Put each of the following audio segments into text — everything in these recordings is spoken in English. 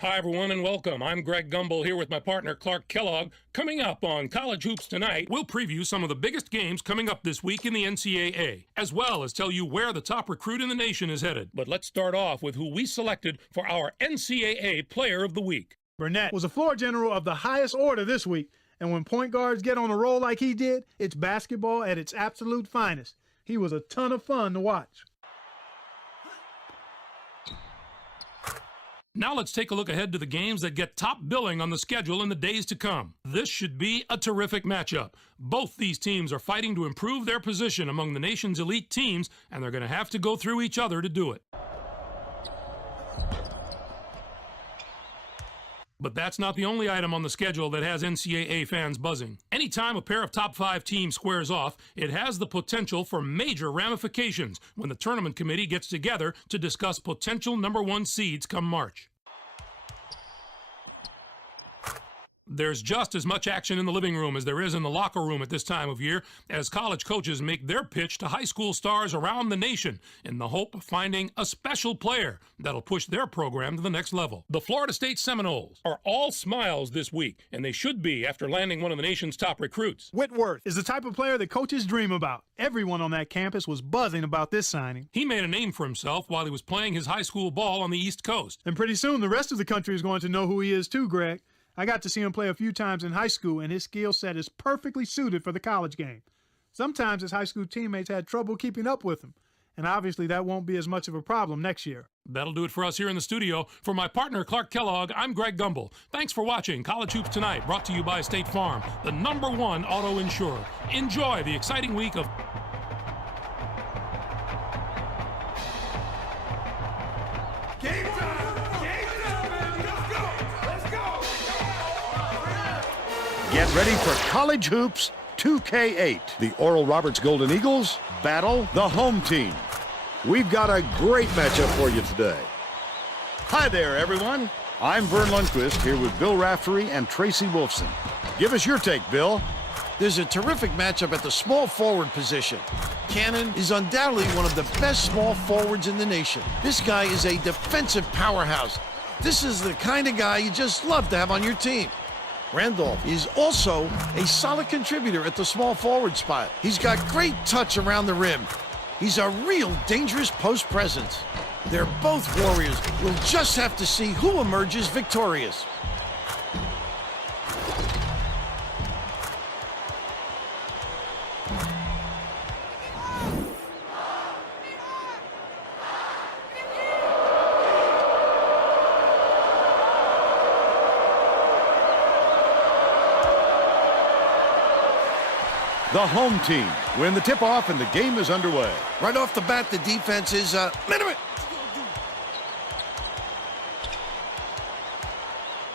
Hi, everyone, and welcome. I'm Greg Gumbel here with my partner, Clark Kellogg. Coming up on College Hoops Tonight, we'll preview some of the biggest games coming up this week in the NCAA, as well as tell you where the top recruit in the nation is headed. But let's start off with who we selected for our NCAA Player of the Week. Burnett was a floor general of the highest order this week, and when point guards get on a roll like he did, it's basketball at its absolute finest. He was a ton of fun to watch. Now let's take a look ahead to the games that get top billing on the schedule in the days to come. This should be a terrific matchup. Both these teams are fighting to improve their position among the nation's elite teams, and they're going to have to go through each other to do it. But that's not the only item on the schedule that has NCAA fans buzzing. Anytime a pair of top 5 teams squares off, it has the potential for major ramifications when the tournament committee gets together to discuss potential number 1 seeds come March. There's just as much action in the living room as there is in the locker room at this time of year as college coaches make their pitch to high school stars around the nation in the hope of finding a special player that'll push their program to the next level. The Florida State Seminoles are all smiles this week, and they should be after landing one of the nation's top recruits. Whitworth is the type of player that coaches dream about. Everyone on that campus was buzzing about this signing. He made a name for himself while he was playing his high school ball on the East Coast. And pretty soon the rest of the country is going to know who he is too, Greg. I got to see him play a few times in high school, and his skill set is perfectly suited for the college game. Sometimes his high school teammates had trouble keeping up with him, and obviously that won't be as much of a problem next year. That'll do it for us here in the studio. For my partner, Clark Kellogg, I'm Greg Gumbel. Thanks for watching College Hoops Tonight, brought to you by State Farm, the #1 auto insurer. Enjoy the exciting week of... Game time! Get ready for College Hoops 2K8. The Oral Roberts Golden Eagles battle the home team. We've got a great matchup for you today. Hi there, everyone. I'm Vern Lundquist here with Bill Raftery and Tracy Wolfson. Give us your take, Bill. There's a terrific matchup at the small forward position. Cannon is undoubtedly one of the best small forwards in the nation. This guy is a defensive powerhouse. This is the kind of guy you just love to have on your team. Randolph is also a solid contributor at the small forward spot. He's got great touch around the rim. He's a real dangerous post presence. They're both warriors. We'll just have to see who emerges victorious. The home team win the tip-off and the game is underway. Right off the bat, the defense is minimum.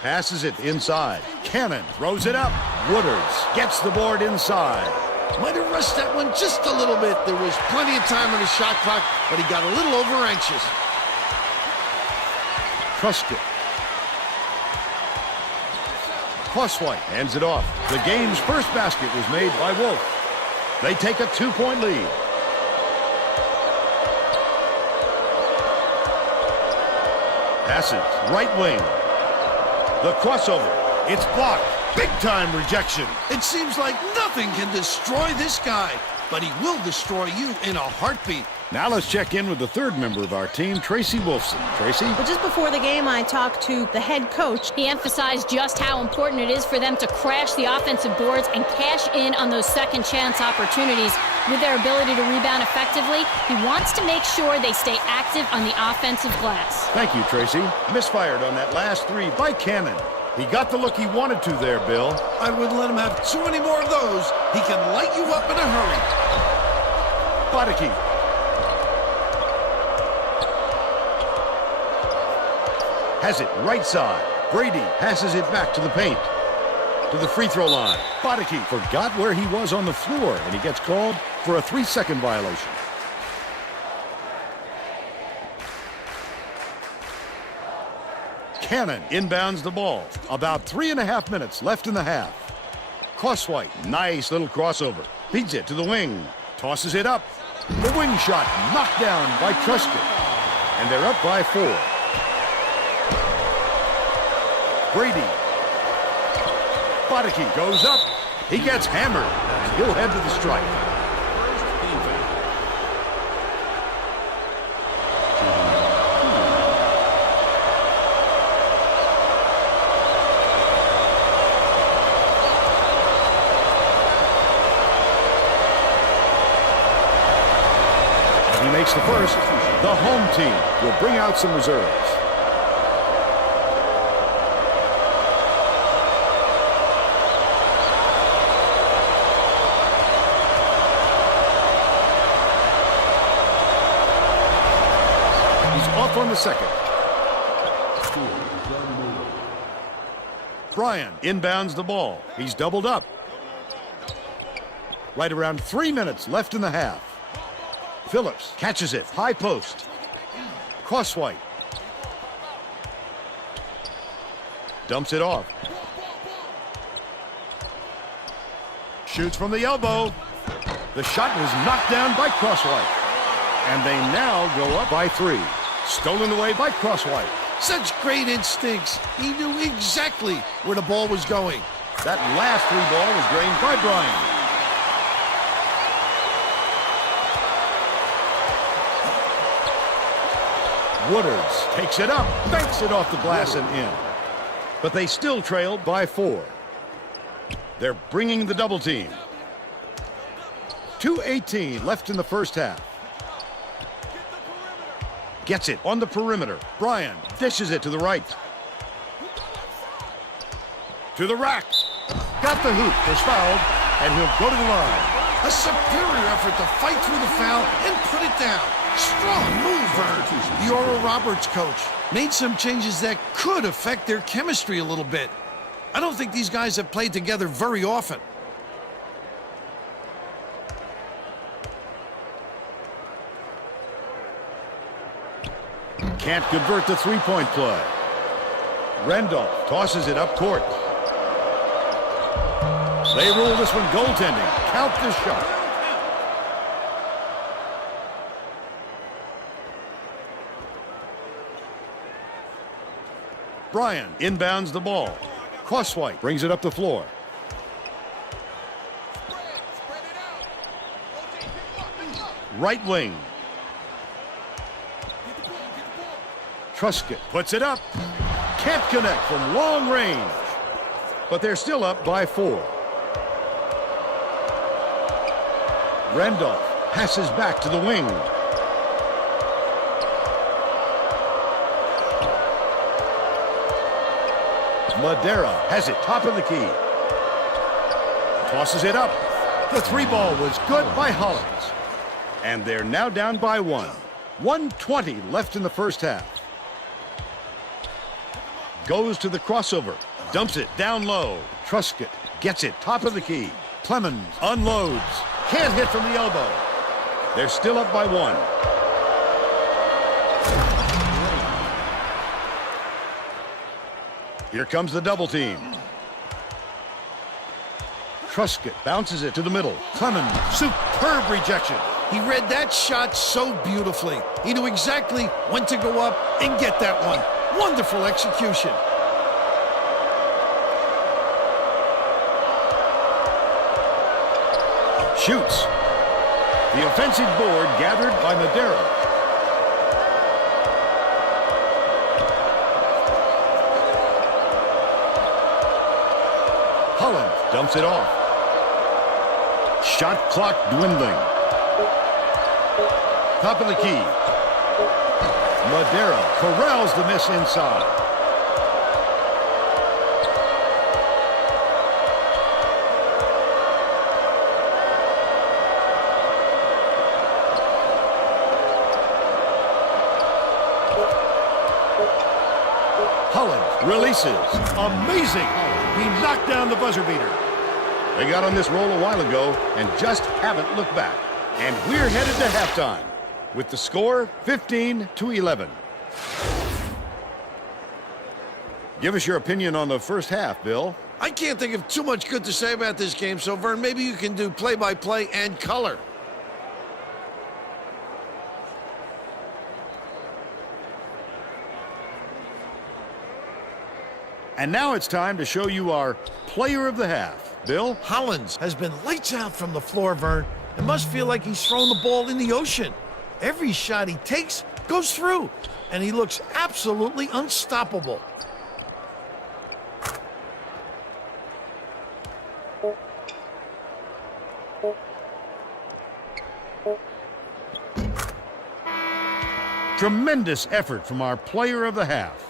Passes it inside. Cannon throws it up. Wooders gets the board inside. Might have rushed that one just a little bit. There was plenty of time on the shot clock, but he got a little over anxious. Trusted. Crosswhite hands it off. The game's first basket was made by Wolf. They take a 2-point lead. Passes, right wing. The crossover, it's blocked. Big-time rejection. It seems like nothing can destroy this guy, but he will destroy you in a heartbeat. Now let's check in with the third member of our team, Tracy Wolfson. Tracy? But just before the game, I talked to the head coach. He emphasized just how important it is for them to crash the offensive boards and cash in on those second chance opportunities. With their ability to rebound effectively, he wants to make sure they stay active on the offensive glass. Thank you, Tracy. Misfired on that last three by Cannon. He got the look he wanted to there, Bill. I wouldn't let him have too many more of those. He can light you up in a hurry. Bodicki. Has it right side. Brady passes it back to the paint. To the free throw line. Bodicki forgot where he was on the floor, and he gets called for a 3-second violation. Cannon inbounds the ball. About 3.5 minutes left in the half. Crosswhite, nice little crossover. Feeds it to the wing. Tosses it up. The wing shot knocked down by Trusted. And they're up by 4. Brady. Bodicki goes up. He gets hammered, and he'll head to the strike. He makes the first. The home team will bring out some reserves. He's off on the second. Bryan inbounds the ball. He's doubled up. Right around 3 minutes left in the half. Phillips catches it. High post. Crosswhite. Dumps it off. Shoots from the elbow. The shot was knocked down by Crosswhite. And they now go up by 3. Stolen away by Crosswhite. Such great instincts. He knew exactly where the ball was going. That last 3 ball was drained by Bryan. Woodards takes it up, banks it off the glass and in. But they still trail by 4. They're bringing the double team. 2:18 left in the first half. Gets it on the perimeter. Bryan dishes it to the right. To the rack. Got the hoop, is fouled, and he'll go to the line. A superior effort to fight through the foul and put it down. Strong move, Vern. The Oral Roberts coach made some changes that could affect their chemistry a little bit. I don't think these guys have played together very often. Can't convert the three-point play. Randolph tosses it up court. They rule this one goaltending. Count the shot. Bryan inbounds the ball. Crosswhite brings it up the floor. Right wing. Truscott puts it up. Can't connect from long range. But they're still up by 4. Randolph passes back to the wing. Madera has it top of the key. Tosses it up. The 3 ball was good by Hollins. And they're now down by 1. 1:20 left in the first half. Goes to the crossover. Dumps it down low. Truscott gets it top of the key. Clemens unloads. Can't hit from the elbow. They're still up by 1. Here comes the double team. Truscott bounces it to the middle. Clemens, superb rejection. He read that shot so beautifully. He knew exactly when to go up and get that one. Wonderful execution. Shoots. The offensive board gathered by Madera. Holland dumps it off. Shot clock dwindling. Top of the key. Madera corrals the miss inside. Holland releases. Amazing. He knocked down the buzzer beater. They got on this roll a while ago and just haven't looked back. And we're headed to halftime with the score 15-11. Give us your opinion on the first half, Bill. I can't think of too much good to say about this game, so Vern, maybe you can do play-by-play and color. And now it's time to show you our player of the half. Bill? Hollins has been lights out from the floor, Vern. It must feel like he's thrown the ball in the ocean. Every shot he takes goes through, and he looks absolutely unstoppable. Tremendous effort from our player of the half.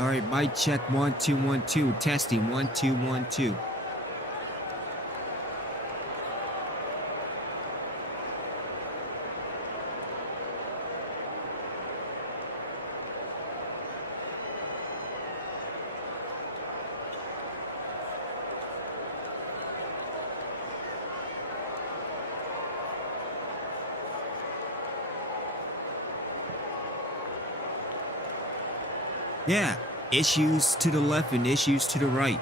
All right, mic check 1 2 1 2. Testing 1 2 1 2. Yeah, issues to the left and issues to the right.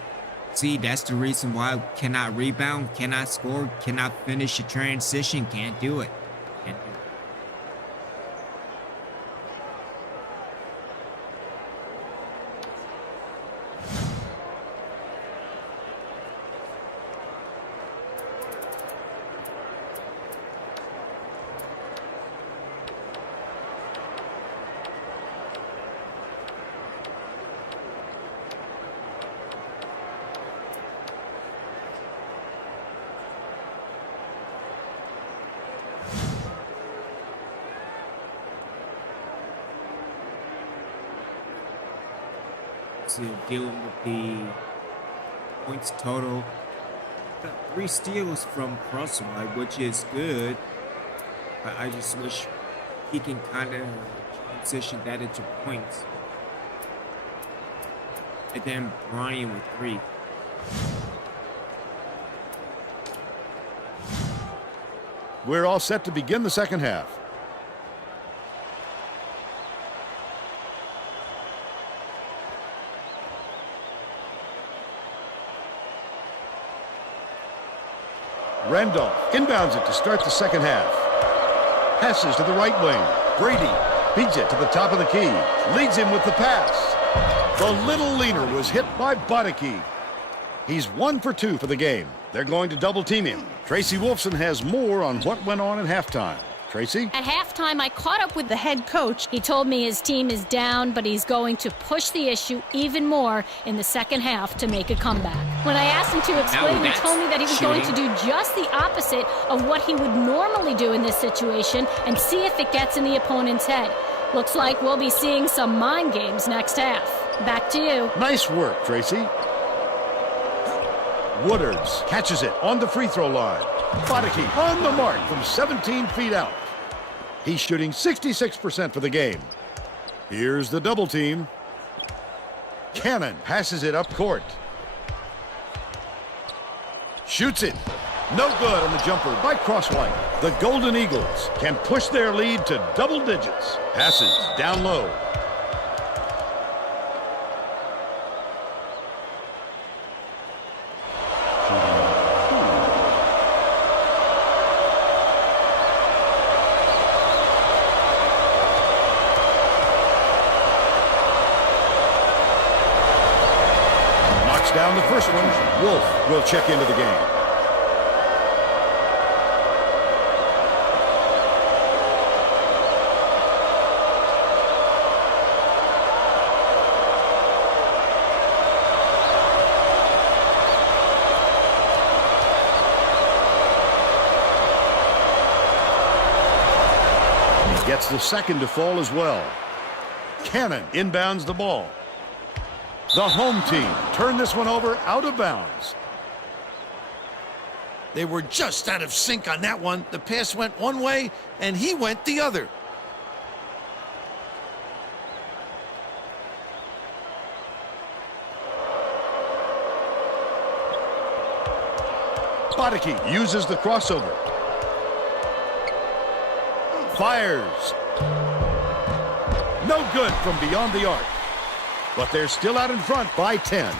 See, that's the reason why I cannot rebound, cannot score, cannot finish a transition, can't do it. Can't do it. So dealing with the points total. Got 3 steals from Crosswide, which is good. I just wish he can kind of transition that into points. And then Brian with 3. We're all set to begin the second half. Randolph inbounds it to start the second half. Passes to the right wing. Brady beats it to the top of the key. Leads him with the pass. The little leaner was hit by Bodicki. He's 1 for 2 for the game. They're going to double team him. Tracy Wolfson has more on what went on at halftime. Tracy? At halftime, I caught up with the head coach. He told me his team is down, but he's going to push the issue even more in the second half to make a comeback. When I asked him to explain, he told me that he was going to do just the opposite of what he would normally do in this situation and see if it gets in the opponent's head. Looks like we'll be seeing some mind games next half. Back to you. Nice work, Tracy. Woodards catches it on the free throw line. Bodicki on the mark from 17 feet out. He's shooting 66% for the game. Here's the double team. Cannon passes it up court. Shoots it. No good on the jumper by Crosswhite. The Golden Eagles can push their lead to double digits. Passes down low. Down the first one. Wolf will check into the game. He gets the second to fall as well. Cannon inbounds the ball. The home team turned this one over out of bounds. They were just out of sync on that one. The pass went one way, and he went the other. Bodicki uses the crossover. Fires. No good from beyond the arc. But they're still out in front by 10.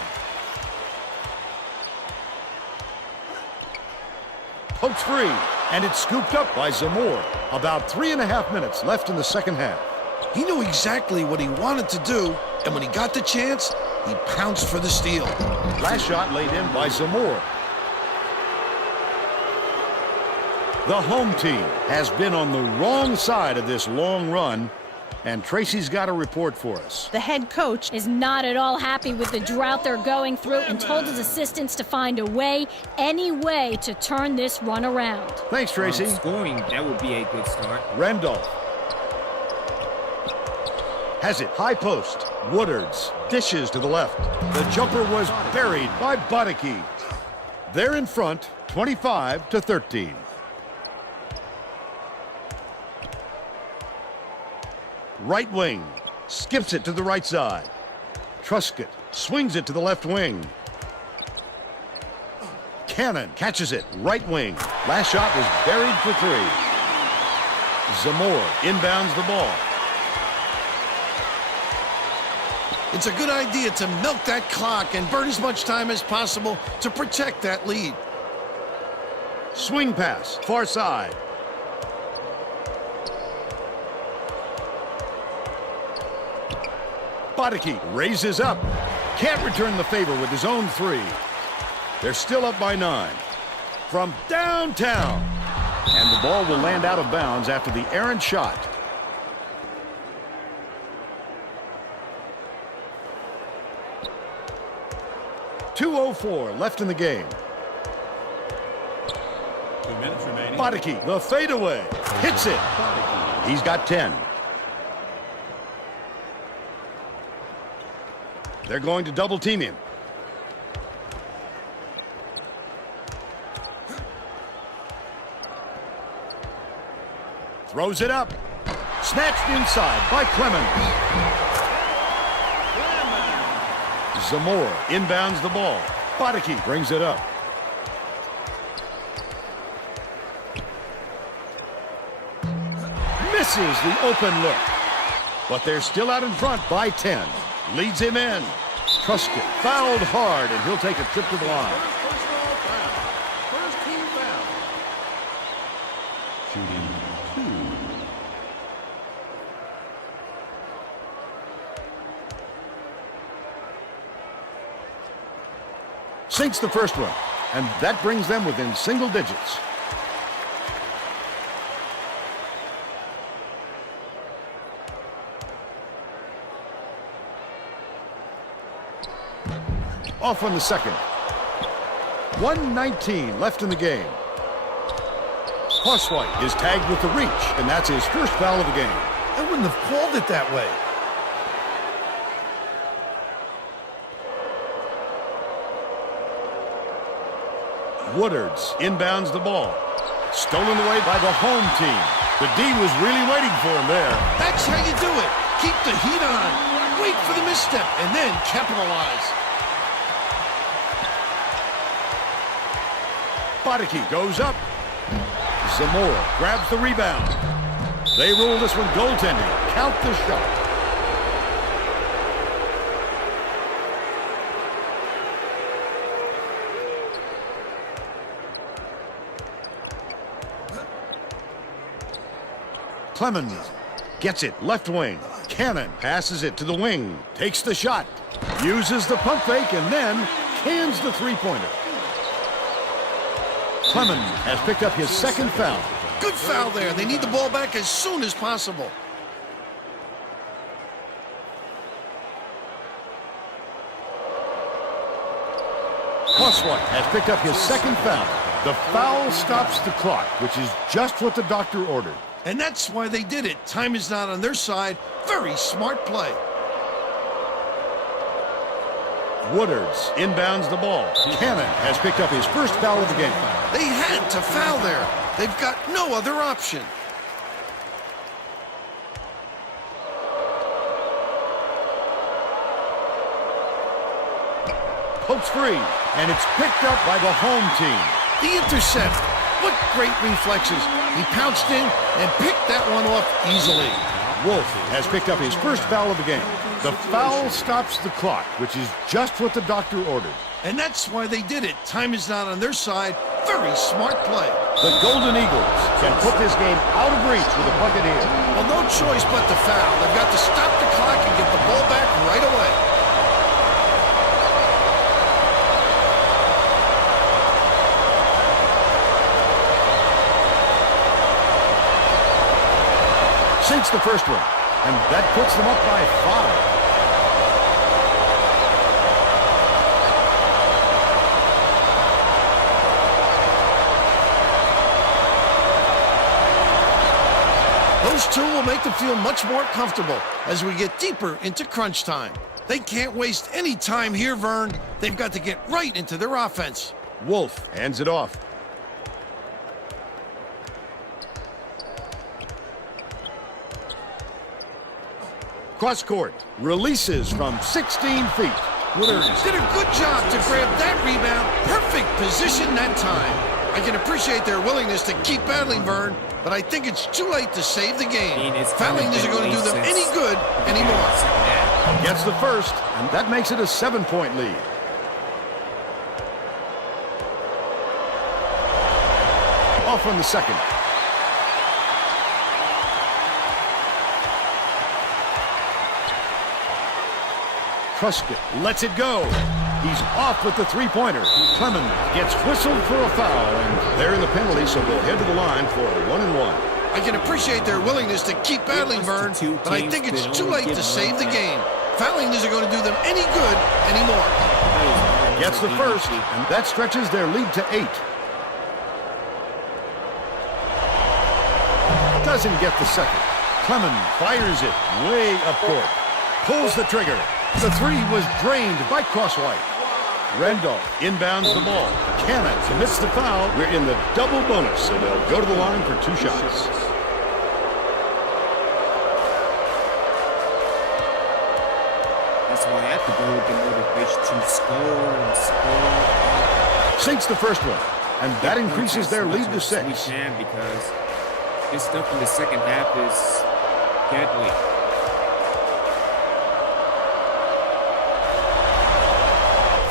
Pokes free, and it's scooped up by Zamora. About 3.5 minutes left in the second half. He knew exactly what he wanted to do, and when he got the chance, he pounced for the steal. Last shot laid in by Zamora. The home team has been on the wrong side of this long run, and Tracy's got a report for us. The head coach Is not at all happy with the drought they're going through and told his assistants to find a way, any way, to turn this run around. Thanks, Tracy. Scoring, that would be a good start. Randolph has it, high post. Woodards dishes to the left. The jumper was buried by Bodicki. They're in front, 25-13. Right wing, skips it to the right side. Truscott swings it to the left wing. Cannon catches it, right wing. Last shot was buried for 3. Zamora inbounds the ball. It's a good idea to milk that clock and burn as much time as possible to protect that lead. Swing pass, far side. Bodicki raises up. Can't return the favor with his own 3. They're still up by 9. From downtown. And the ball will land out of bounds after the errant shot. .204 left in the game. 2 minutes remaining. Bodicki, the fadeaway. Hits it. He's got 10. They're going to double team him. Throws it up. Snatched inside by Clemens. Zamora inbounds the ball. Bodicki brings it up. Misses the open look. But they're still out in front by 10. Leads him in. Truscott fouled hard, and he'll take a trip to the line. First team foul. Shooting 2. Sinks the first one, and that brings them within single digits. Off on the second. 1:19 left in the game. Crosswhite is tagged with the reach, and that's his first foul of the game. I wouldn't have called it that way. Woodards inbounds the ball. Stolen away by the home team. The D was really waiting for him there. That's how you do it. Keep the heat on. Wait for the misstep, and then capitalize. Bodicki goes up. Zamora grabs the rebound. They rule this one goaltending. Count the shot. Clemens gets it left wing. Cannon passes it to the wing. Takes the shot. Uses the pump fake and then cans the three-pointer. Clemens has picked up his second foul. Good foul there. They need the ball back as soon as possible. Crosswhite has picked up his second foul. The foul stops the clock, which is just what the doctor ordered. And that's why they did it. Time is not on their side. Very smart play. Woodards inbounds the ball. Cannon has picked up his first foul of the game. They had to foul there. They've got no other option. Pokes free, and it's picked up by the home team. The intercept. What great reflexes. He pounced in and picked that one off easily. Wolf has picked up his first foul of the game. The foul stops the clock, which is just what the doctor ordered. And that's why they did it. Time is not on their side. Very smart play. The Golden Eagles can put this game out of reach with a bucket here. Well, no choice but to foul. They've got to stop the clock and get the ball back right away. Sinks the first one, and that puts them up by 5. Those two will make them feel much more comfortable as we get deeper into crunch time. They can't waste any time here, Vern. They've got to get right into their offense. Wolf hands it off. Cross court, releases from 16 feet. Woodard did a good job to grab that rebound. Perfect position that time. I can appreciate their willingness to keep battling, Vern, but I think it's too late to save the game. Fouling isn't going to do them any good anymore. Gets the first, and that makes it a 7-point lead. Off on the second. Truscott lets it go. He's off with the three-pointer. Clemens gets whistled for a foul, and they're in the penalty, so we'll head to the line for a 1-and-1. I can appreciate their willingness to keep battling, Vern, but I think it's too late to save the game. Fouling isn't going to do them any good anymore. Gets the first, and that stretches their lead to 8. Doesn't get the second. Clemens fires it way up court. Pulls the trigger. The three was drained by Crosswhite. Randolph inbounds the ball. Cannon commits the foul. We're in the double bonus, so they'll go to the line for 2 shots. That's why I have to go with the motivation to score and score. Sinks the first one, and that increases their lead to 6. We can, because this stuff in the second half is deadly.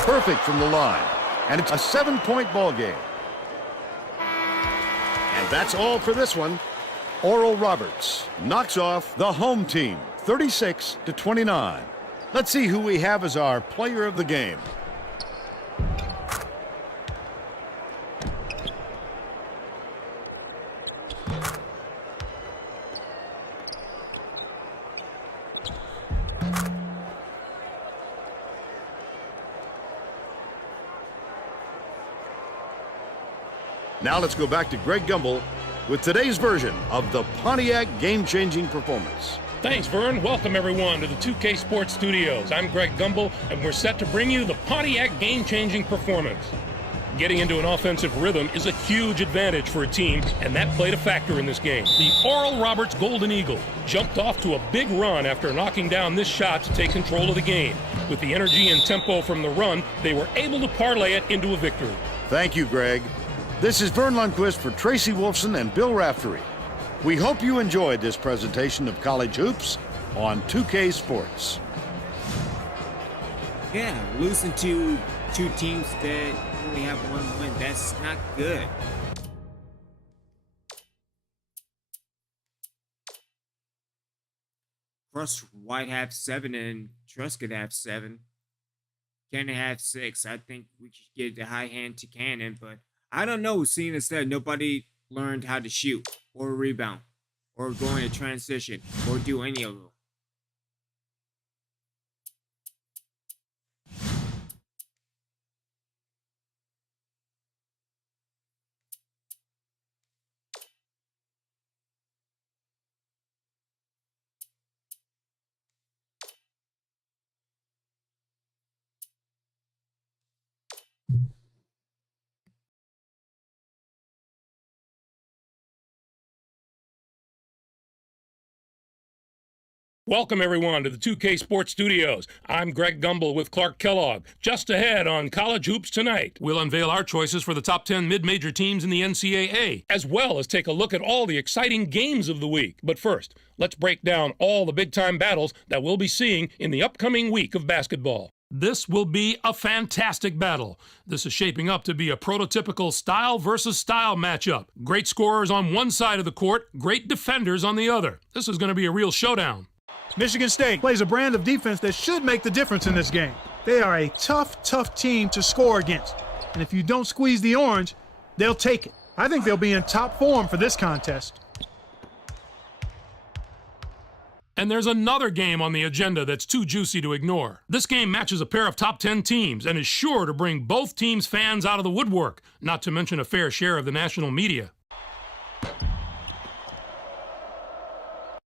Perfect from the line, and it's a 7-point ball game. And that's all for this one. Oral Roberts knocks off the home team 36-29. Let's see who we have as our player of the game. Now let's go back to Greg Gumbel with today's version of the Pontiac game-changing performance. Thanks, Vern. Welcome, everyone, to the 2K Sports Studios. I'm Greg Gumbel, and we're set to bring you the Pontiac game-changing performance. Getting into an offensive rhythm is a huge advantage for a team, and that played a factor in this game. The Oral Roberts Golden Eagle jumped off to a big run after knocking down this shot to take control of the game. With the energy and tempo from the run, they were able to parlay it into a victory. Thank you, Greg. This is Vern Lundquist for Tracy Wolfson and Bill Raftery. We hope you enjoyed this presentation of college hoops on 2K Sports. Yeah, losing to 2 teams that only have 1 win, that's not good. Cross White have 7 and Truscott have 7. Cannon have 6. I think we should give the high hand to Cannon, but I don't know, seeing as that nobody learned how to shoot or rebound or go into transition or do any of them. Welcome, everyone, to the 2K Sports Studios. I'm Greg Gumbel with Clark Kellogg. Just ahead on College Hoops Tonight, we'll unveil our choices for the top 10 mid-major teams in the NCAA, as well as take a look at all the exciting games of the week. But first, let's break down all the big-time battles that we'll be seeing in the upcoming week of basketball. This will be a fantastic battle. This is shaping up to be a prototypical style versus style matchup. Great scorers on one side of the court, great defenders on the other. This is going to be a real showdown. Michigan State plays a brand of defense that should make the difference in this game. They are a tough team to score against. And if you don't squeeze the orange, they'll take it. I think they'll be in top form for this contest. And there's another game on the agenda that's too juicy to ignore. This game matches a pair of top 10 teams and is sure to bring both teams' fans out of the woodwork, not to mention a fair share of the national media.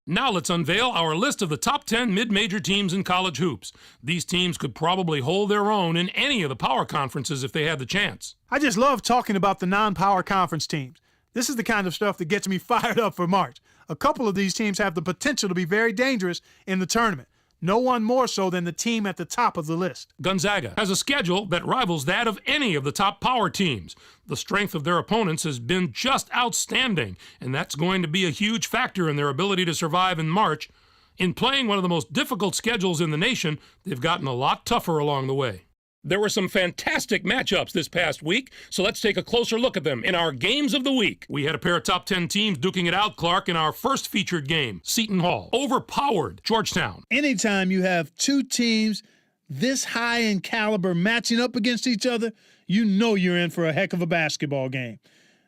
Now let's unveil our list of the top 10 mid-major teams in college hoops. These teams could probably hold their own in any of the power conferences if they had the chance. I just love talking about the non-power conference teams. This is the kind of stuff that gets me fired up for March. A couple of these teams have the potential to be very dangerous in the tournament. No one more so than the team at the top of the list. Gonzaga has a schedule that rivals that of any of the top power teams. The strength of their opponents has been just outstanding, and that's going to be a huge factor in their ability to survive in March. In playing one of the most difficult schedules in the nation, they've gotten a lot tougher along the way. There were some fantastic matchups this past week, so let's take a closer look at them in our Games of the Week. We had a pair of top 10 teams duking it out, Clark, in our first featured game. Seton Hall overpowered Georgetown. Anytime you have two teams this high in caliber matching up against each other, you know you're in for a heck of a basketball game.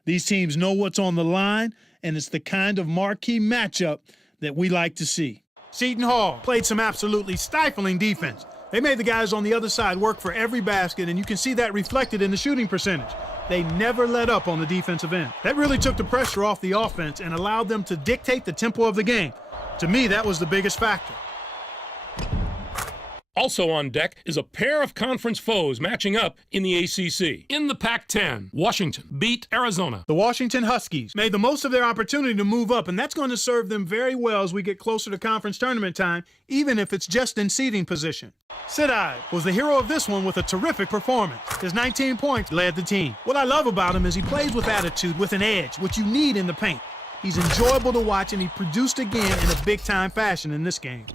These teams know what's on the line, and it's the kind of marquee matchup that we like to see. Seton Hall played some absolutely stifling defense. They made the guys on the other side work for every basket, and you can see that reflected in the shooting percentage. They never let up on the defensive end. That really took the pressure off the offense and allowed them to dictate the tempo of the game. To me, that was the biggest factor. Also on deck is a pair of conference foes matching up in the ACC. In the Pac-10, Washington beat Arizona. The Washington Huskies made the most of their opportunity to move up, and that's going to serve them very well as we get closer to conference tournament time, even if it's just in seeding position. Sidai was the hero of this one with a terrific performance. His 19 points led the team. What I love about him is he plays with attitude, with an edge, which you need in the paint. He's enjoyable to watch, and he produced again in a big-time fashion in this game.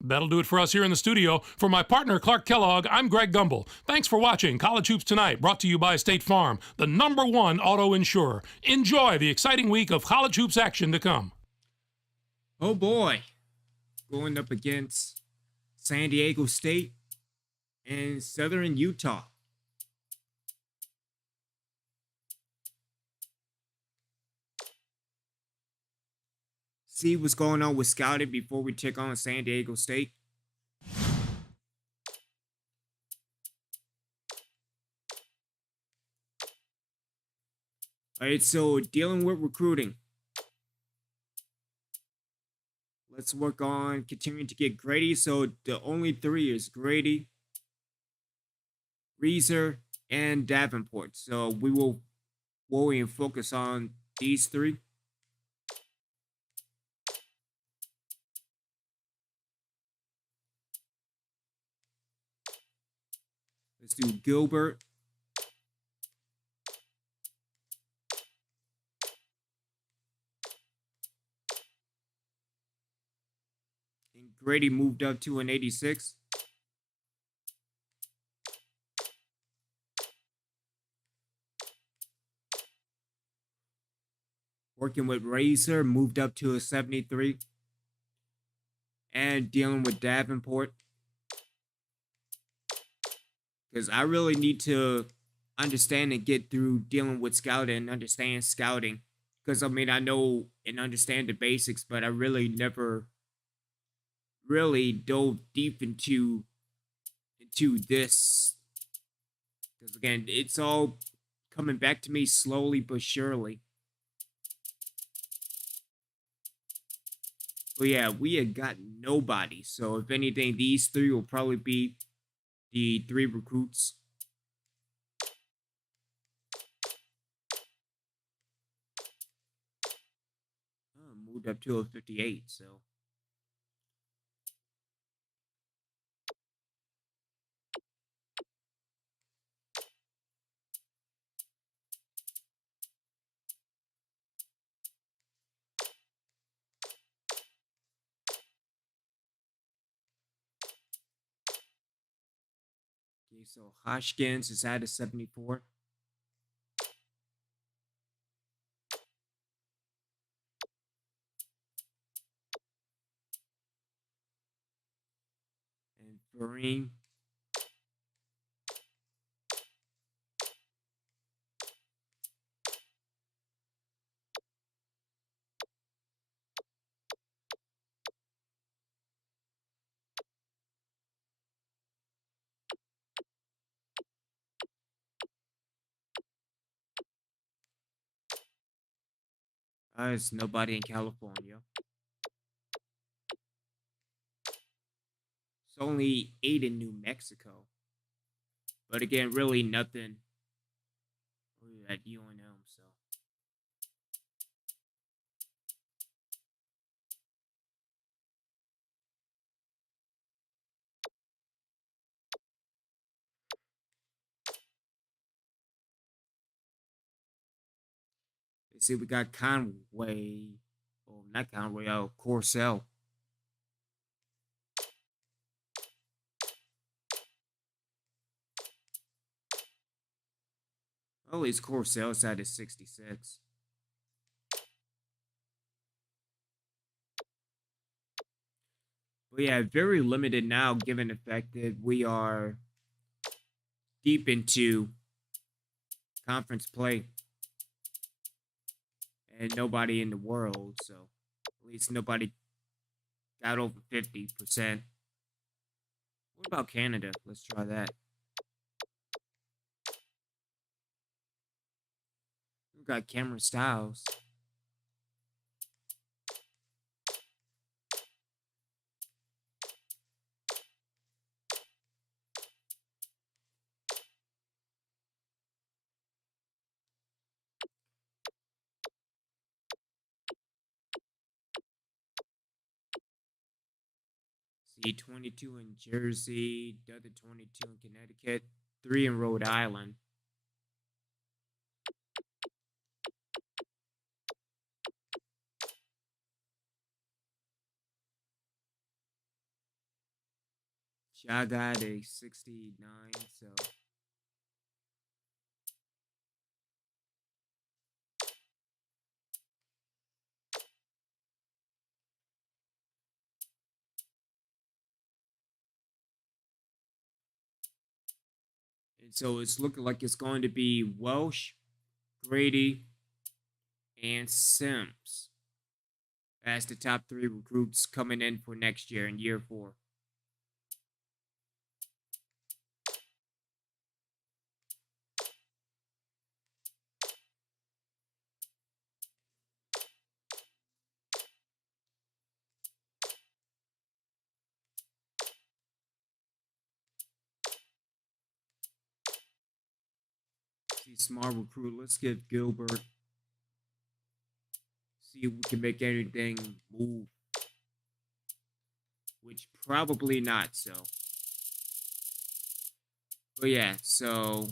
That'll do it for us here in the studio. For my partner, Clark Kellogg, I'm Greg Gumbel. Thanks for watching College Hoops Tonight, brought to you by State Farm, the #1 auto insurer. Enjoy the exciting week of college hoops action to come. Oh boy. Going up against San Diego State and Southern Utah. See what's going on with scouting before we check on San Diego State. All right, so dealing with recruiting. Let's work on continuing to get Grady. So the only three is Grady, Reeser, and Davenport. So we will worry and focus on these three. Let's do Gilbert. And Grady moved up to an 86. Working with Razor, moved up to a 73. And dealing with Davenport. Because I really need to understand and get through dealing with scouting and understand scouting. Because, I mean, I know and understand the basics, but I really never really dove deep into this. Because, again, it's all coming back to me slowly but surely. But, yeah, we have got nobody. So, if anything, these three will probably be the three recruits. Moved up to a 58, so Okay, so Hoskins is at a 74. And Vereen. There's nobody in California. It's only 8 in New Mexico. But again, really nothing at UNM, so. Let's see, we got Conway. Oh, not Conway, Corcel. Well, at least Corcell's at his 66. But yeah, very limited now, given the fact that we are deep into conference play. And nobody in the world, so at least nobody got over 50%. What about Canada? Let's try that. We got Cameron Styles. See, 22 in Jersey, the other 22 in Connecticut, 3 in Rhode Island. I got a 69, so. And so it's looking like it's going to be Welsh, Grady, and Sims as the top 3 recruits coming in for next year in year 4. See, smart recruit. Let's get Gilbert. See if we can make anything move. Which probably not, so. But yeah, so.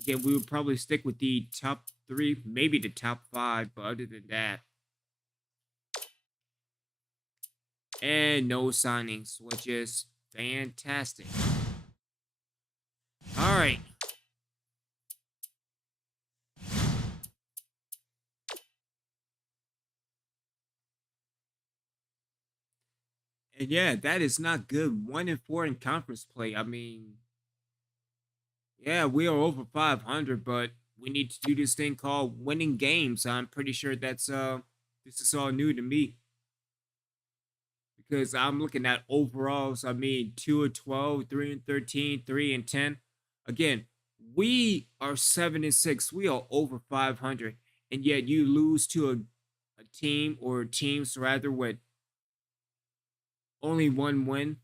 Again, we would probably stick with the top 3, maybe the top 5, but other than that. And no signings, which is fantastic. All right. And yeah, that is not good. 1-4 in conference play. I mean, yeah, we are over 500, but we need to do this thing called winning games. I'm pretty sure that's this is all new to me. Because I'm looking at overalls. I mean, 2-12, 3-13, 3-10. Again, we are 7-6. We are over 500, and yet you lose to a team or teams rather with only 1 win.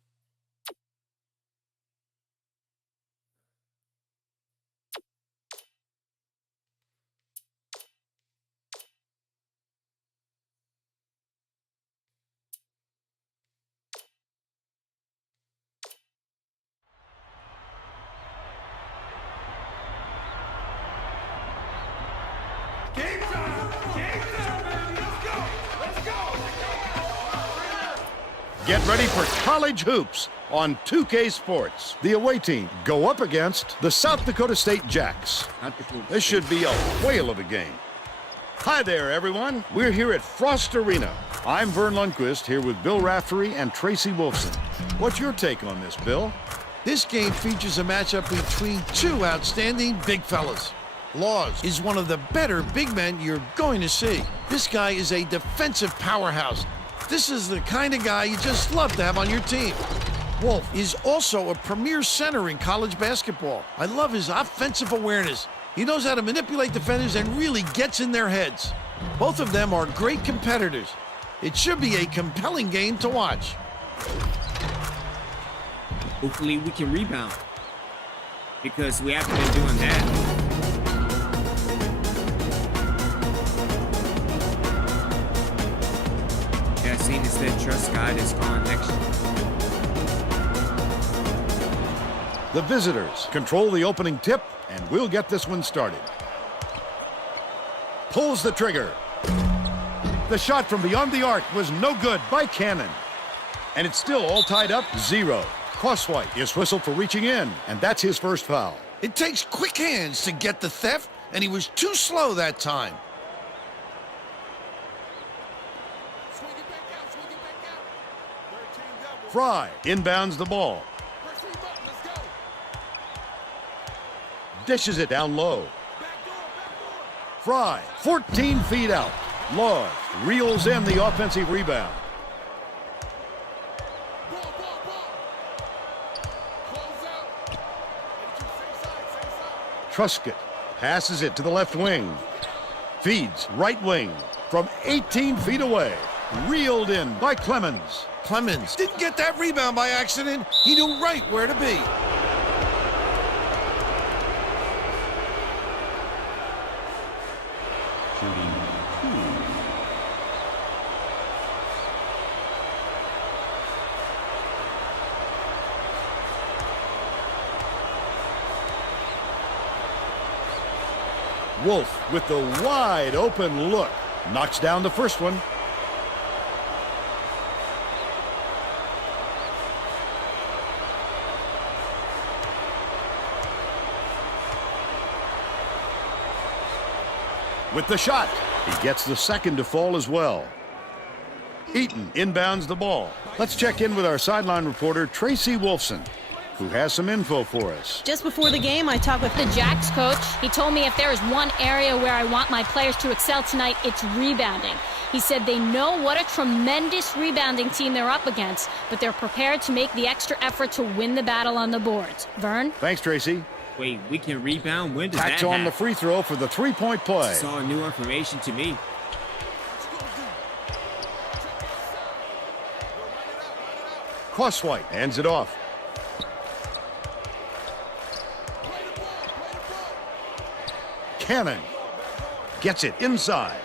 Game time! Game time, baby! Let's go! Let's go! Get ready for college hoops. on 2K Sports. The away team go up against the South Dakota State Jacks. This should be a whale of a game. Hi there, everyone. We're here at Frost Arena. I'm Vern Lundquist here with Bill Raftery and Tracy Wolfson. What's your take on this, Bill? This game features a matchup between two outstanding big fellas. Laws is one of the better big men you're going to see. This guy is a defensive powerhouse. This is the kind of guy you just love to have on your team. Wolf is also a premier center in college basketball. I love his offensive awareness. He knows how to manipulate defenders and really gets in their heads. Both of them are great competitors. It should be a compelling game to watch. Hopefully we can rebound, because we haven't been doing that. Yeah, seeing as that trust guide is gone next year. The visitors control the opening tip, and we'll get this one started. Pulls the trigger. The shot from beyond the arc was no good by Cannon. And it's still all tied up 0. Crosswhite is whistled for reaching in, and that's his first foul. It takes quick hands to get the theft, and he was too slow that time. Fry inbounds the ball. Dishes it down low. Fry, 14 feet out. Laws reels in the offensive rebound. Truscott passes it to the left wing. Feeds right wing from 18 feet away. Reeled in by Clemens. Clemens didn't get that rebound by accident. He knew right where to be. Wolf with the wide open look. Knocks down the first one. With the shot, he gets the second to fall as well. Eaton inbounds the ball. Let's check in with our sideline reporter, Tracy Wolfson, who has some info for us. Just before the game, I talked with The Jacks coach, he told me if there is one area where I want my players to excel tonight, it's rebounding. He said they know what a tremendous rebounding team they're up against, but they're prepared to make the extra effort to win the battle on the boards. Vern? Thanks, Tracy. Wait, we can rebound? When does Tacks that on the happen? free throw for the three-point play. It's all new information to me. Crosswhite hands it off. Cannon gets it inside.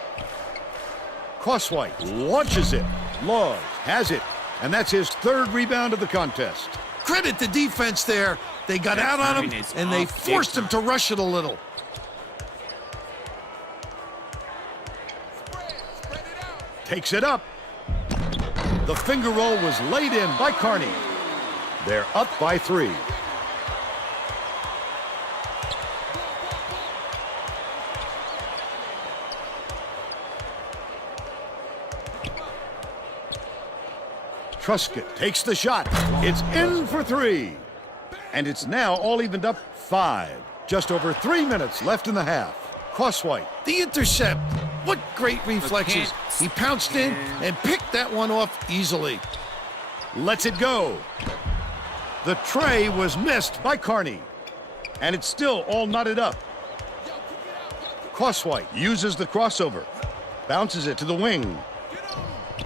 Crosswhite launches it. Laws has it. And that's his third rebound of the contest. Credit the defense there. They got That out on timing him, is and they off big forced him to time. rush it a little. Takes it up. The finger roll was laid in by Carney. They're up by 3. Truscott takes the shot. It's in for 3. And it's now all evened up 5. Just over 3 minutes left in the half. Crosswhite. The intercept. What great reflexes. can't- He pounced in and picked that one off easily. Lets it go. The tray was missed by Carney. And it's still all knotted up. Crosswhite uses the crossover. Bounces it to the wing.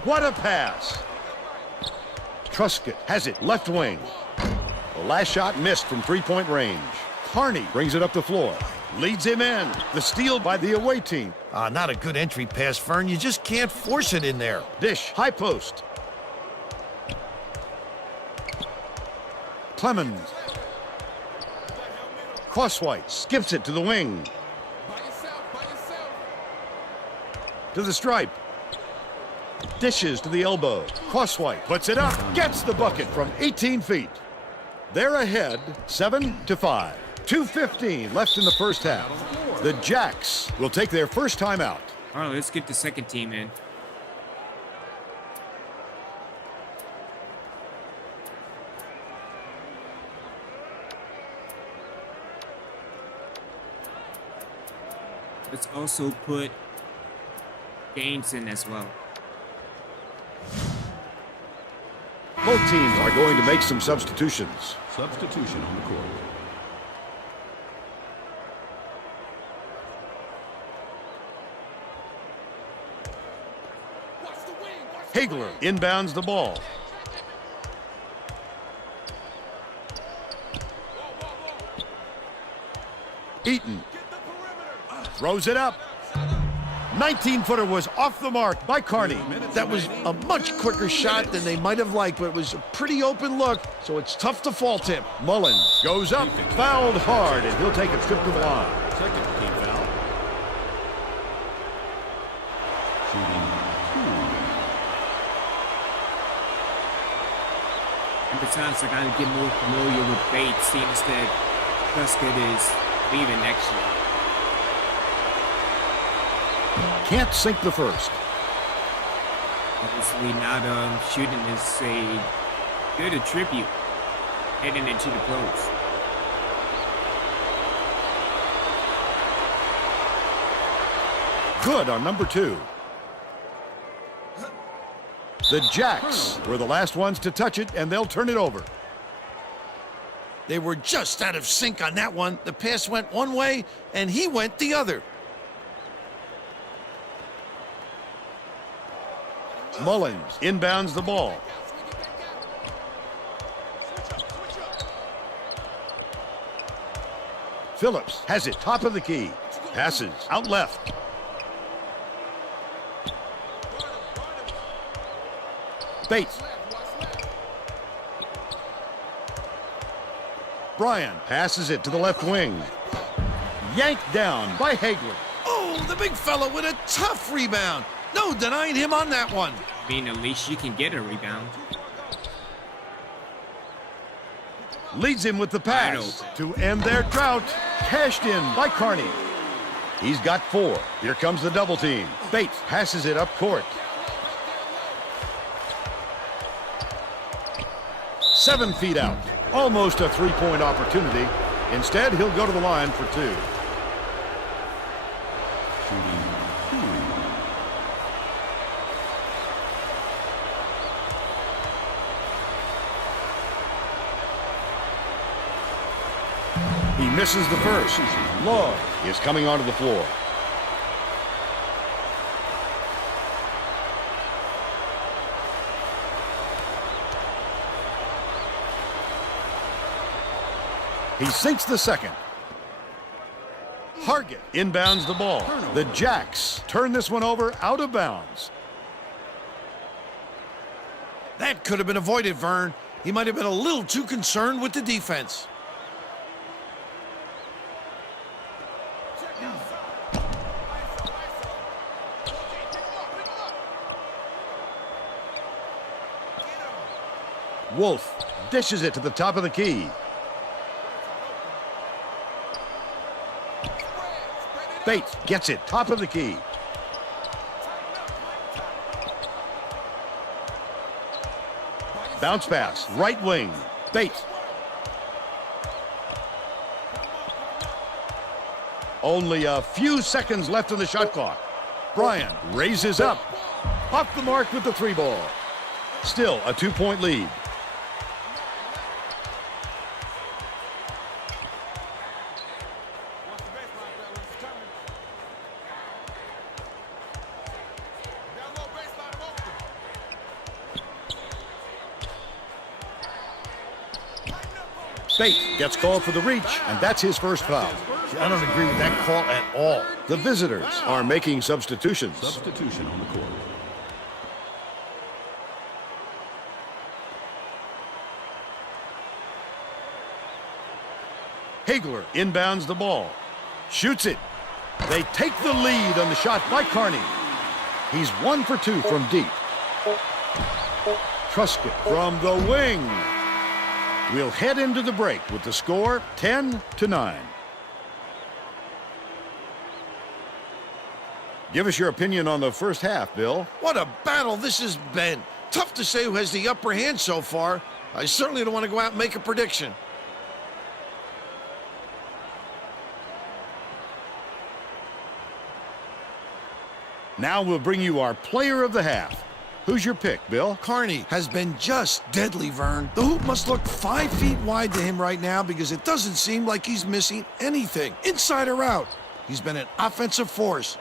What a pass. Truscott has it left wing. The last shot missed from three-point range. Carney brings it up the floor. Leads him in. The steal by the away team. Not a good entry pass, Fern. You just can't force it in there. Dish, high post. Clemens. Crosswhite skips it to the wing. To the stripe. Dishes to the elbow. Crosswhite puts it up, gets the bucket from 18 feet. They're ahead 7-5. 2:15 left in the first half. The Jacks will take their first time out. All right, let's get the second team in. Let's also put Gaines in as well. Both teams are going to make some substitutions. Substitution on the court. Hagler inbounds the ball. Eaton throws it up. 19-footer was off the mark by Carney. That was a much quicker shot than they might have liked, but it was a pretty open look, so it's tough to fault him. Mullins goes up, fouled hard, and he'll take a trip to the line. Second team foul. Shooting 2. And besides, I gotta get more familiar with Bates, seeing that Prescott is leaving next year. Can't sink the first. Obviously, not shooting is a good attribute heading into the pros. Good on number 2. The Jacks were the last ones to touch it, and they'll turn it over. They were just out of sync on that one. The pass went one way, and he went the other. Mullins inbounds the ball. Phillips has it top of the key. Passes out left. Bates. Bryan passes it to the left wing. Yanked down by Hagler. Oh, the big fella with a tough rebound. No denying him on that one. I mean, at least you can get a rebound. Leads him with the pass to end their drought. Cashed in by Carney. He's got 4. Here comes the double team. Bates passes it up court. 7 feet out. Almost a three-point opportunity. Instead, he'll go to the line for 2. Shooting 2. He misses the first. Lloyd is coming onto the floor. He sinks the second. Hargett inbounds the ball. The Jacks turn this one over out of bounds. That could have been avoided, Vern. He might have been a little too concerned with the defense. Wolf dishes it to the top of the key. Bates gets it top of the key. Bounce pass, right wing. Bates. Only a few seconds left on the shot clock. Bryan raises up. Off the mark with the 3 ball. Still a 2-point lead. Bates gets called for the reach, and that's his first foul. I don't agree with that call at all. The visitors are making substitutions. Substitution on the court. Hagler inbounds the ball. Shoots it. They take the lead on the shot by Carney. He's 1 for 2 from deep. Truscott from the wing. We'll head into the break with the score 10-9. Give us your opinion on the first half, Bill. What a battle this has been. Tough to say who has the upper hand so far. I certainly don't want to go out and make a prediction. Now we'll bring you our player of the half. Who's your pick, Bill? Carney has been just deadly, Vern. The hoop must look 5 feet wide to him right now because it doesn't seem like he's missing anything, inside or out. He's been an offensive force.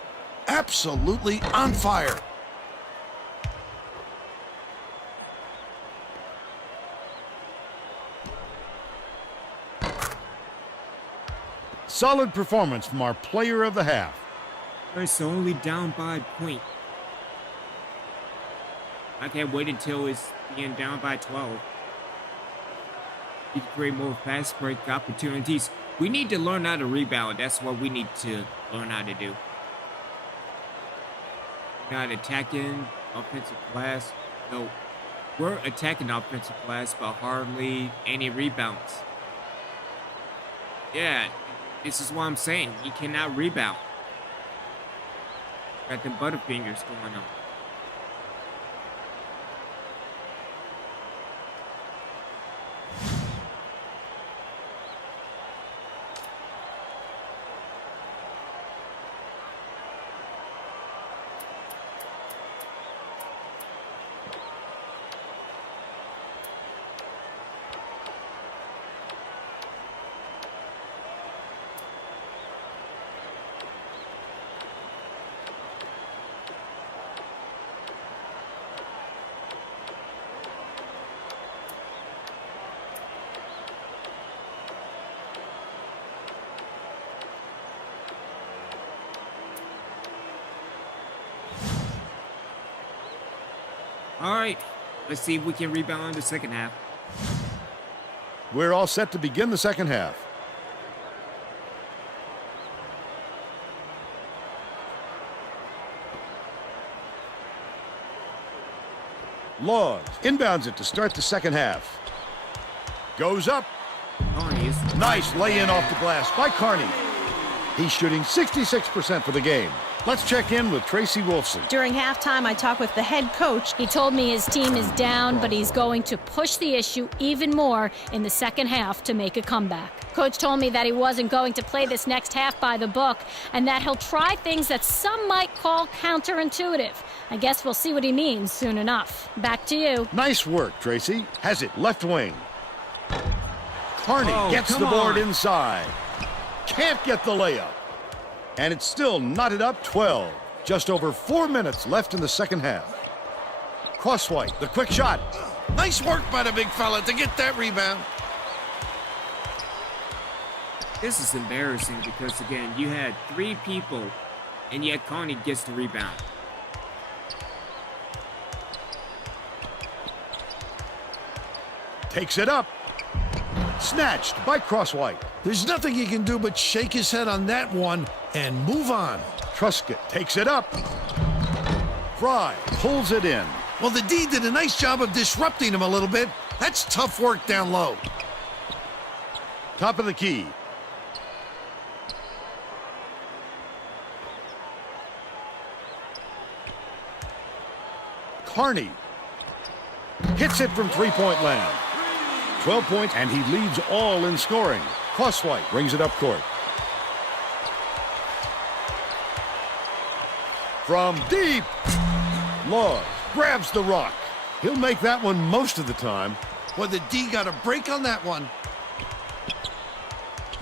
Absolutely on fire. Solid performance from our player of the half. It's only down by a point. I can't wait until it's being down by 12. We can create more fast break opportunities. We need to learn how to rebound. That's what we need to learn how to do. Not attacking offensive glass. No, we're attacking offensive glass, but hardly any rebounds. Yeah, this is what I'm saying. You cannot rebound. Got the butterfingers going on. All right, let's see if we can rebound in the second half. We're all set to begin the second half. Laws inbounds it to start the second half. Goes up. Carney is Nice lay-in off the glass by Carney. He's shooting 66% for the game. Let's check in with Tracy Wolfson. During halftime, I talked with the head coach. He told me his team is down, but he's going to push the issue even more in the second half to make a comeback. Coach told me that he wasn't going to play this next half by the book and that he'll try things that some might call counterintuitive. I guess we'll see what he means soon enough. Back to you. Nice work, Tracy. Has it left wing. Carney gets the come board on. inside. Can't get the layup. And it's still knotted up 12. Just over 4 minutes left in the second half. Crosswhite, the quick shot. Nice work by the big fella to get that rebound. This is embarrassing because, again, you had 3 people, and yet Carney gets the rebound. Takes it up. Snatched by Crosswhite. There's nothing he can do but shake his head on that one and move on. Truscott takes it up. Fry pulls it in. Well, the D did a nice job of disrupting him a little bit. That's tough work down low. Top of the key. Carney hits it from three-point land. 12 points, and he leads all in scoring. Crosswhite brings it up court. From deep, Laws grabs the rock. He'll make that one most of the time. Well, the D got a break on that one.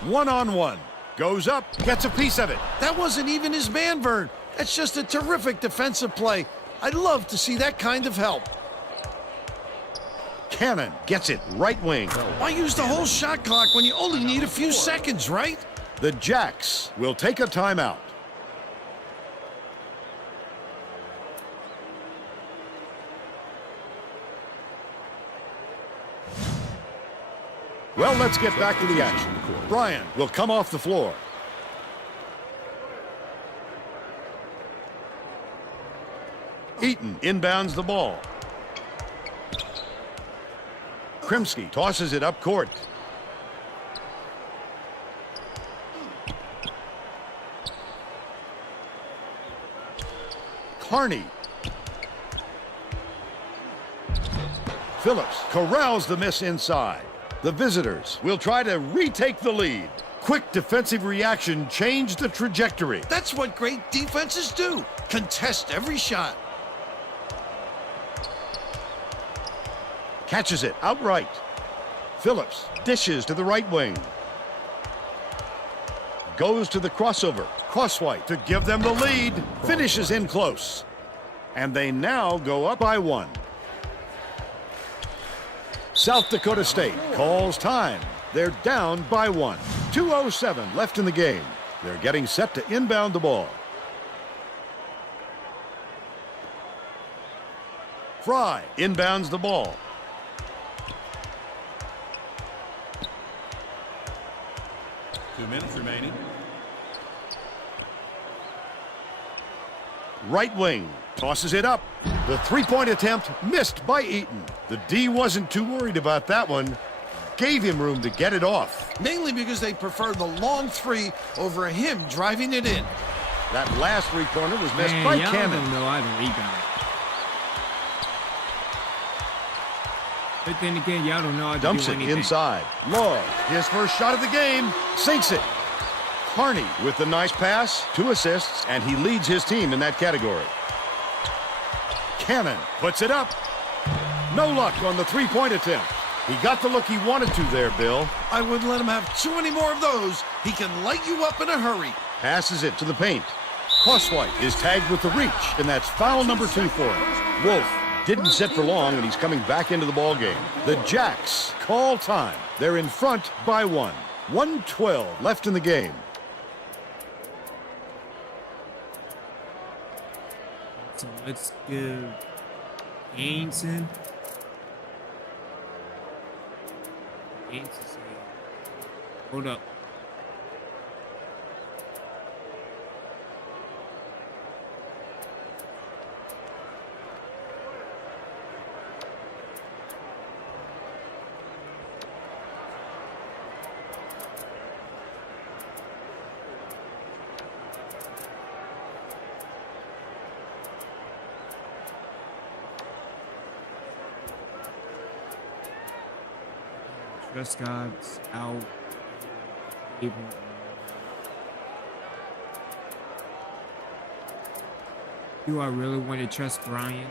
One-on-one. Goes up, gets a piece of it. That wasn't even his man, Vern. That's just a terrific defensive play. I'd love to see that kind of help. Cannon gets it right wing. Why use the whole shot clock when you only need a few seconds, right? The Jacks will take a timeout. Well, let's get back to the action. Brian will come off the floor. Eaton inbounds the ball. Krimsky tosses it up court. Carney. Phillips corrals the miss inside. The visitors will try to retake the lead. Quick defensive reaction changed the trajectory. That's what great defenses do. Contest every shot. Catches it outright. Phillips dishes to the right wing. Goes to the crossover. Crosswhite to give them the lead. Finishes in close. And they now go up by 1. South Dakota State calls time. They're down by 1. 2:07 left in the game. They're getting set to inbound the ball. Fry inbounds the ball. Two minutes remaining. Right wing tosses it up. The three-point attempt missed by Eaton. The D wasn't too worried about that one. Gave him room to get it off. Mainly because they prefer the long three over him driving it in. That last three-pointer was missed Man, by y'all Cannon. don't know how to rebound. But then again, y'all don't know how to Dumps do it anything. inside. Love, his first shot of the game, sinks it. Carney with the nice pass, 2 assists, and he leads his team in that category. Cannon puts it up. No luck on the three-point attempt. He got the look he wanted to there, Bill. I wouldn't let him have too many more of those. He can light you up in a hurry. Passes it to the paint. Crosswhite is tagged with the reach, and that's foul number 2 for him. Wolf didn't sit for long, and he's coming back into the ball game. The Jacks call time. They're in front by 1. 1:12 left in the game. So let's give Ainson. Hold up. Prescott's out. Do I really want to trust Brian?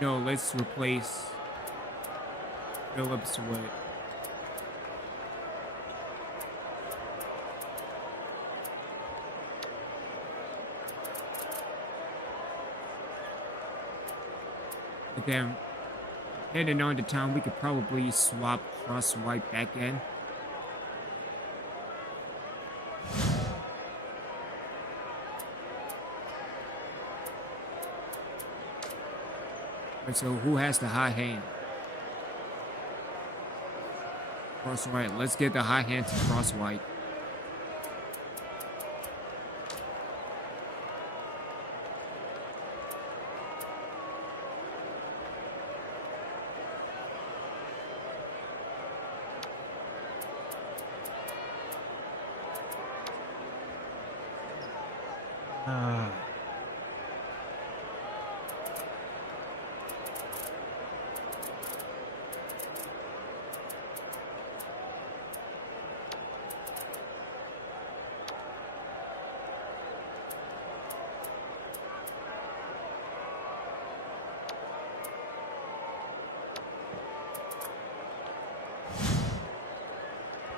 No, let's replace Phillips with then heading on to town, we could probably swap Crosswhite back in. And so who has the high hand? Crosswhite. Let's get the high hand to Crosswhite.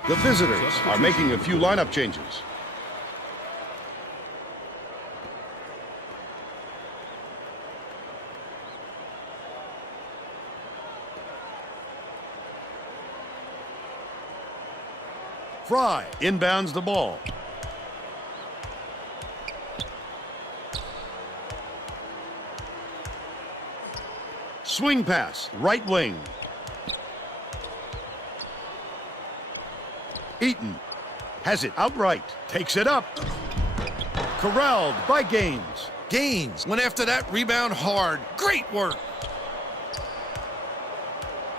The visitors are making a few lineup changes. Fry inbounds the ball. Swing pass, right wing. Eaton has it outright. Takes it up. Corralled by Gaines. Gaines went after that rebound hard. Great work.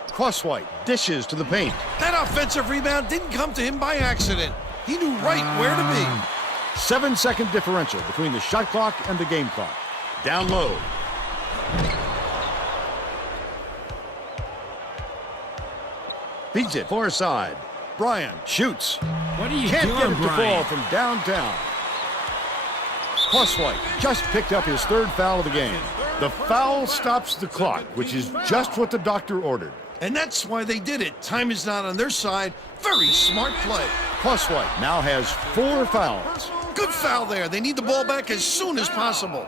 Crosswhite dishes to the paint. That offensive rebound didn't come to him by accident. He knew right where to be. 7-second differential between the shot clock and the game clock. Down low. Feeds it far side. Bryan shoots. What are you Can't doing, get it to Brian? fall from downtown. Crosswhite just picked up his third foul of the game. The foul stops the clock, which is just what the doctor ordered. And that's why they did it. Time is not on their side. Very smart play. Crosswhite now has 4 fouls. Good foul there. They need the ball back as soon as possible.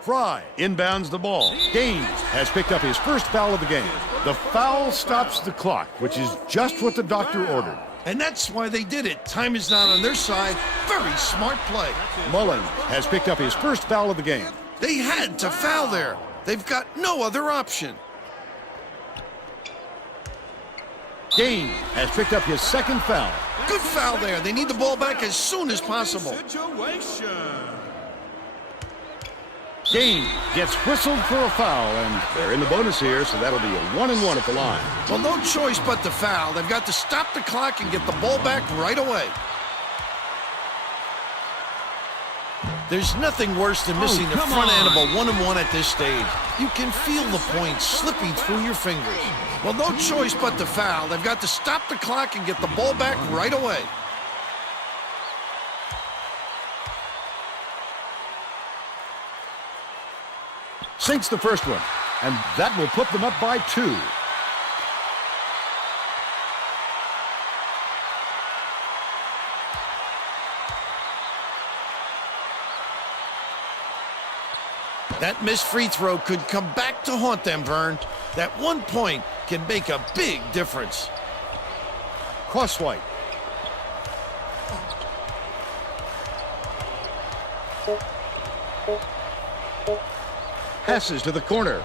Fry inbounds the ball. Gaines has picked up his first foul of the game. The foul stops the clock, which is just what the doctor ordered. And that's why they did it. Time is not on their side. Very smart play. Mullen has picked up his first foul of the game. They had to foul there. They've got no other option. Gaines has picked up his second foul. Good foul there. They need the ball back as soon as possible. Situation. Gaines gets whistled for a foul, and they're in the bonus here, so that'll be a 1-and-1 at the line. Well, no choice but to foul. They've got to stop the clock and get the ball back right away. There's nothing worse than missing the front end of a 1-and-1 at this stage. You can feel the points slipping through your fingers. Well, no choice but to foul. They've got to stop the clock and get the ball back right away. Sinks the first one, and that will put them up by 2. That missed free throw could come back to haunt them, Vern. That 1 point can make a big difference. Crosswhite. Passes to the corner.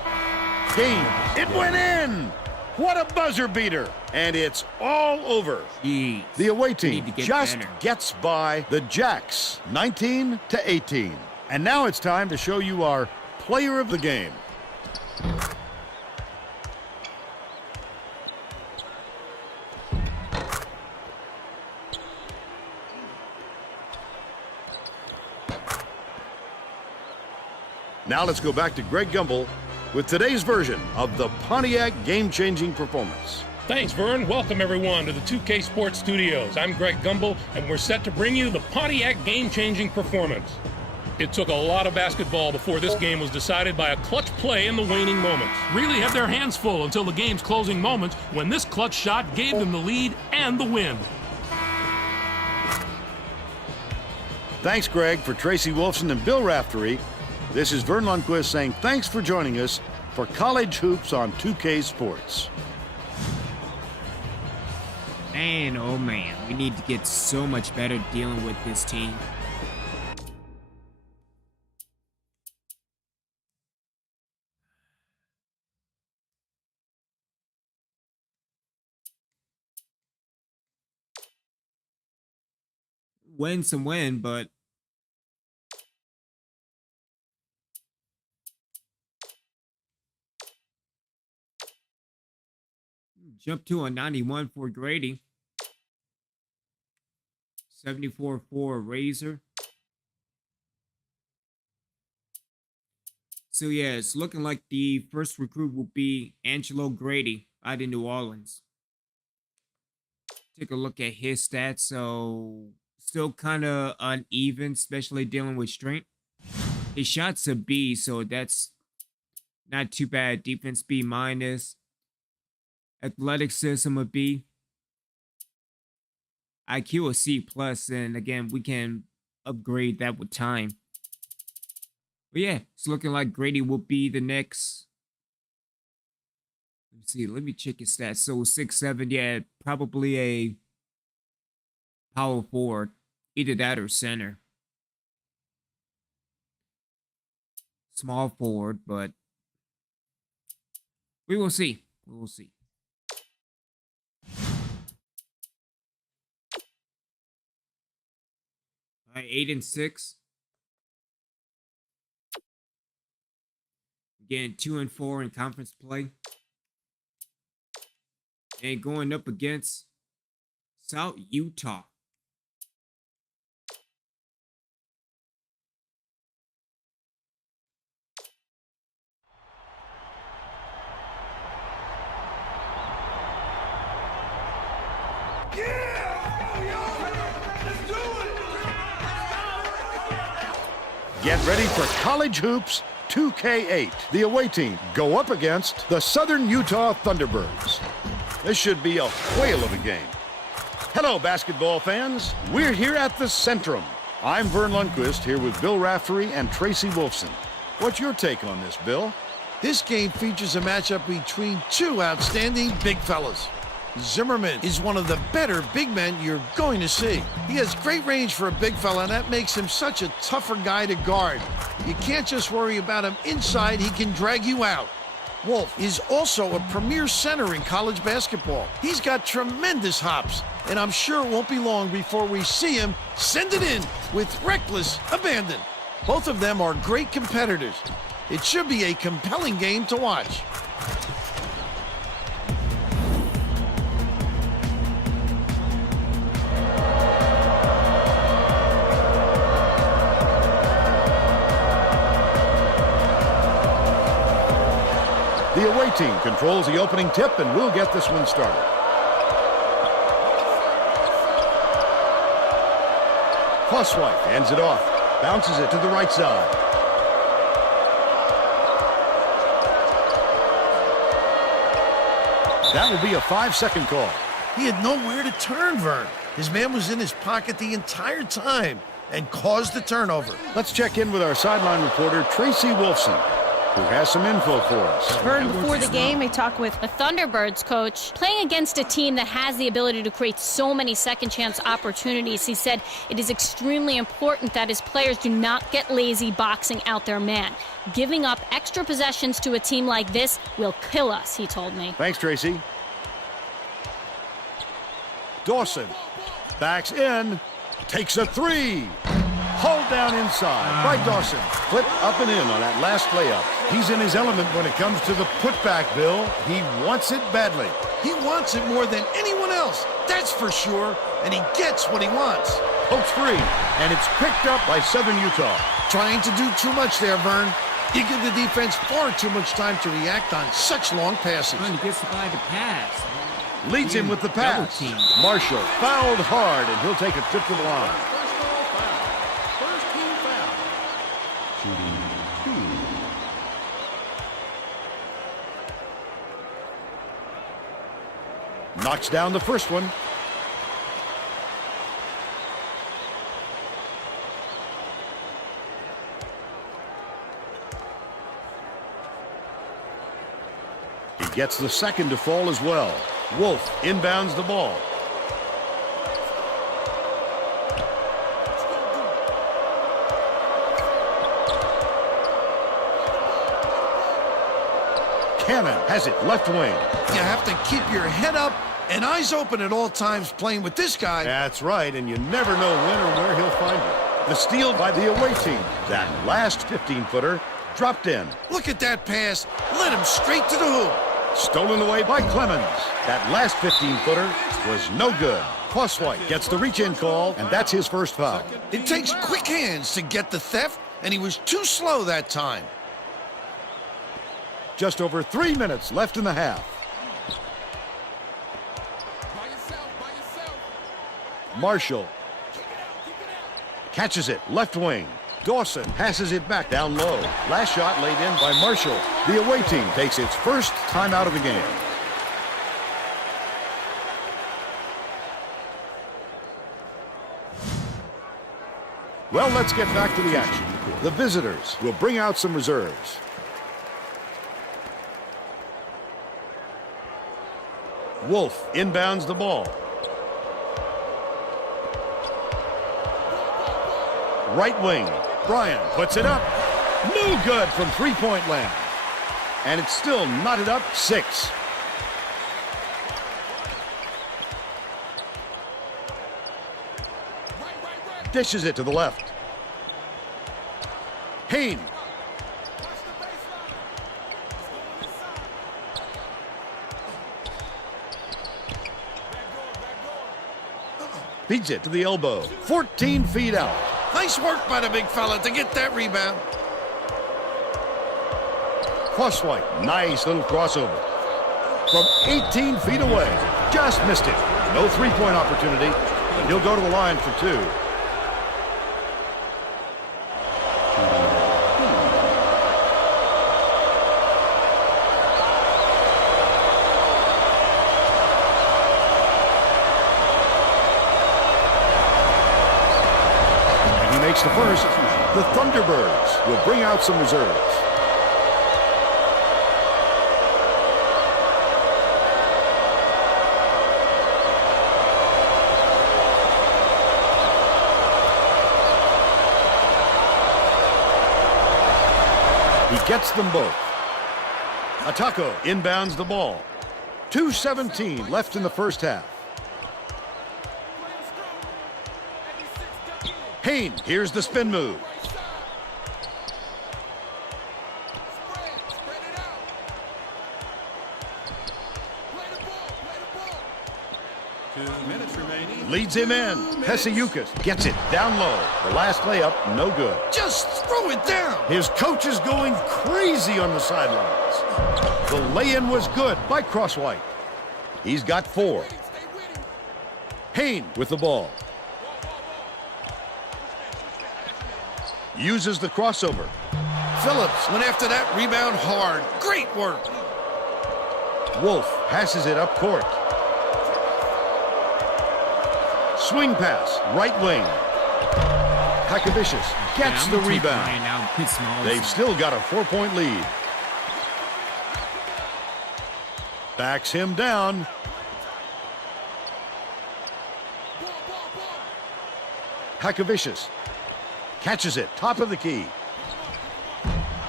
Gaines. It went in! What a buzzer beater! And it's all over. Jeez. The away Need team to get just better. gets by the Jacks, 19-18. And now it's time to show you our player of the game. Now let's go back to Greg Gumbel with today's version of the Pontiac game-changing performance. Thanks, Vern. Welcome, everyone, to the 2K Sports Studios. I'm Greg Gumbel, and we're set to bring you the Pontiac game-changing performance. It took a lot of basketball before this game was decided by a clutch play in the waning moments. Really had their hands full until the game's closing moments when this clutch shot gave them the lead and the win. Thanks, Greg, for Tracy Wolfson and Bill Raftery. This is Vern Lundquist saying thanks for joining us for College Hoops on 2K Sports. Man, oh man, we need to get so much better dealing with this team. Win's a win, but jump to a 91 for Grady. 74 for Razor. So yeah, it's looking like the first recruit will be Angelo Grady out in New Orleans. Take a look at his stats. So still kind of uneven, especially dealing with strength. His shot's a B, so that's not too bad. Defense B minus. Athleticism a B. IQ a C plus, and again, we can upgrade that with time. But yeah, it's looking like Grady will be the next. Let me see. Let me check his stats. So 6'7", yeah, probably a power forward, either that or center. Small forward, but we will see. We will see. 8-6. Getting 2-4 in conference play. And going up against South Utah. Get ready for College Hoops 2K8. The away team go up against the Southern Utah Thunderbirds. This should be a whale of a game. Hello, basketball fans. We're here at the Centrum. I'm Vern Lundquist here with Bill Raftery and Tracy Wolfson. What's your take on this, Bill? This game features a matchup between two outstanding big fellas. Zimmerman is one of the better big men you're going to see. He has great range for a big fella, and that makes him such a tougher guy to guard. You can't just worry about him inside, he can drag you out. Wolf is also a premier center in college basketball. He's got tremendous hops, and I'm sure it won't be long before we see him send it in with reckless abandon. Both of them are great competitors. It should be a compelling game to watch. The away team controls the opening tip, and we'll get this one started. Crosswhite hands it off, bounces it to the right side. That will be a 5-second call. He had nowhere to turn, Vern. His man was in his pocket the entire time and caused the turnover. Let's check in with our sideline reporter, Tracy Wolfson, who has some info for us. Vern, before the game, I talked with The Thunderbirds coach, playing against a team that has the ability to create so many second chance opportunities, he said it is extremely important that his players do not get lazy boxing out their man. Giving up extra possessions to a team like this will kill us, he told me. Thanks, Tracy. Dawson backs in, takes a three. Hold down inside by Dawson. Flip up and in on that last layup. He's in his element when it comes to the putback, Bill. He wants it badly. He wants it more than anyone else, that's for sure, and he gets what he wants. Pokes free, and it's picked up by Southern Utah. Trying to do too much there, Vern. You give the defense far too much time to react on such long passes. He gets by the pass. Leads him with the pass. Double team. Marshall fouled hard, and he'll take a trip to the line. Knocks down the first one. He gets the second to fall as well. Wolf inbounds the ball. Cannon has it left wing. You have to keep your head up and eyes open at all times playing with this guy. That's right, and you never know when or where he'll find you. The steal by the away team. That last 15-footer dropped in. Look at that pass. Led him straight to the hoop. Stolen away by Clemens. That last 15-footer was no good. Crosswhite gets the reach-in call, and that's his first foul. It takes quick hands to get the theft, and he was too slow that time. Just over 3 minutes left in the half. Marshall catches it, left wing. Dawson passes it back down low. Last shot laid in by Marshall. The away team takes its first timeout of the game. Well, let's get back to the action. The visitors will bring out some reserves. Wolf inbounds the ball. Right wing. Bryan puts it up. No good from three-point land. And it's still knotted up 6. Dishes it to the left. Hayne. Feeds it to the elbow. 14 feet out. Nice work by the big fella to get that rebound. Crosswhite. Nice little crossover. From 18 feet away. Just missed it. No three-point opportunity, but he'll go to the line for two. Makes the first. The Thunderbirds will bring out some reserves. He gets them both. Atako inbounds the ball. 2:17 left in the first half. Hayne, here's the spin move. Leads him in. Heseyukis gets it down low. The last layup, no good. Just throw it down. His coach is going crazy on the sidelines. The lay-in was good by Crosswhite. He's got 4. Hayne with the ball. Uses the crossover. Phillips went after that rebound hard. Great work. Wolf passes it up court. Swing pass, right wing. Hakavicius gets the rebound. They've still got a 4-point lead. Backs him down. Hakavicius catches it, top of the key.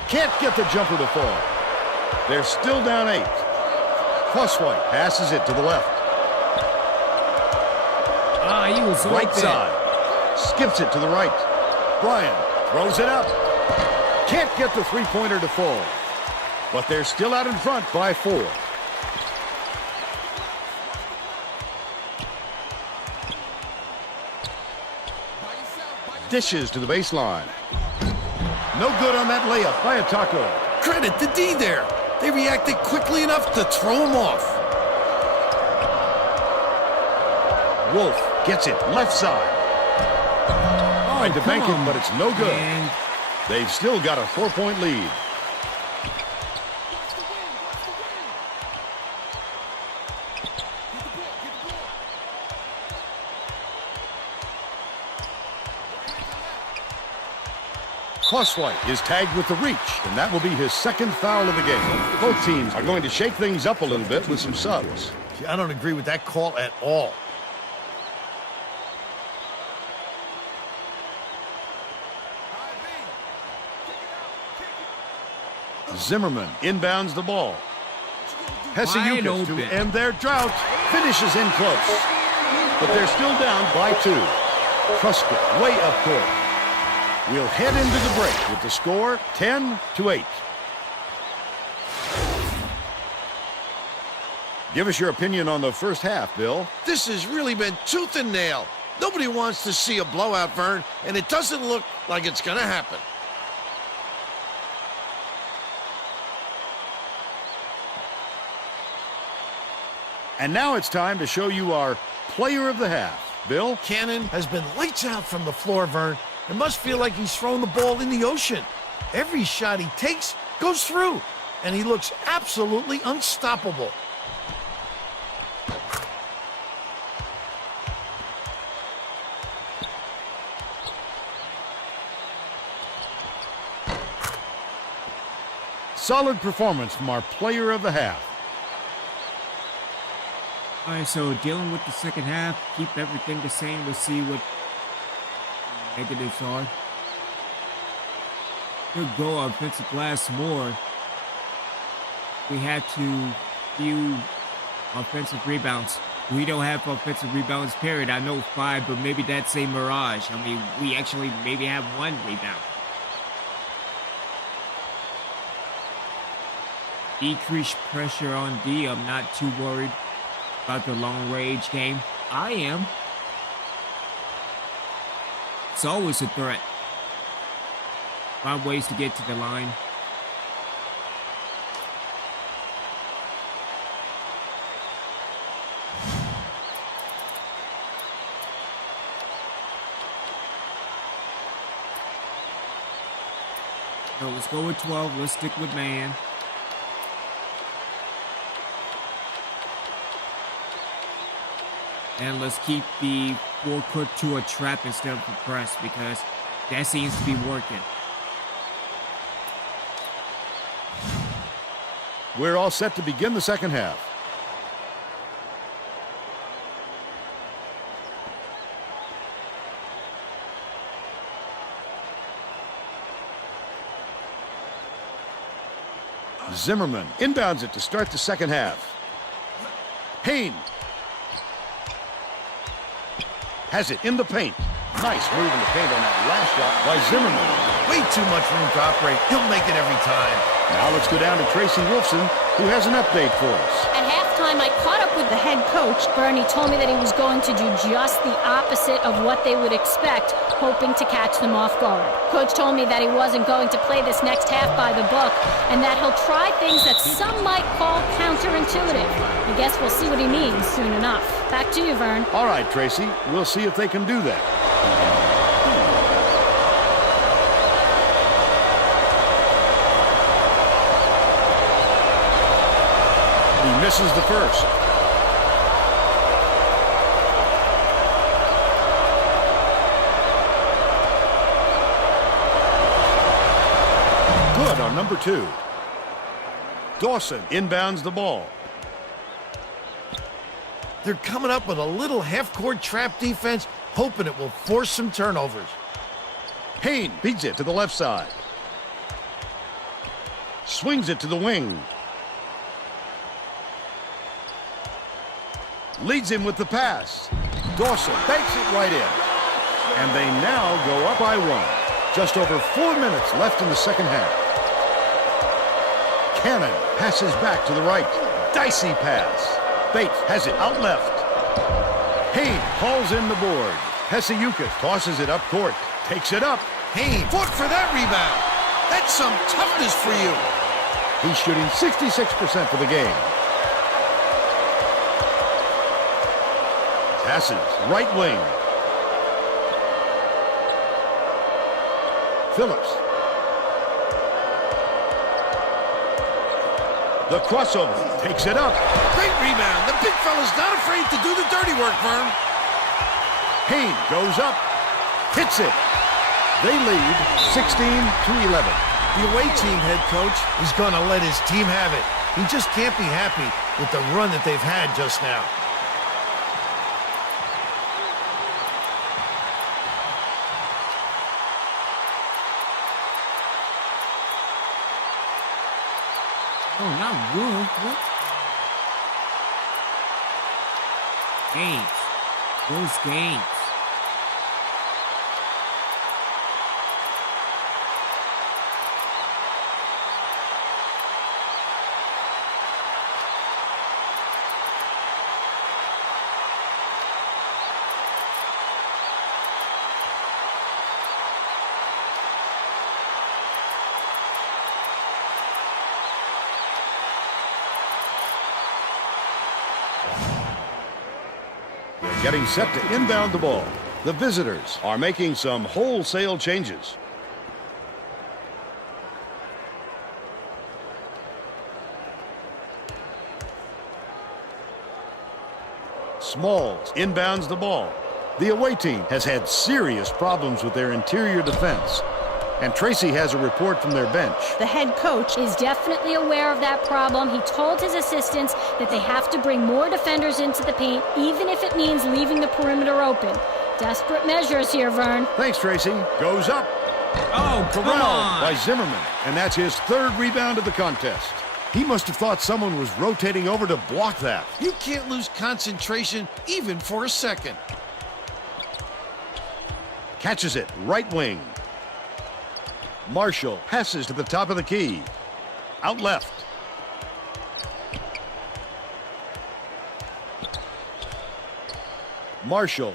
Can't get the jumper to fall. They're still down 8. Crosswhite passes it to the left. He was right side. Skips it to the right. Bryan throws it up. Can't get the three-pointer to fall. But they're still out in front by 4. Dishes to the baseline. No good on that layup by Atako. Credit to D there. They reacted quickly enough to throw him off. Wolf gets it left side. Tried to bank it, but it's no good. Man. They've still got a 4-point lead. Crosswhite is tagged with the reach, and that will be his 2nd foul of the game. Both teams are going to shake things up a little bit with some subs. See, I don't agree with that call at all. Zimmerman inbounds the ball. Heseyukis to end their drought. Finishes in close. But they're still down by 2. Truscott way up court. We'll head into the break with the score 10-8. Give us your opinion on the first half, Bill. This has really been tooth and nail. Nobody wants to see a blowout, Vern, and it doesn't look like it's going to happen. And now it's time to show you our player of the half. Bill? Cannon has been lights out from the floor, Vern. It must feel like he's thrown the ball in the ocean. Every shot he takes goes through, and he looks absolutely unstoppable. Solid performance from our player of the half. All right, so dealing with the second half, keep everything the same. We'll see what negatives are. Good goal, offensive glass more. We had to few offensive rebounds. We don't have offensive rebounds, period. I know 5, but maybe that's a mirage. I mean, we actually maybe have 1 rebound. Decrease pressure on D. I'm not too worried about the long range game. I am. It's always a threat. Find ways to get to the line. So let's go with 12. Let's stick with man. And let's keep the forecourt to a trap instead of a press because that seems to be working. We're all set to begin the second half. Zimmerman inbounds it to start the second half. Haynes has it in the paint. Nice move in the paint on that last shot by Zimmerman. Way too much room to operate. He'll make it every time. Now let's go down to Tracy Wolfson, who has an update for us. At halftime, I caught up with the head coach. Bernie told me that he was going to do just the opposite of what they would expect, hoping to catch them off guard. Coach told me that he wasn't going to play this next half by the book, and that he'll try things that some might call counterintuitive. I guess we'll see what he means soon enough. Back to you, Vern. All right, Tracy, we'll see if they can do that. He misses the first. Good on number 2. Dawson inbounds the ball. They're coming up with a little half-court trap defense, hoping it will force some turnovers. Haynes beats it to the left side. Swings it to the wing. Leads him with the pass. Dawson banks it right in. And they now go up by 1. Just over 4 minutes left in the second half. Cannon passes back to the right. Dicey pass. Bates has it out left. Haynes hauls in the board. Heseyuka tosses it up court. Takes it up. Haynes fought for that rebound. That's some toughness for you. He's shooting 66% for the game. Passes right wing. Phillips. The crossover takes it up. Great rebound. The big fella's not afraid to do the dirty work, Vern. Haynes goes up. Hits it. They lead 16-11. The away team head coach is going to let his team have it. He just can't be happy with the run that they've had just now. Oh, not Wolf. What? Games. Those games. Getting set to inbound the ball. The visitors are making some wholesale changes. Smalls inbounds the ball. The away team has had serious problems with their interior defense. And Tracy has a report from their bench. The head coach is definitely aware of that problem. He told his assistants that they have to bring more defenders into the paint, even if it means leaving the perimeter open. Desperate measures here, Vern. Thanks, Tracy. Goes up. Oh, come Corralled on. by Zimmerman. And that's his 3rd rebound of the contest. He must have thought someone was rotating over to block that. You can't lose concentration even for a second. Catches it, right wing. Marshall passes to the top of the key. Out left. Marshall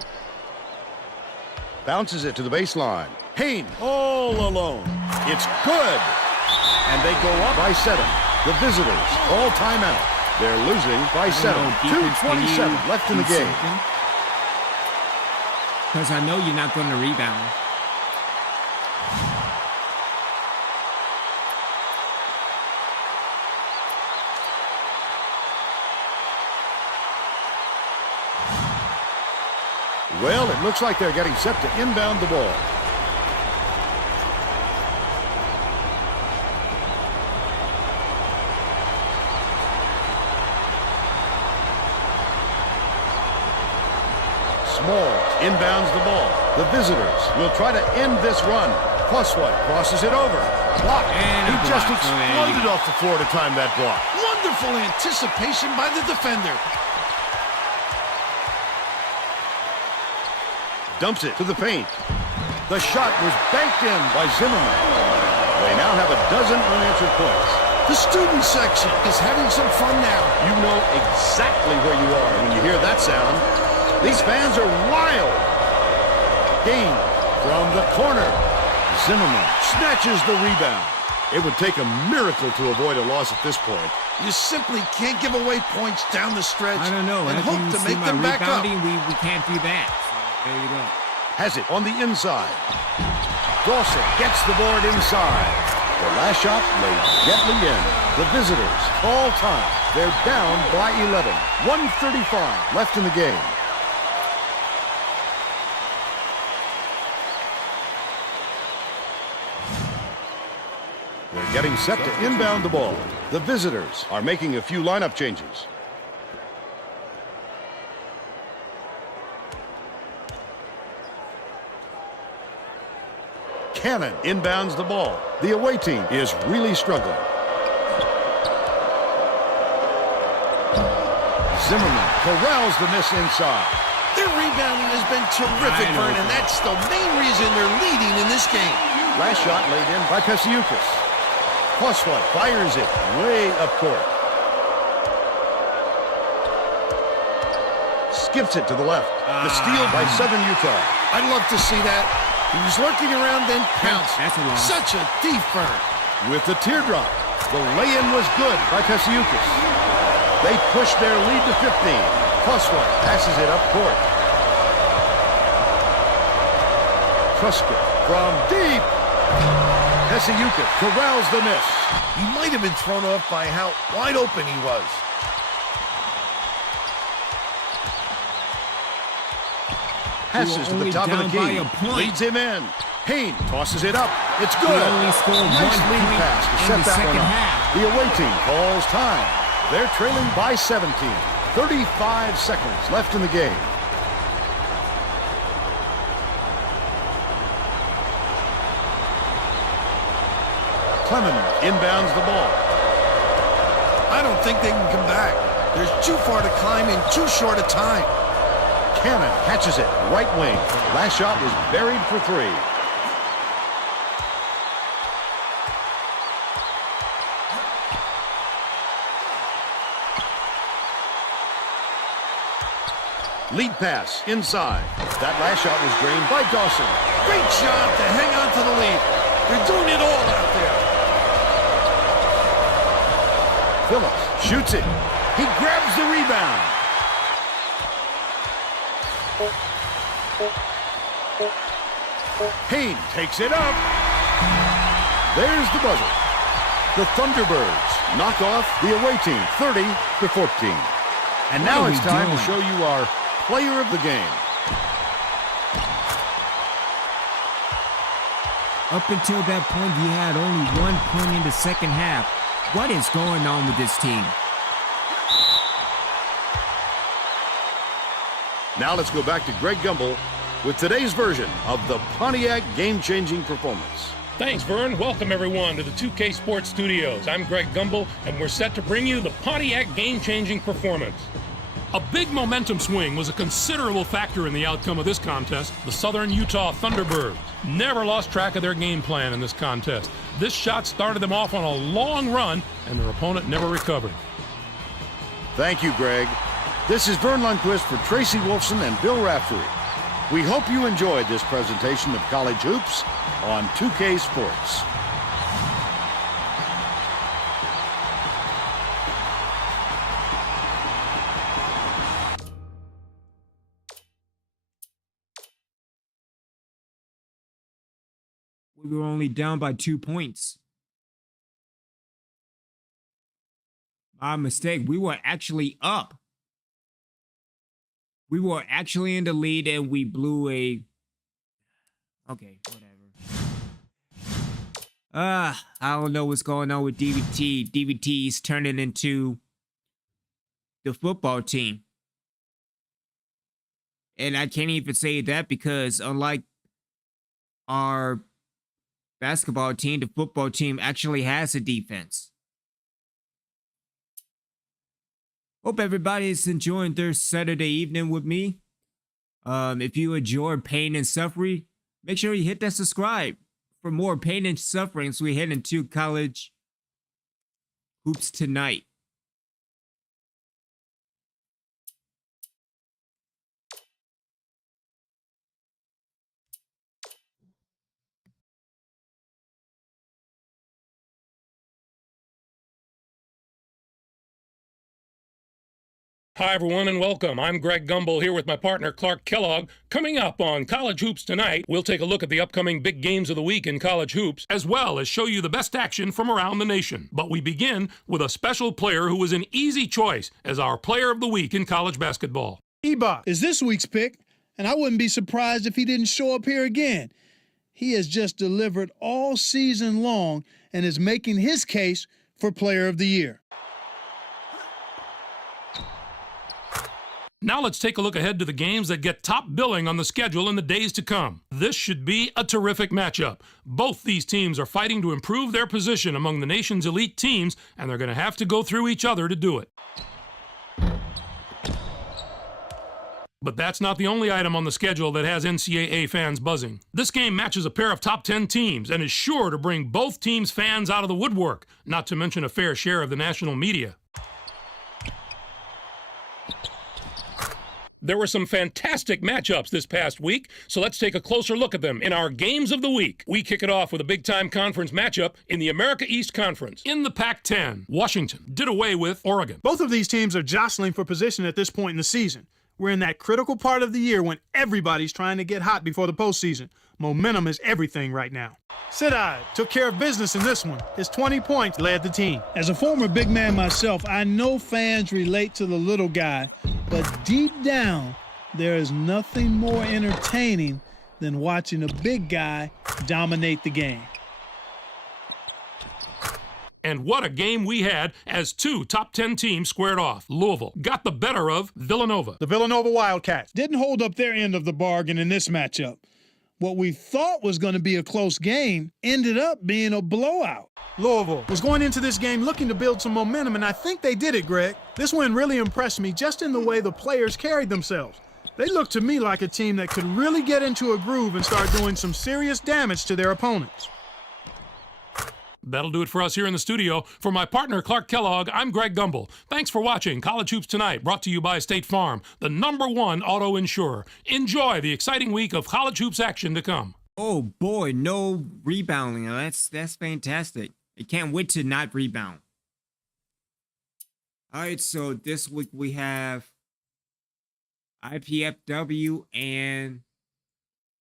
bounces it to the baseline. Hayne all alone. It's good. And they go up by 7. The visitors all timeout. They're losing by 7. 2:27 left in the game. Because I know you're not going to rebound. Well, it looks like they're getting set to inbound the ball. Small inbounds the ball. The visitors will try to end this run. Crossway crosses it over. Block. And he a just block. exploded off the floor to time that block. Wonderful anticipation by the defender. Dumps it to the paint. The shot was banked in by Zimmerman. They now have a dozen unanswered points. The student section is having some fun now. You know exactly where you are when you hear that sound. These fans are wild. Game from the corner. Zimmerman snatches the rebound. It would take a miracle to avoid a loss at this point. You simply can't give away points down the stretch I don't know. and After hope you to see make my them back up. rebounding, we can't do that. So there you go. Has it on the inside. Dawson gets the board inside. The last shot laid gently in. The visitors all time. They're down by 11. 1:35 left in the game. They're getting set to inbound the ball. The visitors are making a few lineup changes. Cannon inbounds the ball. The away team is really struggling. Zimmerman corrals the miss inside. Their rebounding has been terrific, Vern, and that's the main reason they're leading in this game. Last shot laid in by Pesiukis. Crossway fires it way up court. Skips it to the left. The steal by Southern Utah. I'd love to see that. He was lurking around, then pounced. That's a loss. Such a thief, Vern. With the teardrop, the lay-in was good by Pesiukis. They push their lead to 15. Crossway passes it up court. Truska from deep. Pesiukis corrals the miss. He might have been thrown off by how wide open he was. Passes to the top of the key. Leads him in. Hayne tosses it up. It's good. only scored Nice one lead point pass to in set the that second one up. half. The away team calls time. They're trailing by 17. 35 seconds left in the game. Clement inbounds the ball. I don't think they can come back. There's too far to climb in too short a time. Cannon catches it, right wing. Last shot was buried for 3. Lead pass inside. That last shot was drained by Dawson. Great job to hang on to the lead. They're doing it all out there. Phillips shoots it. He grabs the rebound. Hayne takes it up. There's the buzzer. The Thunderbirds knock off the away team 30-14. And now it's time to show you our player of the game. Up until that point, he had only 1 point in the second half. What is going on with this team? Now let's go back to Greg Gumbel with today's version of the Pontiac game-changing performance. Thanks, Vern. Welcome, everyone, to the 2K Sports Studios. I'm Greg Gumbel, and we're set to bring you the Pontiac game-changing performance. A big momentum swing was a considerable factor in the outcome of this contest. The Southern Utah Thunderbirds never lost track of their game plan in this contest. This shot started them off on a long run, and their opponent never recovered. Thank you, Greg. This is Vern Lundquist for Tracy Wolfson and Bill Raftery. We hope you enjoyed this presentation of College Hoops on 2K Sports. We were only down by 2 points. My mistake. We were actually up. We were actually in the lead and we blew a... Okay, whatever. I don't know what's going on with DVT. DVT's turning into the football team. And I can't even say that because unlike our basketball team, the football team actually has a defense. Hope everybody's enjoying their Saturday evening with me. If you enjoy pain and suffering, make sure you hit that subscribe for more pain and suffering as we head into college hoops tonight. Hi, everyone, and welcome. I'm Greg Gumbel here with my partner, Clark Kellogg. Coming up on College Hoops tonight, we'll take a look at the upcoming big games of the week in college hoops, as well as show you the best action from around the nation. But we begin with a special player who was an easy choice as our player of the week in college basketball. Ebok is this week's pick, and I wouldn't be surprised if he didn't show up here again. He has just delivered all season long and is making his case for player of the year. Now let's take a look ahead to the games that get top billing on the schedule in the days to come. This should be a terrific matchup. Both these teams are fighting to improve their position among the nation's elite teams, and they're going to have to go through each other to do it. But that's not the only item on the schedule that has NCAA fans buzzing. This game matches a pair of top 10 teams and is sure to bring both teams' fans out of the woodwork, not to mention a fair share of the national media. There were some fantastic matchups this past week, so let's take a closer look at them in our Games of the Week. We kick it off with a big-time conference matchup in the America East Conference. In the Pac-10, Washington did away with Oregon. Both of these teams are jostling for position at this point in the season. We're in that critical part of the year when everybody's trying to get hot before the postseason. Momentum is everything right now. Sidai took care of business in this one. His 20 points led the team. As a former big man myself, I know fans relate to the little guy, but deep down, there is nothing more entertaining than watching a big guy dominate the game. And what a game we had as two top 10 teams squared off. Louisville got the better of Villanova. The Villanova Wildcats didn't hold up their end of the bargain in this matchup. What we thought was going to be a close game ended up being a blowout. Louisville was going into this game looking to build some momentum, and I think they did it, Greg. This win really impressed me just in the way the players carried themselves. They looked to me like a team that could really get into a groove and start doing some serious damage to their opponents. That'll do it for us here in the studio. For my partner, Clark Kellogg, I'm Greg Gumbel. Thanks for watching College Hoops Tonight, brought to you by State Farm, the #1 auto insurer. Enjoy the exciting week of college hoops action to come. Oh boy, no rebounding. That's fantastic. I can't wait to not rebound. All right, so this week we have IPFW and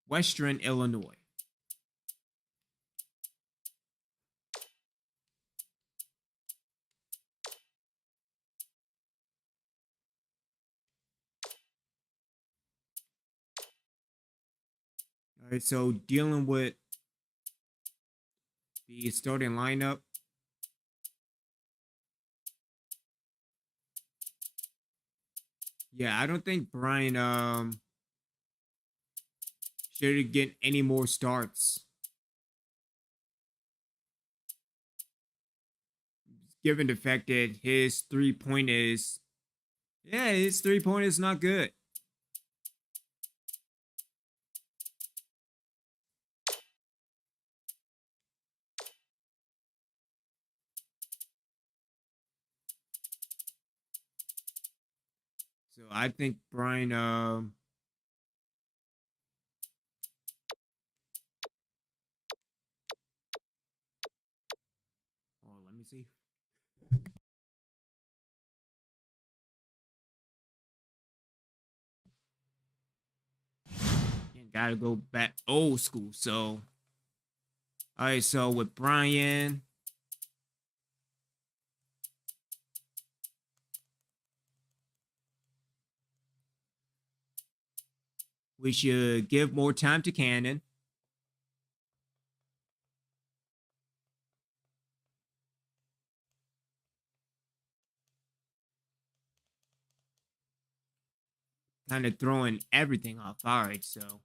Western Illinois. All right, so dealing with the starting lineup. Yeah, I don't think Brian should get any more starts. given the fact that his 3-point is, yeah, his 3-point is not good. So I think Brian, oh, let me see. And gotta go back old school. So, all right. So with Brian, we should give more time to Cannon. Kind of throwing everything off. All right. So,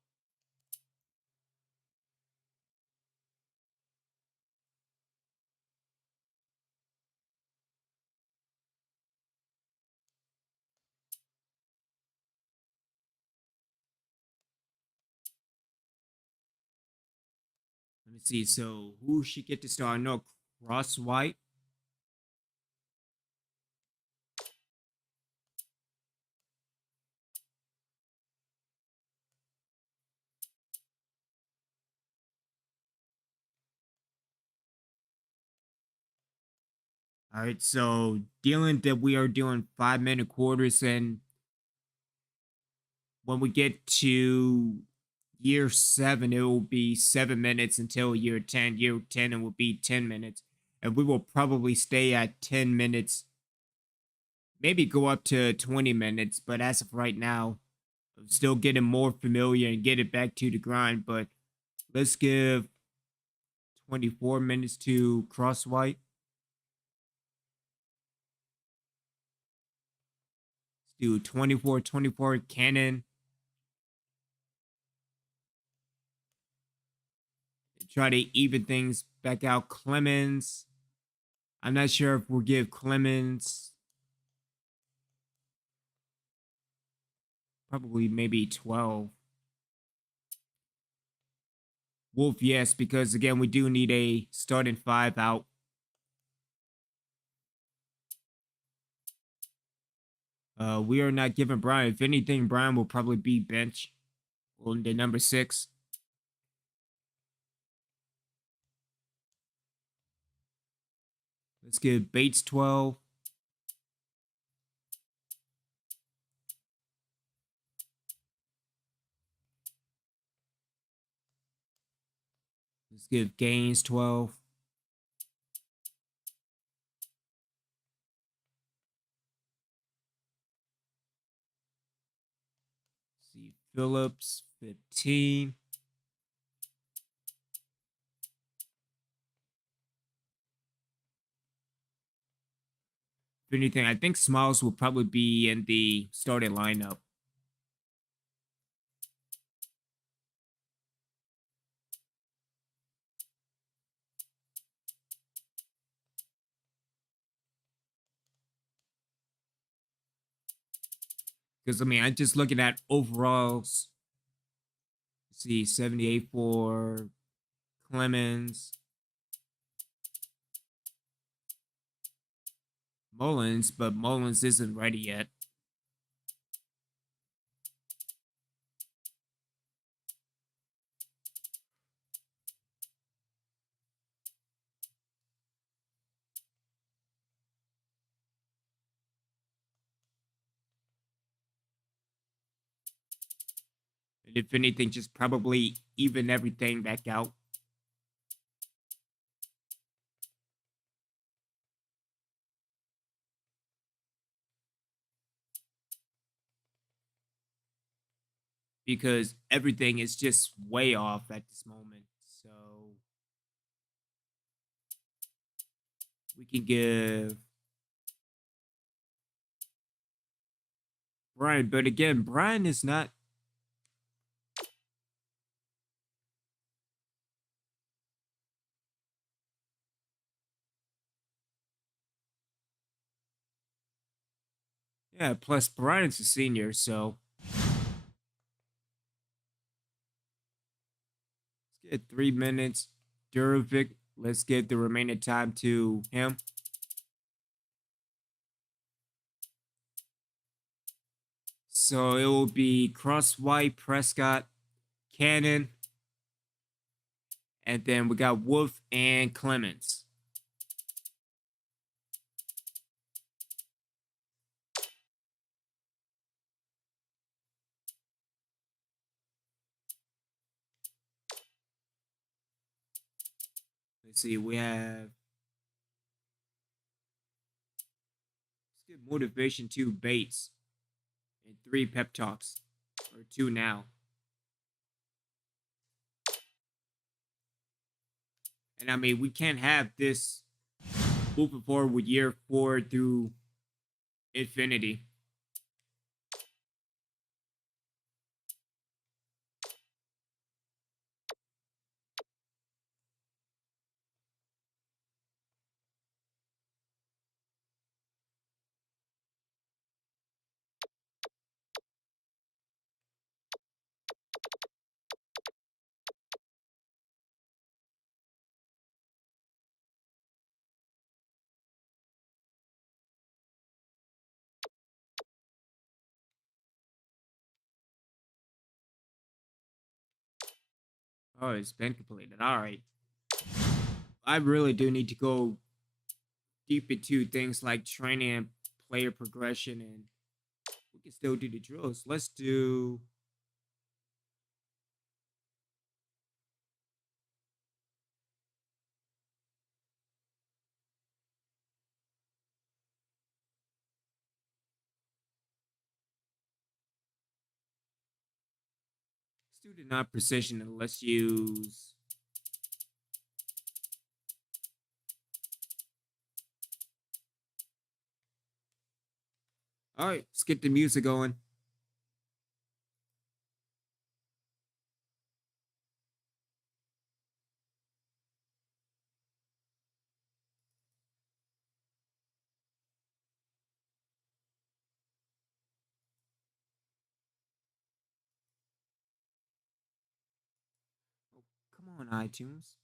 let me see. So who should get to start? No, Cross White. All right, so dealing that we are doing 5-minute quarters, and when we get to year 7, it will be 7 minutes until year 10. Year 10, it will be 10 minutes, and we will probably stay at 10 minutes, maybe go up to 20 minutes. But as of right now, I'm still getting more familiar and get it back to the grind. But let's give 24 minutes to Cross White. Let's do 24 Cannon. Try to even things back out. Clemens. I'm not sure if we'll give Clemens probably maybe 12. Wolf, yes, because again, we do need a starting 5 out. We are not giving Brian. If anything, Brian will probably be bench on the number 6. Let's give Bates 12. Let's give Gaines 12. See Phillips 15. If anything, I think Smiles will probably be in the starting lineup. Because, I mean, I'm just looking at overalls. Let's see, 78 for Clemens. Mullins, but Mullins isn't ready yet. And if anything, just probably even everything back out. Because everything is just way off at this moment. So we can give Brian, but again, Brian is not. Yeah, plus Brian's a senior, so let's get 3 minutes. Durovic, let's give the remaining time to him. So it will be Cross White, Prescott, Cannon, and then we got Wolf and Clemens. Let's see, we have, let's give motivation to Bates and 3 pep talks, or 2 now. And I mean, we can't have this moving forward with year 4 through infinity. Oh, it's been completed. All right. I really do need to go deep into things like training and player progression, and we can still do the drills. Let's do. Let's do the non precision, and let's use. All right, let's get the music going. Oh, come on, iTunes.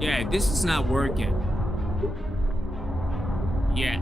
Yeah, this is not working. Yeah.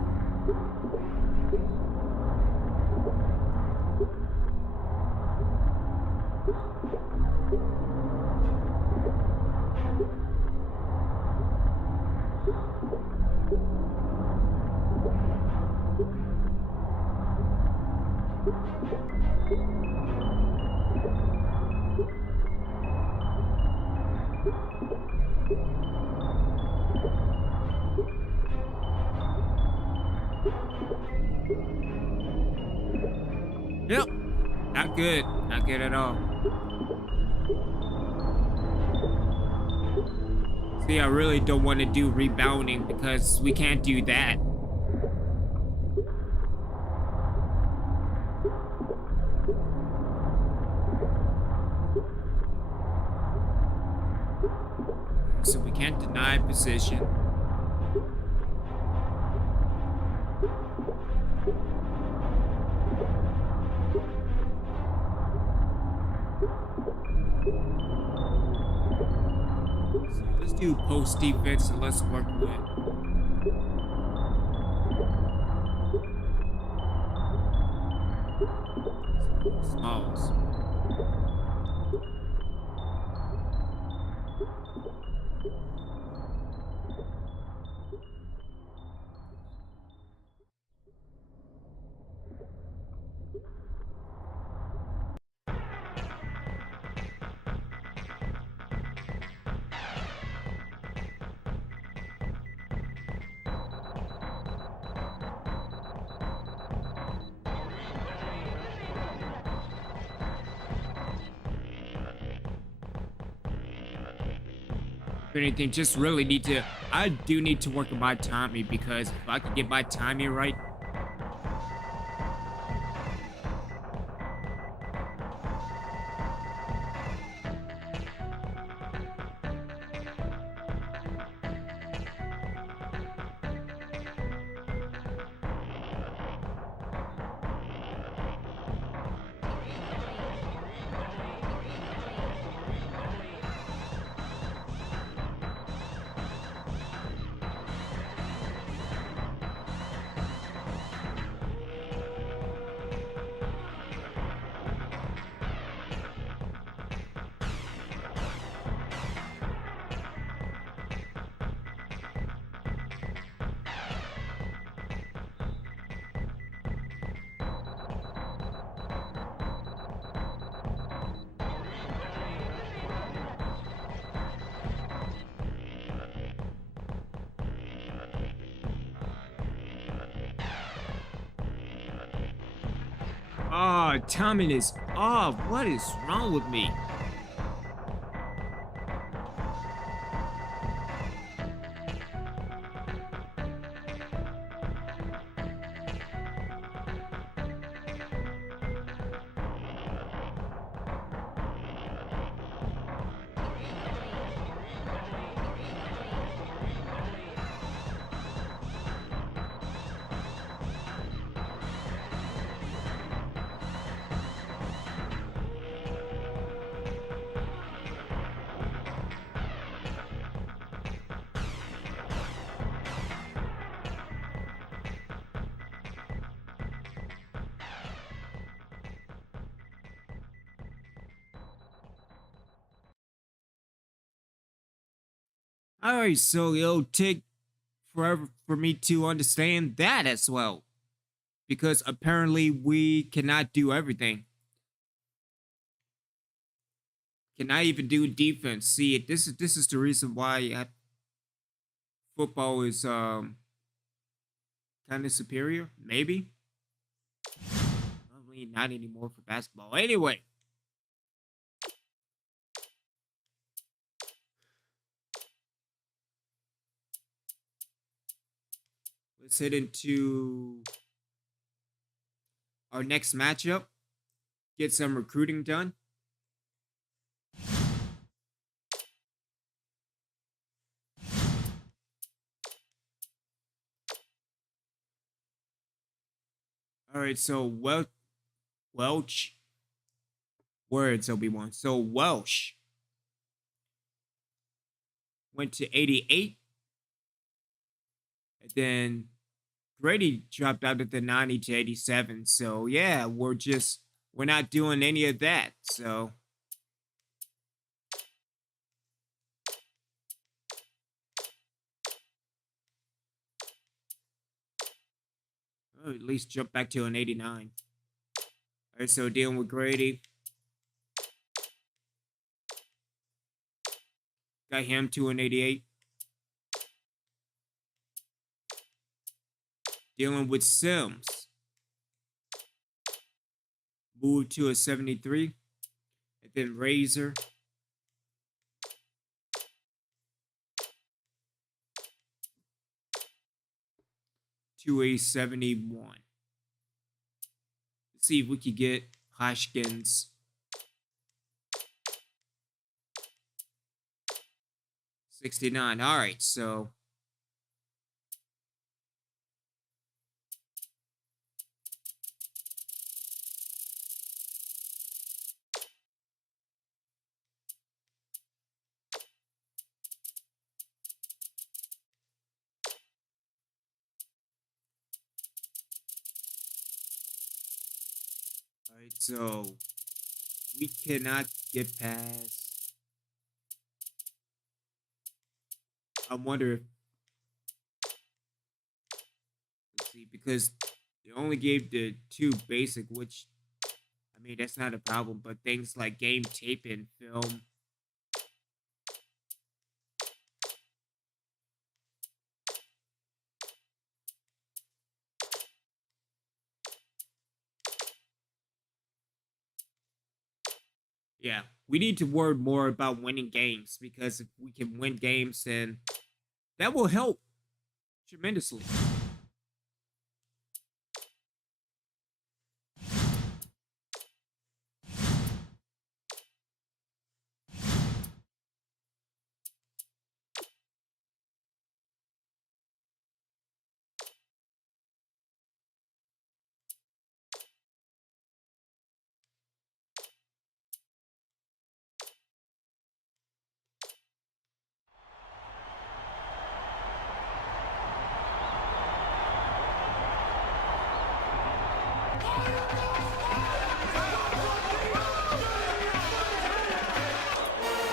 Yep. Not good. Not good at all. See, I really don't want to do rebounding because we can't do that. So we can't deny position. So let's do post defense and let's work with Smalls. If anything, just really need to. I do need to work on my timing because if I could get my timing right. Ah, timing is off. What is wrong with me? Alright, so it'll take forever for me to understand that as well. Because apparently we cannot do everything. Cannot even do defense. See, this is the reason why football is kind of superior, maybe. Probably not anymore for basketball. Anyway. Let's head into our next matchup. Get some recruiting done. All right, so Welch words Obi-Wan. So Welsh went to 88. And then Grady dropped out at the 90 to 87. So yeah, we're not doing any of that. So oh, at least jump back to an 89. All right, so dealing with Grady. Got him to an 88. Dealing with Sims. Moved to a 73. And then Razor. To a 71. Let's see if we could get Hoskins. 69. All right, so so we cannot get past I wonder if, let's see, because they only gave the 2 basic, which, I mean, that's not a problem, but things like game tape and film. Yeah, we need to worry more about winning games, because if we can win games, then that will help tremendously.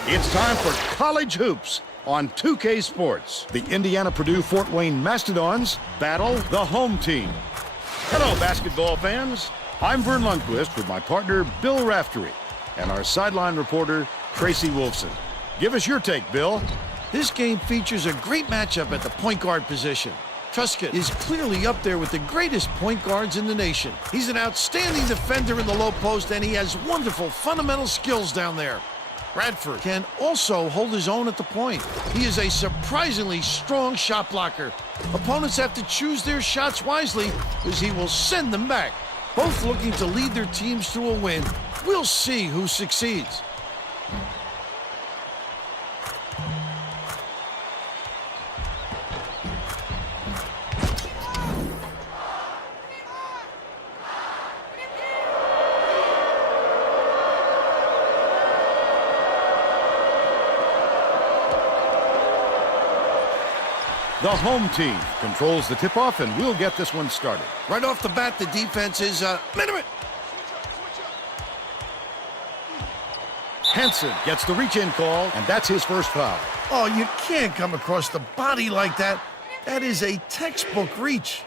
It's time for College Hoops on 2K Sports. The Indiana-Purdue-Fort Wayne Mastodons battle the home team. Hello, basketball fans. I'm Vern Lundquist with my partner, Bill Raftery, and our sideline reporter, Tracy Wolfson. Give us your take, Bill. This game features a great matchup at the point guard position. Truscott is clearly up there with the greatest point guards in the nation. He's an outstanding defender in the low post, and he has wonderful fundamental skills down there. Bradford can also hold his own at the point. He is a surprisingly strong shot blocker. Opponents have to choose their shots wisely, as he will send them back. Both looking to lead their teams to a win. We'll see who succeeds. The home team controls the tip-off, and we'll get this one started. Right off the bat, the defense is minimum. Hansen gets the reach-in call, and that's his first foul. Oh, you can't come across the body like that. That is a textbook reach.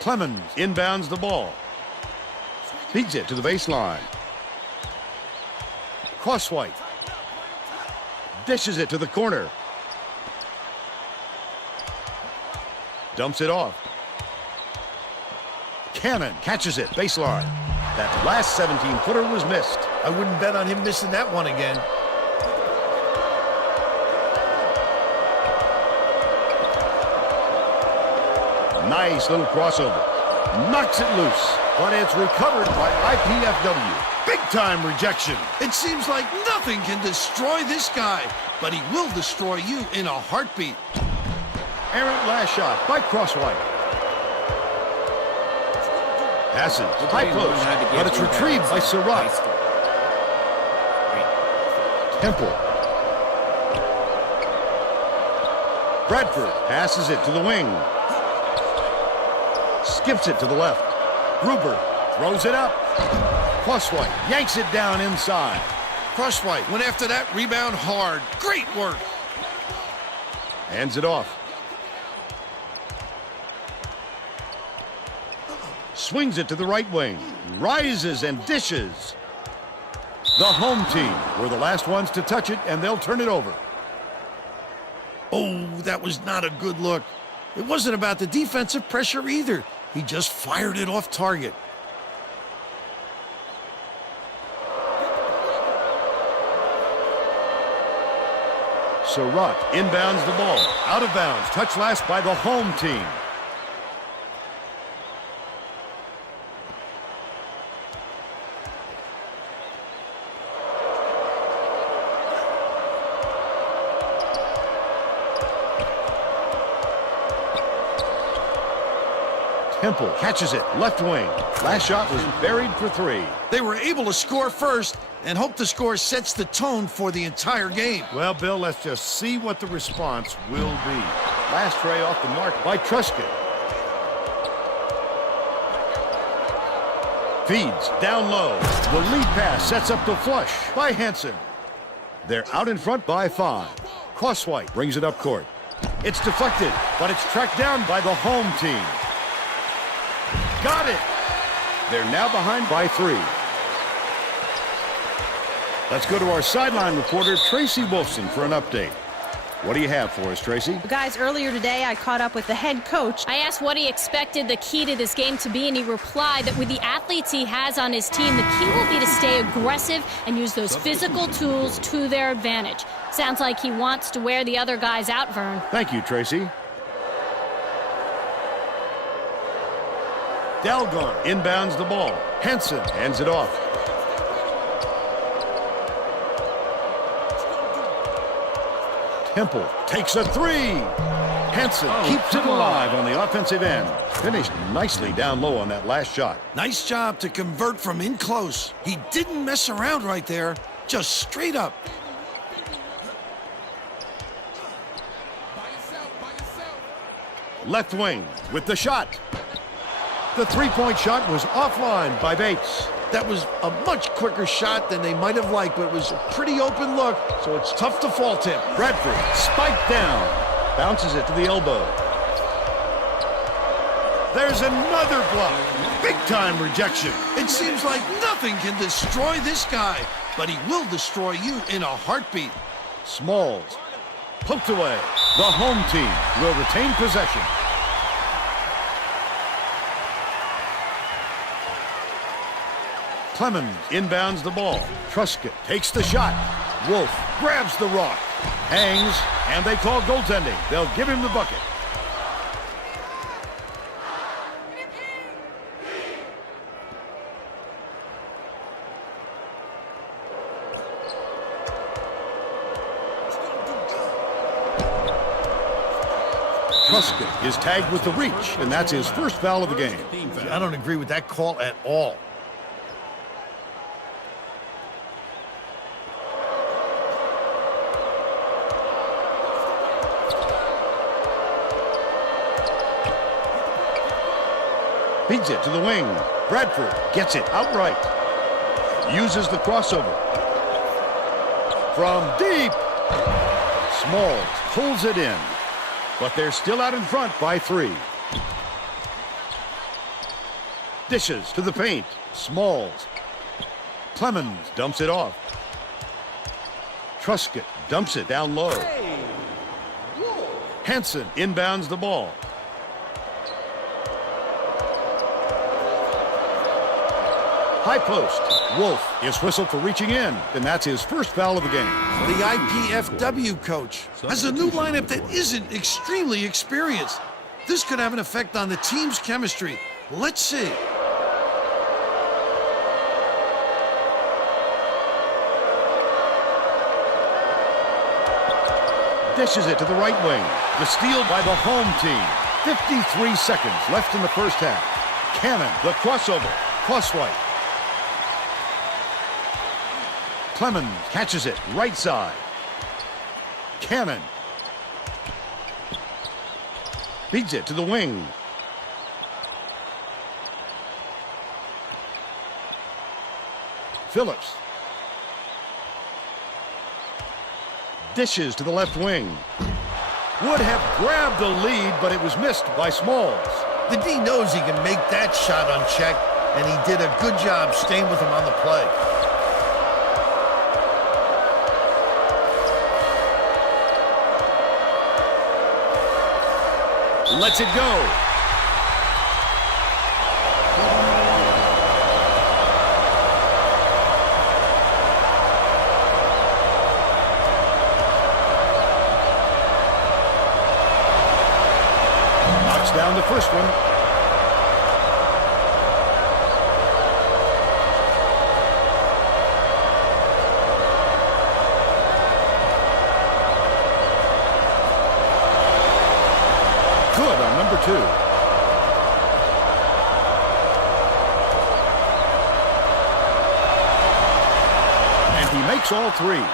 Clemens inbounds the ball. Feeds it to the baseline. Crosswhite. Dishes it to the corner. Dumps it off. Cannon catches it, baseline. That last 17-footer was missed. I wouldn't bet on him missing that one again. Nice little crossover. Knocks it loose, but it's recovered by IPFW. Big-time rejection. It seems like nothing can destroy this guy, but he will destroy you in a heartbeat. Errant last shot by Crosswhite. Passes high post, but it's retrieved by Surratt. Temple. Bradford passes it to the wing. Skips it to the left. Gruber throws it up. Crosswhite yanks it down inside. Crosswhite went after that rebound hard. Great work. Hands it off. Swings it to the right wing. Rises and dishes. The home team were the last ones to touch it, and they'll turn it over. Oh, that was not a good look. It wasn't about the defensive pressure either. He just fired it off target. Surratt inbounds the ball. Out of bounds. Touch last by the home team. Temple catches it, left wing. Last shot was buried for 3. They were able to score first and hope the score sets the tone for the entire game. Well, Bill, let's just see what the response will be. Last tray off the mark by Truscott. Feeds down low. The lead pass sets up the flush by Hansen. They're out in front by 5. Crosswhite brings it up court. It's deflected, but it's tracked down by the home team. Got it! They're now behind by 3. Let's go to our sideline reporter, Tracy Wolfson, for an update. What do you have for us, Tracy? Guys, earlier today, I caught up with the head coach. I asked what he expected the key to this game to be, and he replied that with the athletes he has on his team, the key will be to stay aggressive and use those physical tools to their advantage. Sounds like he wants to wear the other guys out, Vern. Thank you, Tracy. Dalgarn inbounds the ball. Henson hands it off. Temple takes a 3. Henson keeps it alive on the offensive end. Finished nicely down low on that last shot. Nice job to convert from in close. He didn't mess around right there. Just straight up. Left wing with the shot. The three-point shot was offline by Bates. That was a much quicker shot than they might have liked, but it was a pretty open look, so it's tough to fault him. Bradford spiked down. Bounces it to the elbow. There's another block. Big-time rejection. It seems like nothing can destroy this guy, but he will destroy you in a heartbeat. Smalls poked away. The home team will retain possession. Clemens inbounds the ball. Truscott takes the shot. Wolf grabs the rock. Hangs, and they call goaltending. They'll give him the bucket. Truscott is tagged with the reach, and that's his first foul of the game. I don't agree with that call at all. Feeds it to the wing. Bradford gets it outright. Uses the crossover. From deep. Smalls pulls it in. But they're still out in front by 3. Dishes to the paint. Smalls. Clemens dumps it off. Truscott dumps it down low. Hanson inbounds the ball. High post. Wolf is whistled for reaching in, and that's his first foul of the game. The IPFW coach has a new lineup that isn't extremely experienced. This could have an effect on the team's chemistry. Let's see. Dishes it to the right wing. The steal by the home team. 53 seconds left in the first half. Cannon, the crossover. Crosswhite. Clemens catches it right side. Cannon feeds it to the wing. Phillips dishes to the left wing. Would have grabbed the lead, but it was missed by Smalls. The D knows he can make that shot unchecked, and he did a good job staying with him on the play. Lets it go. Knocks down the first one. Good on number 2. And he makes all 3.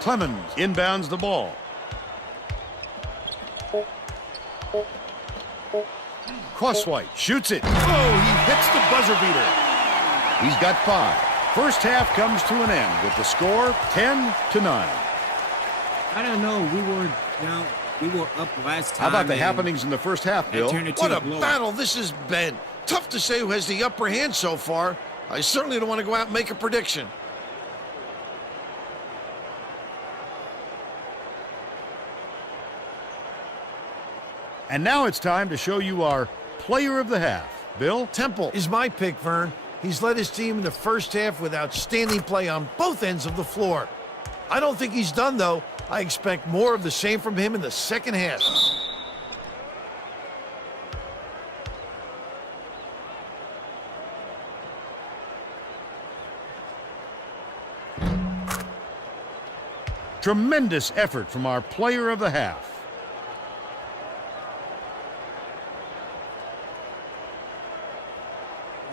Clemens inbounds the ball. Crosswhite shoots it. Oh, he hits the buzzer beater. He's got 5. First half comes to an end with the score 10-9. I don't know. We were down. We were up last time. How about the and happenings in the first half, it Bill? turned into What a a blowout. battle this has been. Tough to say who has the upper hand so far. I certainly don't want to go out and make a prediction. And now it's time to show you our player of the half. Bill? Temple is my pick, Vern. He's led his team in the first half with outstanding play on both ends of the floor. I don't think he's done, though. I expect more of the same from him in the second half. Tremendous effort from our player of the half.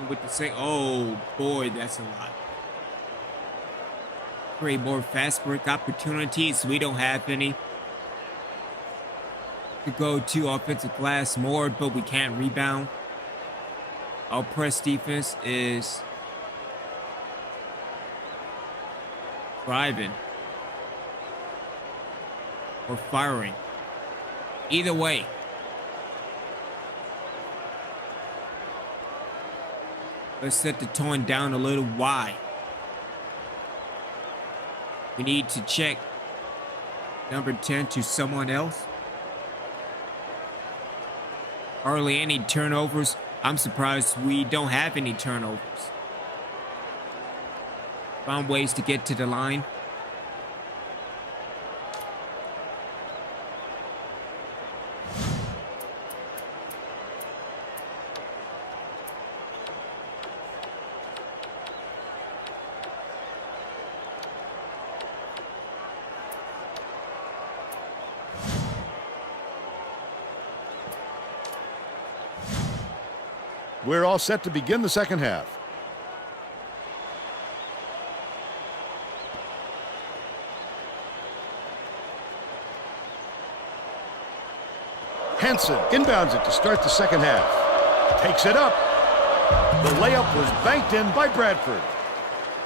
With the same, oh boy, that's a lot. Create more fast break opportunities. We don't have any. To go to offensive glass more, but we can't rebound. Our press defense is thriving. We're firing. Either way. Let's set the tone down a little. Why? We need to check number 10 to someone else. Hardly any turnovers. I'm surprised we don't have any turnovers. Found ways to get to the line. We're all set to begin the second half. Hansen inbounds it to start the second half. Takes it up. The layup was banked in by Bradford.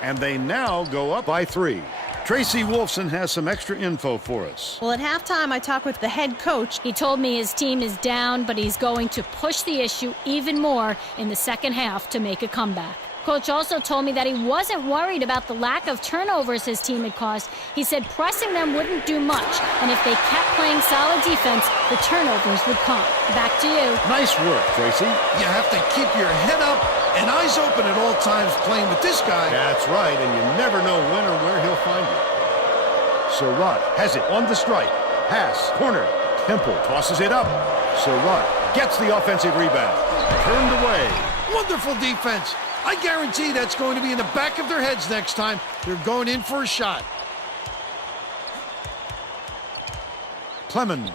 And they now go up by 3. Tracy Wolfson has some extra info for us. Well, at halftime, I talked with the head coach. He told me his team is down, but he's going to push the issue even more in the second half to make a comeback. Coach also told me that he wasn't worried about the lack of turnovers his team had caused. He said pressing them wouldn't do much, and if they kept playing solid defense, the turnovers would come. Back to you. Nice work, Tracy. You have to keep your head up and eyes open at all times playing with this guy. That's right, and you never know when or where he'll find you. Surratt has it on the strike. Pass, corner. Temple tosses it up. Surratt gets the offensive rebound. Turned away. Wonderful defense. I guarantee that's going to be in the back of their heads next time they're going in for a shot. Clemens.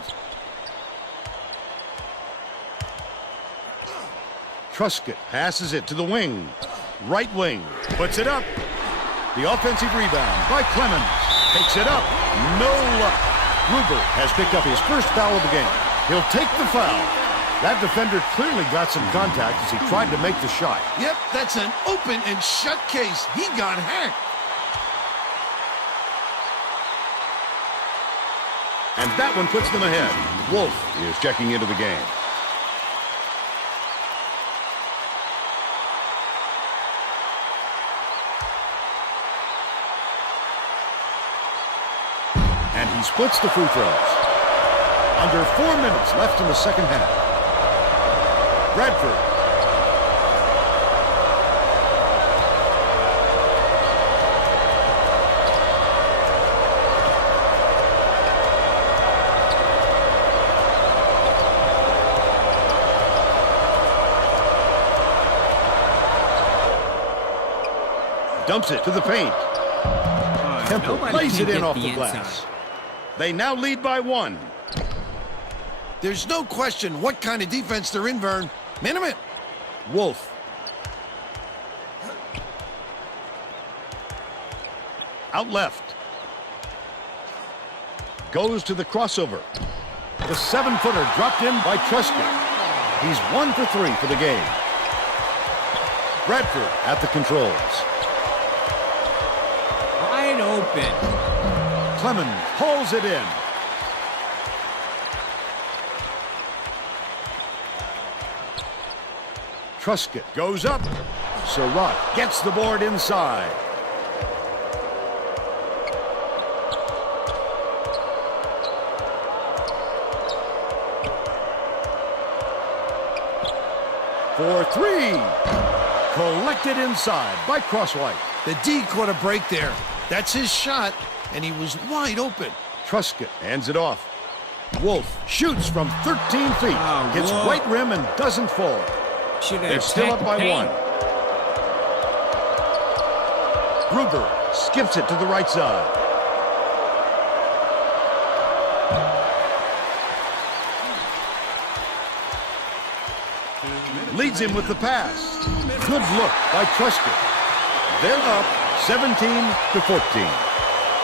Truscott passes it to the wing. Right wing. Puts it up. The offensive rebound by Clemens. Takes it up. No luck. Ruber has picked up his first foul of the game. He'll take the foul. That defender clearly got some contact as he tried to make the shot. Yep, that's an open and shut case. He got hacked. And that one puts them ahead. Wolf is checking into the game. And he splits the free throws. Under 4 minutes left in the second half. Bradford. Dumps it to the paint. Temple lays it in off the glass. They now lead by 1. There's no question what kind of defense they're in, Vern. Minimum. Wolf. Out left. Goes to the crossover. The 7-footer dropped in by Truscott. He's 1 for 3 for the game. Bradford at the controls. wide open. Clemens pulls it in. Truscott goes up. Surratt gets the board inside. For three. Collected inside by Crosswhite. The D caught a break there. That's his shot, and he was wide open. Truscott hands it off. Wolf shoots from 13 feet. Oh, hits Wolf. right rim and doesn't fall. They're still up by one. Gruber skips it to the right side. Leads him with the pass. Good look by Truscott. They're up 17-14.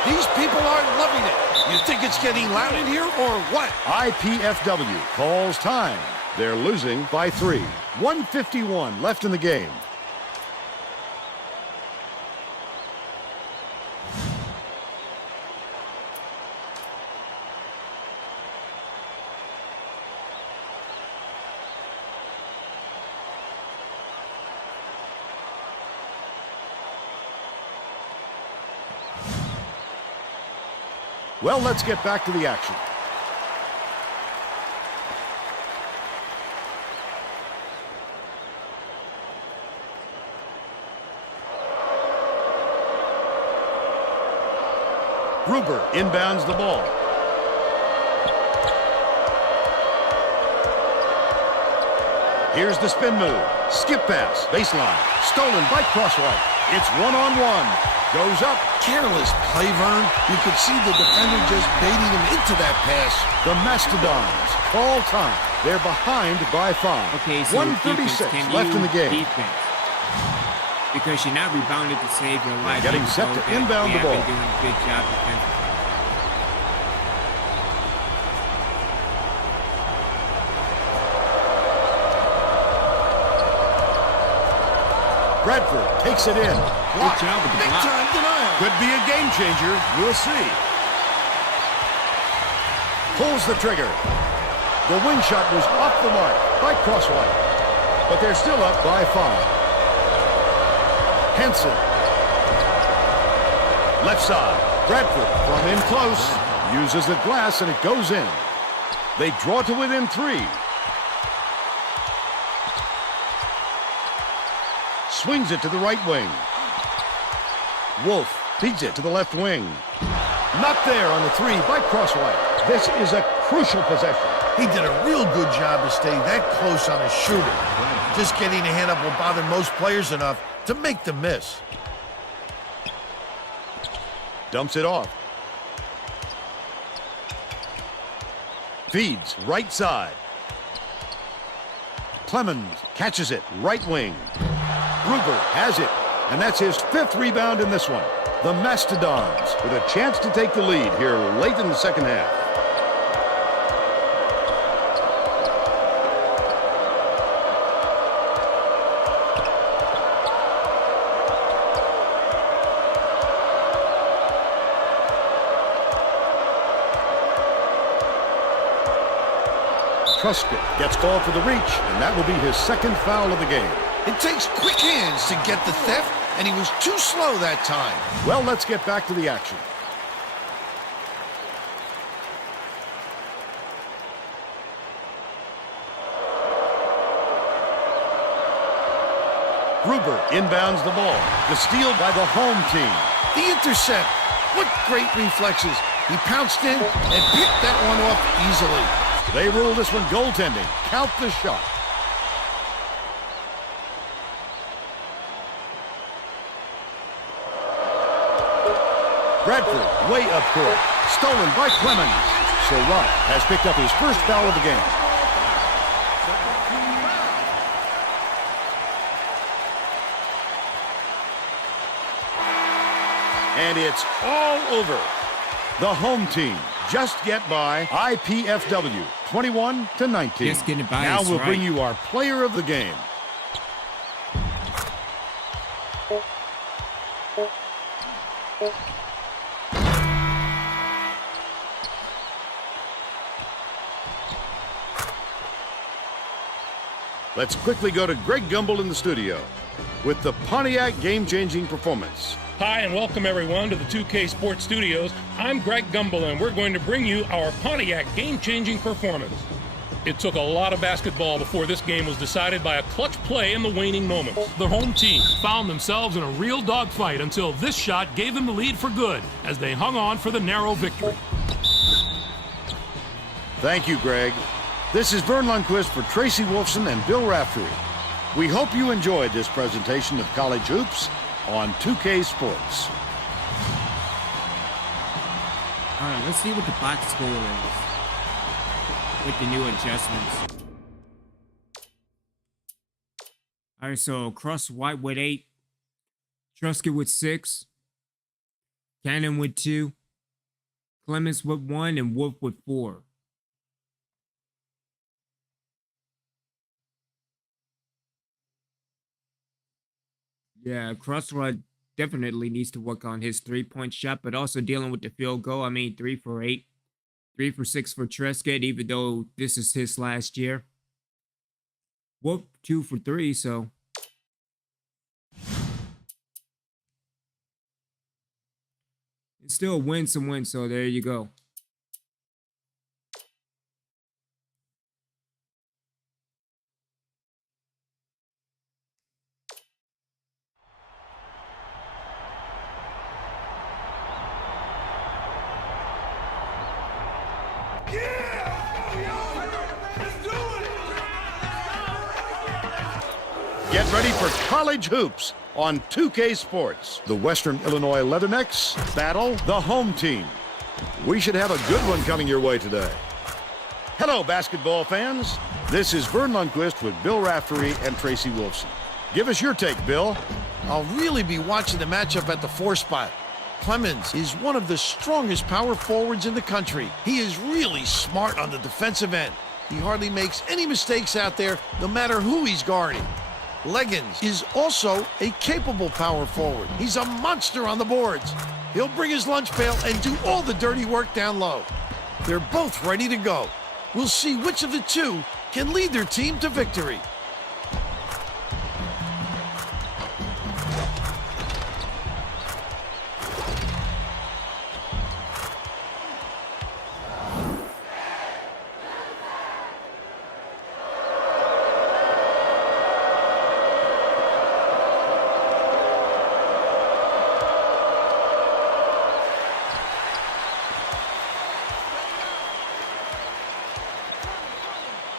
These people are loving it. You think it's getting loud in here or what? IPFW calls time. They're losing by 3. 1:51 left in the game. Well, let's get back to the action. Gruber inbounds the ball. Here's the spin move. Skip pass. Baseline. Stolen by Crosswhite. It's one-on-one. Goes up. Careless play, Vern. You could see the defender just baiting him into that pass. The Mastodons call time. They're behind by 5. Okay, so 1:36 defense, left in the game. Defense. Because you're not rebounded to save your life. Getting set to inbound the ball. Doing a good job defensively. Bradford takes it in. Good job with the Big block. time denial. Could be a game changer. We'll see. Pulls the trigger. The wing shot was off the mark by Crosswhite. But they're still up by 5. Henson. Left side. Bradford from in close. Uses the glass and it goes in. They draw to within 3. Swings it to the right wing. Wolf feeds it to the left wing. Not there on the 3 by Crosswhite. This is a crucial possession. He did a real good job to stay that close on his shooter. Just getting a hand up will bother most players enough to make them miss. Dumps it off. Feeds right side. Clemens catches it right wing. Gruber has it, and that's his 5th rebound in this one. The Mastodons with a chance to take the lead here late in the second half. Truscott gets called for the reach, and that will be his 2nd foul of the game. It takes quick hands to get the theft, and he was too slow that time. Well, let's get back to the action. Gruber inbounds the ball. The steal by the home team. The intercept. What great reflexes. He pounced in and picked that one off easily. They rule this one goaltending. Count the shot. Bradford way up court. Stolen by Clemens. Surratt has picked up his 1st foul of the game. And it's all over. The home team just get by IPFW 21-19. Just getting by Now is we'll right. bring you our player of the game. Let's quickly go to Greg Gumbel in the studio with the Pontiac game-changing performance. Hi, and welcome everyone to the 2K Sports Studios. I'm Greg Gumbel, and we're going to bring you our Pontiac game-changing performance. It took a lot of basketball before this game was decided by a clutch play in the waning moments. The home team found themselves in a real dogfight until this shot gave them the lead for good as they hung on for the narrow victory. Thank you, Greg. This is Vern Lundquist for Tracy Wolfson and Bill Raftery. We hope you enjoyed this presentation of College Hoops on 2K Sports. All right, let's see what the box score is with the new adjustments. All right, so Cross White with 8, Truscott with 6, Cannon with 2, Clemens with 1, and Wolf with 4. Yeah, Crossroad definitely needs to work on his three-point shot, but also dealing with the field goal. I mean, 3 for 8, 3 for 6 for Truscott, even though this is his last year. Wolf 2 for 3, so it's still a win some win. So there you go. Get ready for College Hoops on 2K Sports. The Western Illinois Leathernecks battle the home team. We should have a good one coming your way today. Hello, basketball fans. This is Vern Lundquist with Bill Raftery and Tracy Wolfson. Give us your take, Bill. I'll really be watching the matchup at the 4 spot. Clemens is one of the strongest power forwards in the country. He is really smart on the defensive end. He hardly makes any mistakes out there, no matter who he's guarding. Leggins is also a capable power forward. He's a monster on the boards. He'll bring his lunch pail and do all the dirty work down low. They're both ready to go. We'll see which of the two can lead their team to victory.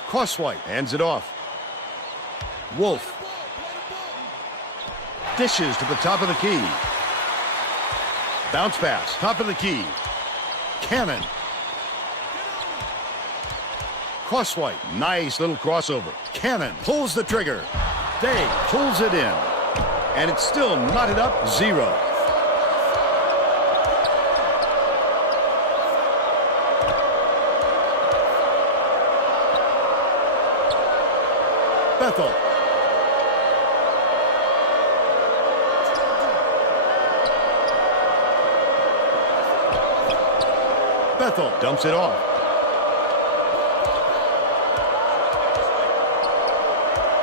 Crosswhite hands it off. Wolf dishes to the top of the key. Bounce pass, top of the key. Cannon. Crosswhite, nice little crossover. Cannon pulls the trigger. Day pulls it in. And it's still knotted up 0. Bethel. Bethel dumps it off.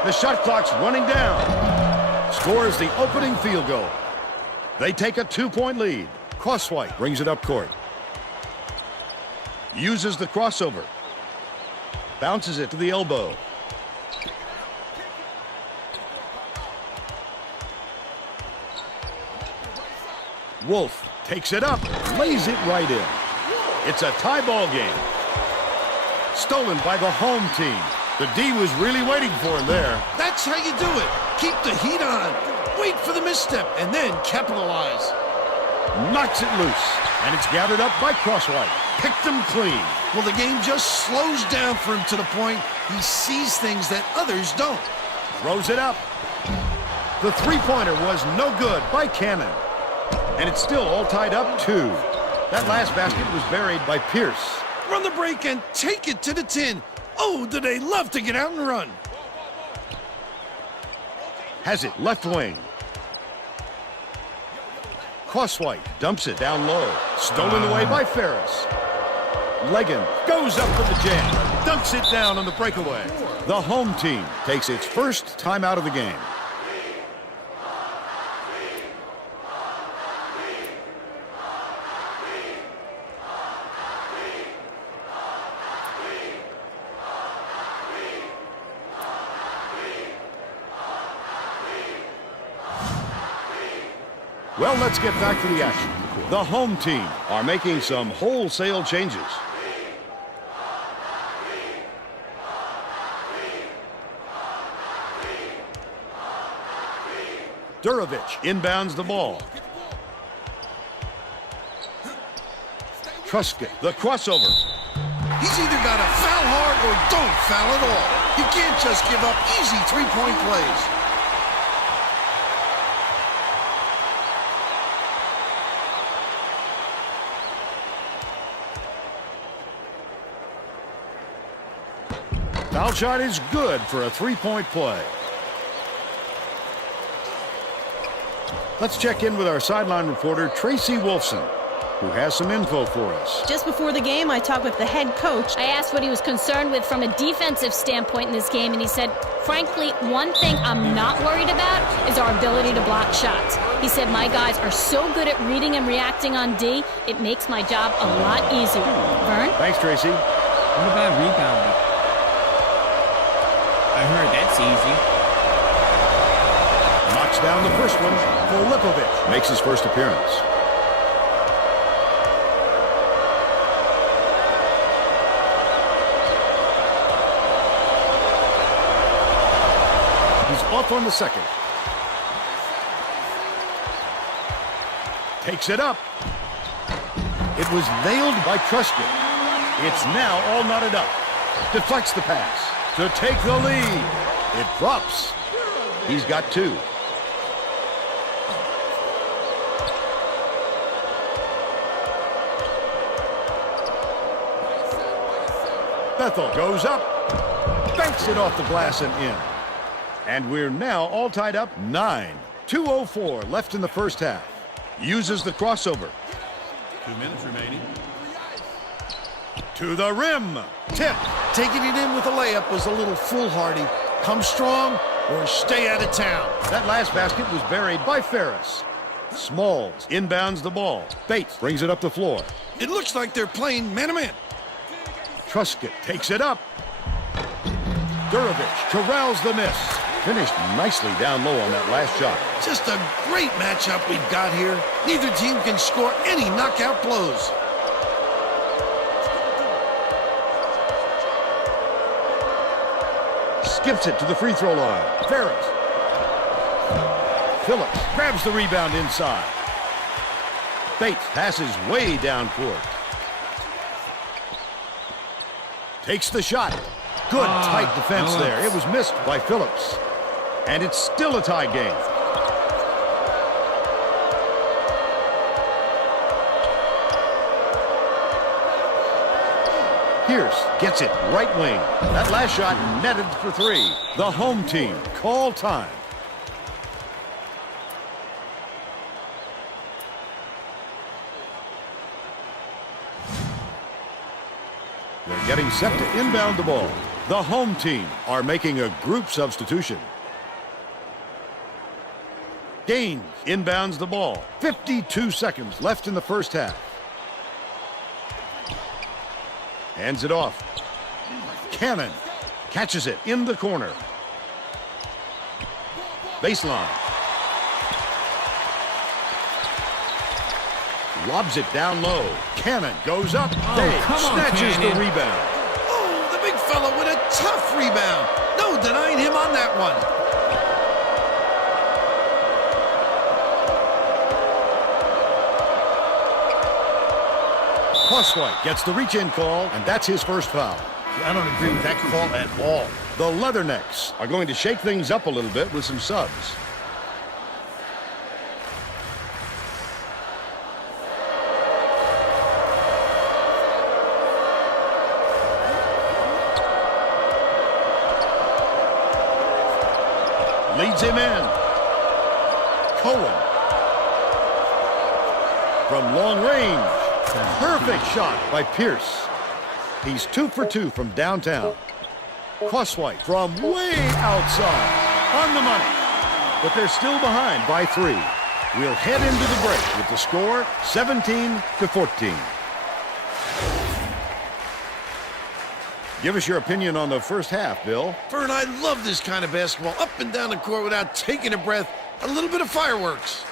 The shot clock's running down. Scores the opening field goal. They take a 2-point lead. Crosswhite brings it up court. Uses the crossover. Bounces it to the elbow. Wolf takes it up, lays it right in. It's a tie ball game. Stolen by the home team. The D was really waiting for him there. That's how you do it. Keep the heat on. Wait for the misstep and then capitalize. Knocks it loose, and it's gathered up by Crosswhite. Picked him clean. Well, the game just slows down for him to the point he sees things that others don't. Throws it up. The three-pointer was no good by Cannon. And it's still all tied up 2. That last basket was buried by Pierce. Run the break and take it to the tin. Oh, do they love to get out and run. Has it left wing. Crosswhite dumps it down low. Stolen away by Ferris. Leggin goes up for the jam. Dunks it down on the breakaway. The home team takes its first time out of the game. Well, let's get back to the action. The home team are making some wholesale changes. Durovich inbounds the ball. Truscott, the crossover. He's either got to foul hard or don't foul at all. You can't just give up easy three-point plays. Foul shot is good for a three-point play. Let's check in with our sideline reporter, Tracy Wolfson, who has some info for us. Just before the game, I talked with the head coach. I asked what he was concerned with from a defensive standpoint in this game, and he said, frankly, one thing I'm not worried about is our ability to block shots. He said, my guys are so good at reading and reacting on D, it makes my job a lot easier. Vern? Thanks, Tracy. What about rebounding? I heard that's easy. Knocks down the first one. Filipovic makes his first appearance. He's off on the second. Takes it up. It was nailed by Truscott. It's now all knotted up. Deflects the pass to take the lead. It drops. He's got two. Bethel goes up, banks it off the glass and in. And we're now all tied up 9. 2:04 left in the first half. Uses the crossover. 2 minutes remaining. To the rim. Tip. Taking it in with a layup was a little foolhardy. Come strong or stay out of town. That last basket was buried by Ferris. Smalls inbounds the ball. Bates brings it up the floor. It looks like they're playing man-to-man. Truscott takes it up. Durovich corrals the miss. Finished nicely down low on that last shot. Just a great matchup we've got here. Neither team can score any knockout blows. Skips it to the free throw line. Ferris. Phillips grabs the rebound inside. Bates passes way down court. Takes the shot. Good tight defense there. It was missed by Phillips. And it's still a tie game. Pierce gets it right wing. That last shot netted for three. The home team call time. They're getting set to inbound the ball. The home team are making a group substitution. Gaines inbounds the ball. 52 seconds left in the first half. Hands it off. Cannon catches it in the corner. Baseline. Lobs it down low. Cannon goes up. Dave snatches the rebound. Oh, the big fella with a tough rebound. No denying him on that one. Crosswhite gets the reach-in call, and that's his first foul. I don't agree with that call at all. The Leathernecks are going to shake things up a little bit with some subs. Leads him in. Cohen. From long range. Perfect shot by Pierce. He's 2 for 2 from downtown. Crosswhite from way outside. On the money. But they're still behind by 3. We'll head into the break with the score 17-14. Give us your opinion on the first half, Bill. Vern, I love this kind of basketball. Up and down the court without taking a breath. A little bit of fireworks.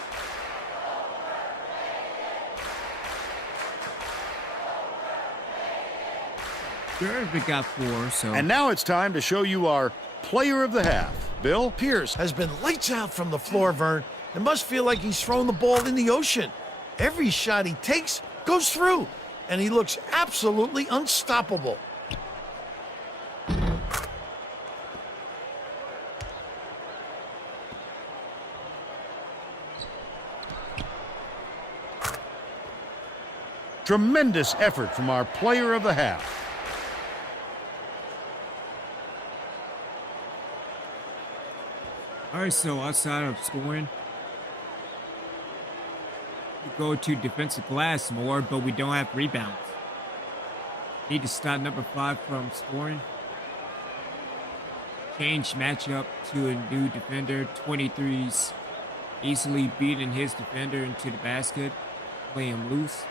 Gervin got 4, so... And now it's time to show you our player of the half. Bill? Pierce has been lights out from the floor, Vern. It must feel like he's throwing the ball in the ocean. Every shot he takes goes through, and he looks absolutely unstoppable. Tremendous effort from our player of the half. All right, so outside of scoring, we go to defensive glass more, but we don't have rebounds. Need to stop number 5 from scoring. Change matchup to a new defender. 23's easily beating his defender into the basket. Play him loose.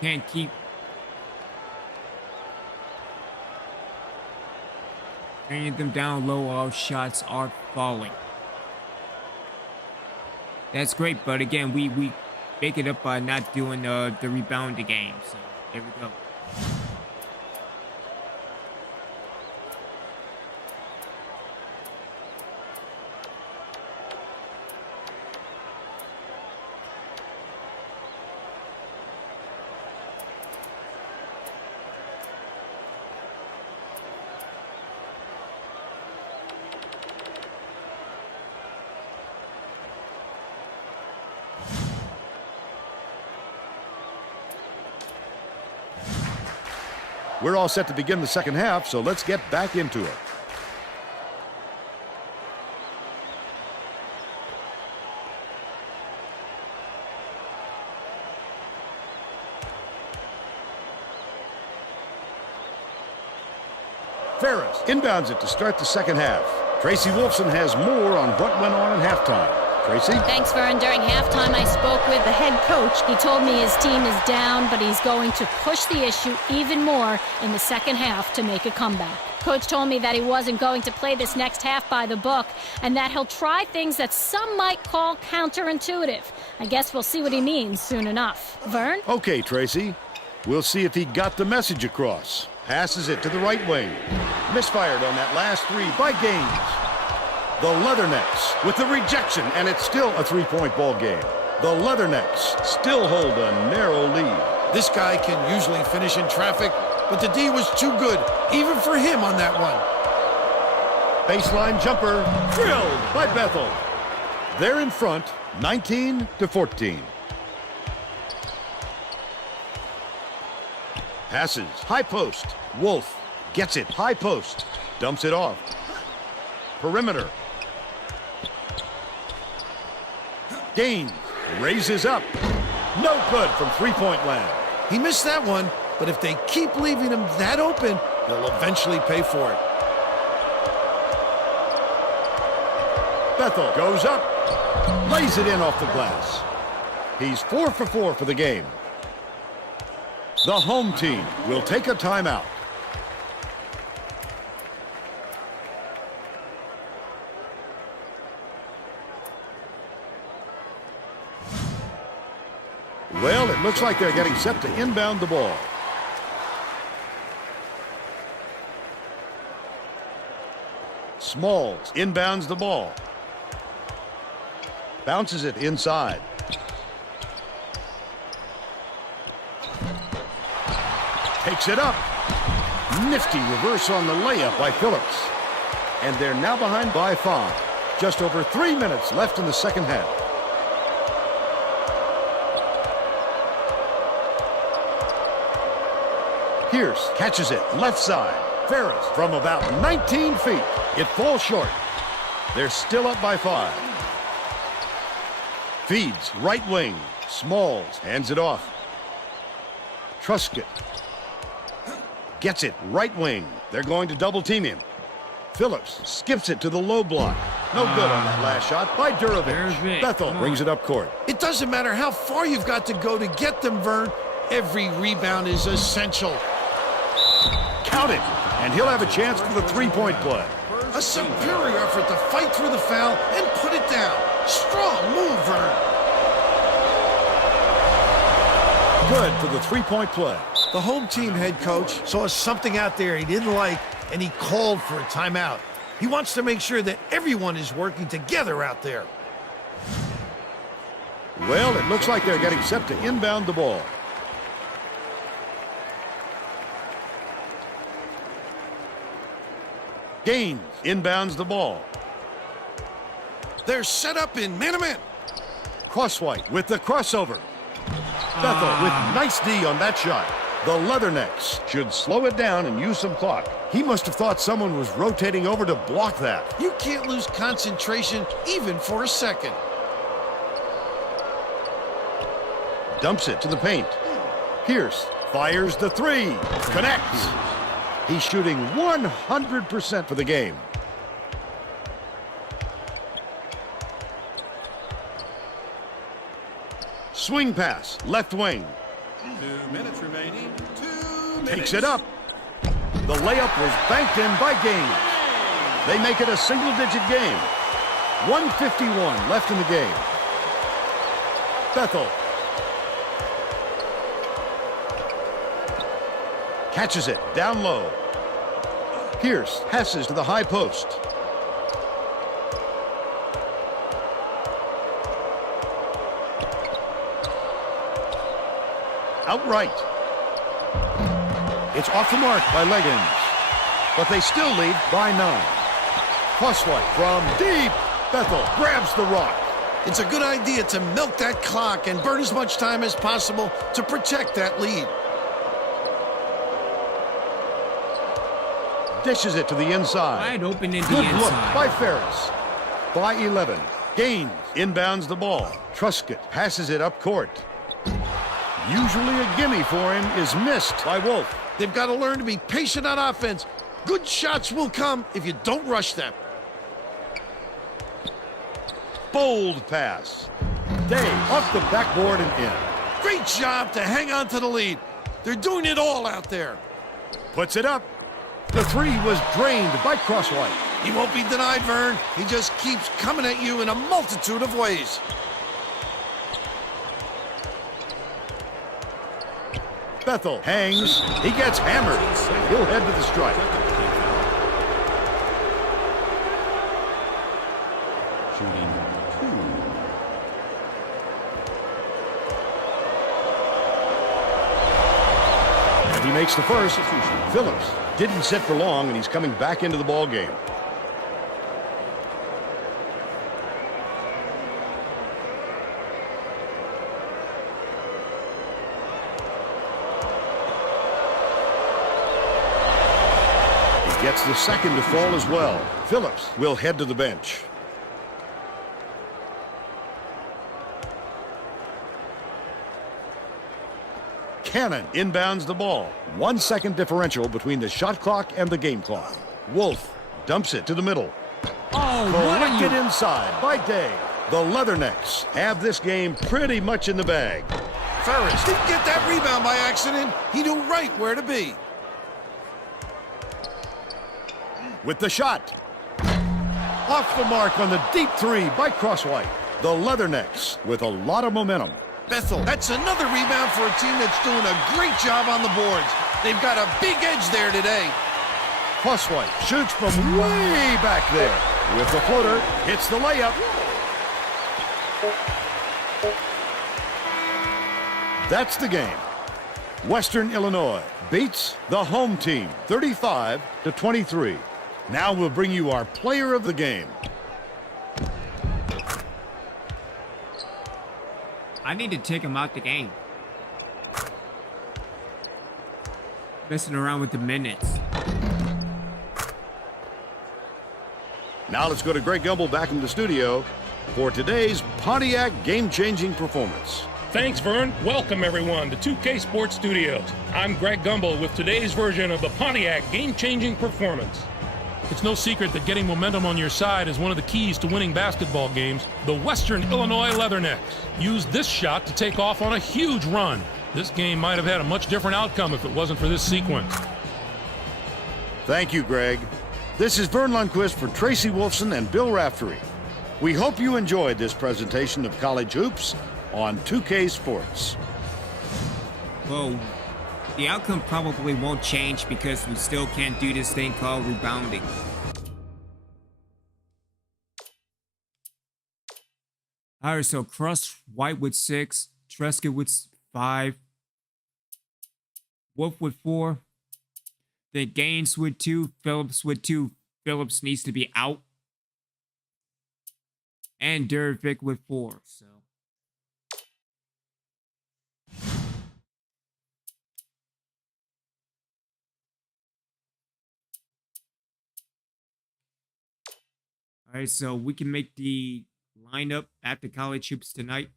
Can't keep bringing them down low. All shots are falling. That's great, but again, we make it up by not doing the rebounding game. So there we go. We're all set to begin the second half, so let's get back into it. Ferris inbounds it to start the second half. Tracy Wolfson has more on what went on in halftime. Tracy? Thanks, Vern. During halftime, I spoke with the head coach. He told me his team is down, but he's going to push the issue even more in the second half to make a comeback. Coach told me that he wasn't going to play this next half by the book and that he'll try things that some might call counterintuitive. I guess we'll see what he means soon enough. Vern? Okay, Tracy. We'll see if he got the message across. Passes it to the right wing. Misfired on that last 3 by Gaines. The Leathernecks with the rejection, and it's still a 3-point ball game. The Leathernecks still hold a narrow lead. This guy can usually finish in traffic, but the D was too good, even for him on that one. Baseline jumper, drilled by Bethel. They're in front, 19-14. Passes, high post. Wolf gets it, high post. Dumps it off. Perimeter. Gaines raises up. No good from 3-point land. He missed that one, but if they keep leaving him that open, they'll eventually pay for it. Bethel goes up, lays it in off the glass. He's 4 for 4 for the game. The home team will take a timeout. Well, it looks like they're getting set to inbound the ball. Smalls inbounds the ball. Bounces it inside. Takes it up. Nifty reverse on the layup by Phillips. And they're now behind by 5. Just over 3 minutes left in the second half. Pierce catches it left side. Ferris from about 19 feet. It falls short. They're still up by 5. Feeds right wing. Smalls hands it off. Truscott gets it right wing. They're going to double team him. Phillips skips it to the low block. No good on that last shot by Durovich. Bethel brings it up court. It doesn't matter how far you've got to go to get them, Vern. Every rebound is essential. Count it, and he'll have a chance for the three-point play. A superior effort to fight through the foul and put it down. Strong move, Vern. Good for the three-point play. The home team head coach saw something out there he didn't like, and he called for a timeout. He wants to make sure that everyone is working together out there. Well, it looks like they're getting set to inbound the ball. Gaines inbounds the ball. They're set up in man-to-man. Crosswhite with the crossover. Bethel with nice D on that shot. The Leathernecks should slow it down and use some clock. He must have thought someone was rotating over to block that. You can't lose concentration even for a second. Dumps it to the paint. Pierce fires the three. Connects. He's shooting 100% for the game. Swing pass, left wing. 2 minutes remaining. 2 minutes. Takes it up. The layup was banked in by Gaines. They make it a single-digit game. 1:51 left in the game. Bethel. Catches it down low. Pierce passes to the high post. Outright. It's off the mark by Leggins. But they still lead by 9. Crosswhite from deep. Bethel grabs the rock. It's a good idea to milk that clock and burn as much time as possible to protect that lead. Dishes it to the inside. Wide open in the Good inside. look by Ferris. By 11. Gaines inbounds the ball. Truscott passes it up court. Usually a gimme for him is missed by Wolf. They've got to learn to be patient on offense. Good shots will come if you don't rush them. Bold pass. Day off the backboard and in. Great job to hang on to the lead. They're doing it all out there. Puts it up. The three was drained by Crosswhite. He won't be denied, Vern. He just keeps coming at you in a multitude of ways. Bethel hangs. He gets hammered. He'll head to the strike. Shooting 2. And he makes the first. Phillips didn't sit for long, and he's coming back into the ball game. He gets the second to fall as well. Phillips will head to the bench. Cannon inbounds the ball. 1 second differential between the shot clock and the game clock. Wolf dumps it to the middle. Collected inside by Day. The Leathernecks have this game pretty much in the bag. Ferris didn't get that rebound by accident. He knew right where to be. With the shot. Off the mark on the deep three by Crosswhite. The Leathernecks with a lot of momentum. Bethel, that's another rebound for a team that's doing a great job on the boards. They've got a big edge there today. Crosswhite shoots from way back there. With the floater, hits the layup. That's the game. Western Illinois beats the home team 35-23. Now we'll bring you our player of the game. I need to take him out the game. Messing around with the minutes. Now let's go to Greg Gumbel back in the studio for today's Pontiac game-changing performance. Thanks, Vern. Welcome, everyone, to 2K Sports Studios. I'm Greg Gumbel with today's version of the Pontiac game-changing performance. It's no secret that getting momentum on your side is one of the keys to winning basketball games. The Western Illinois Leathernecks used this shot to take off on a huge run. This game might have had a much different outcome if it wasn't for this sequence. Thank you, Greg. This is Vern Lundquist for Tracy Wolfson and Bill Raftery. We hope you enjoyed this presentation of College Hoops on 2K Sports. Well, the outcome probably won't change because we still can't do this thing called rebounding. Alright, so Cross White with 6, Trescott with 5, Wolf with 4, then Gaines with 2, Phillips with 2. Phillips needs to be out. And Dervick with 4, so. All right, so we can make the lineup at the College Hoops tonight.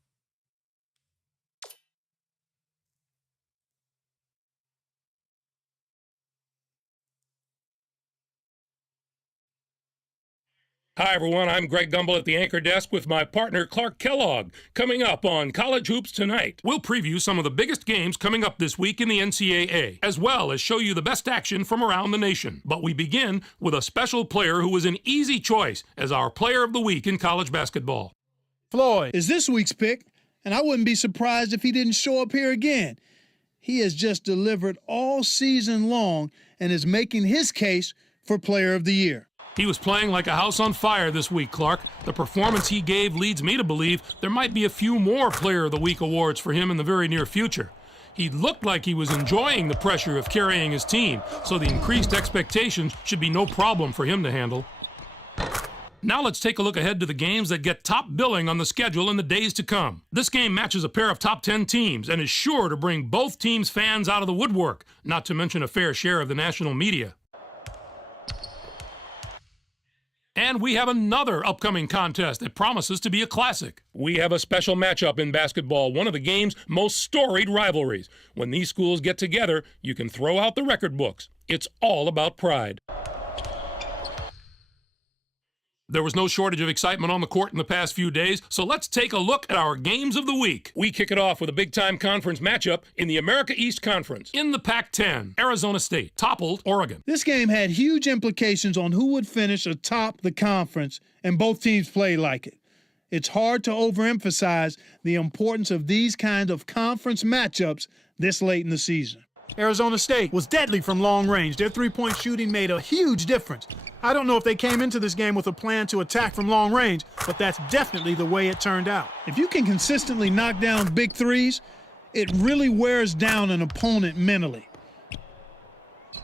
Hi, everyone. I'm Greg Gumbel at the anchor desk with my partner, Clark Kellogg. Coming up on College Hoops Tonight, we'll preview some of the biggest games coming up this week in the NCAA, as well as show you the best action from around the nation. But we begin with a special player who was an easy choice as our player of the week in college basketball. Floyd is this week's pick, and I wouldn't be surprised if he didn't show up here again. He has just delivered all season long and is making his case for Player of the Year. He was playing like a house on fire this week, Clark. The performance he gave leads me to believe there might be a few more Player of the Week awards for him in the very near future. He looked like he was enjoying the pressure of carrying his team, so the increased expectations should be no problem for him to handle. Now let's take a look ahead to the games that get top billing on the schedule in the days to come. This game matches a pair of top 10 teams and is sure to bring both teams' fans out of the woodwork, not to mention a fair share of the national media. And we have another upcoming contest that promises to be a classic. We have a special matchup in basketball, one of the game's most storied rivalries. When these schools get together, you can throw out the record books. It's all about pride. There was no shortage of excitement on the court in the past few days, so let's take a look at our games of the week. We kick it off with a big-time conference matchup in the America East Conference. In the Pac-10, Arizona State toppled Oregon. This game had huge implications on who would finish atop the conference, and both teams played like it. It's hard to overemphasize the importance of these kinds of conference matchups this late in the season. Arizona State was deadly from long range. Their three-point shooting made a huge difference. I don't know if they came into this game with a plan to attack from long range, but that's definitely the way it turned out. If you can consistently knock down big threes, it really wears down an opponent mentally.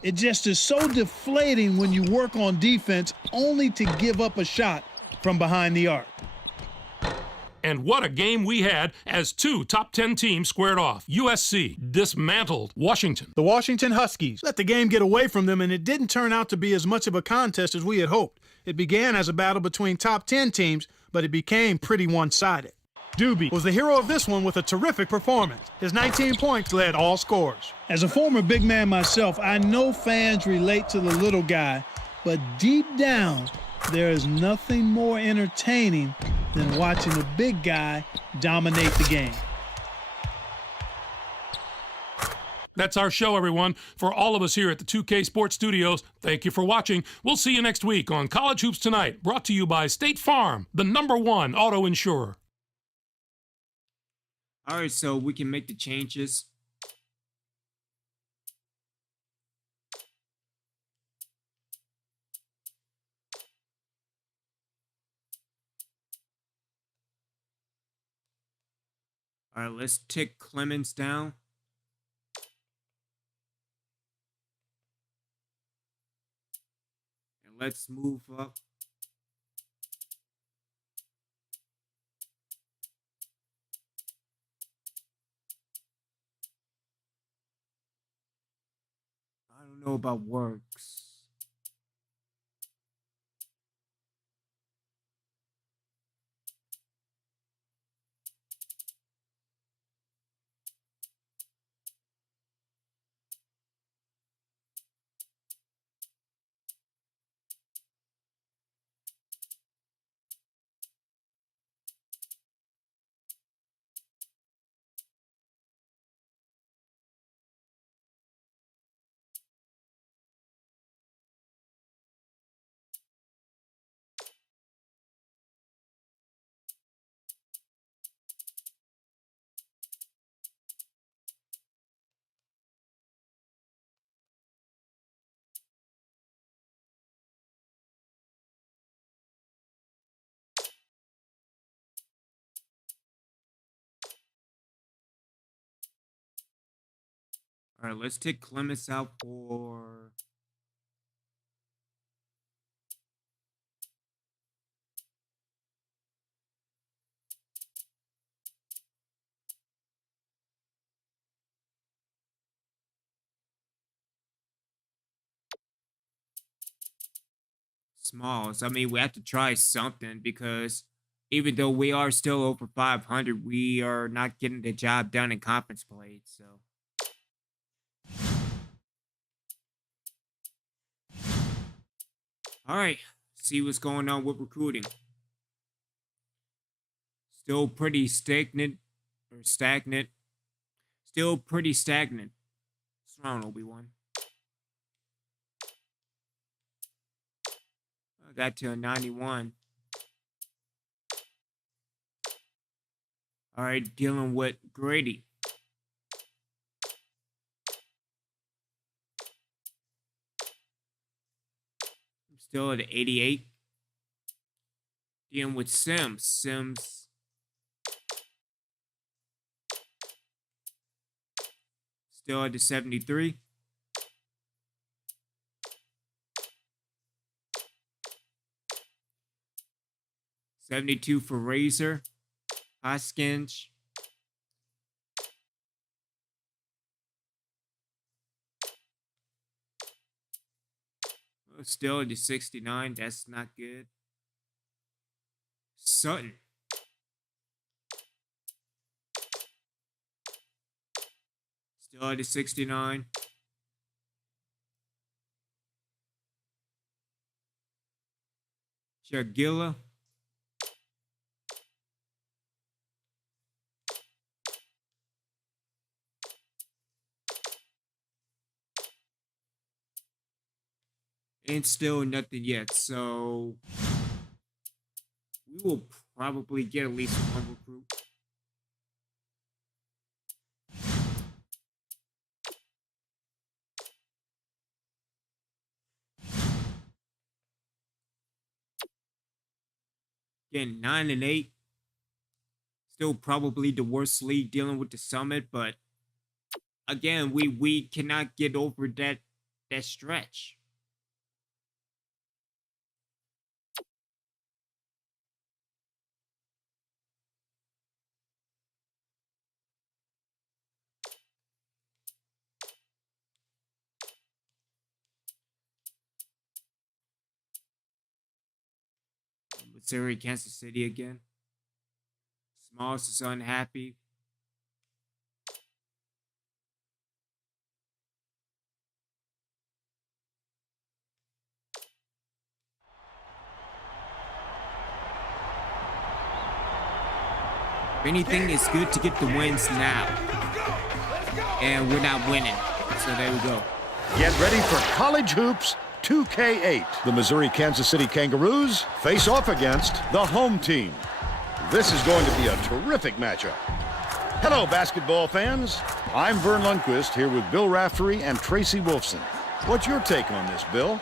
It just is so deflating when you work on defense only to give up a shot from behind the arc. And what a game we had as two top 10 teams squared off. USC dismantled Washington. The Washington Huskies let the game get away from them, and it didn't turn out to be as much of a contest as we had hoped. It began as a battle between top 10 teams, but it became pretty one-sided. Doobie was the hero of this one with a terrific performance. His 19 points led all scorers. As a former big man myself, I know fans relate to the little guy, but deep down, there is nothing more entertaining than watching a big guy dominate the game. That's our show, everyone. For all of us here at the 2K Sports Studios, thank you for watching. We'll see you next week on College Hoops Tonight, brought to you by State Farm, the #1 auto insurer. All right, so we can make the changes. All right, let's tick Clemens down. And let's move up. I don't know about Works. All right, let's take Clemens out for... Smalls. I mean, we have to try something because even though we are still over 500, we are not getting the job done in conference play. So, all right, see what's going on with recruiting. Still pretty stagnant. Still pretty stagnant. What's wrong, Obi-Wan? I got to a 91. All right, dealing with Grady. I'm still at 88. Dealing with Sims. Still at the 73. $72 for Razor. Hoskins. Still at the 69. That's not good. Sutton. Still at the 69. Shagilla. And still nothing yet, so we will probably get at least one recruit. Again, 9 and 8. Still probably the worst league dealing with the Summit, but again, we cannot get over that stretch. Missouri, Kansas City again. Smalls is unhappy. If anything, it's good to get the wins now. And we're not winning. So there we go. Get ready for College Hoops 2K8. The Missouri-Kansas City Kangaroos face off against the home team. This is going to be a terrific matchup. Hello, basketball fans. I'm Vern Lundquist here with Bill Raftery and Tracy Wolfson. What's your take on this, Bill?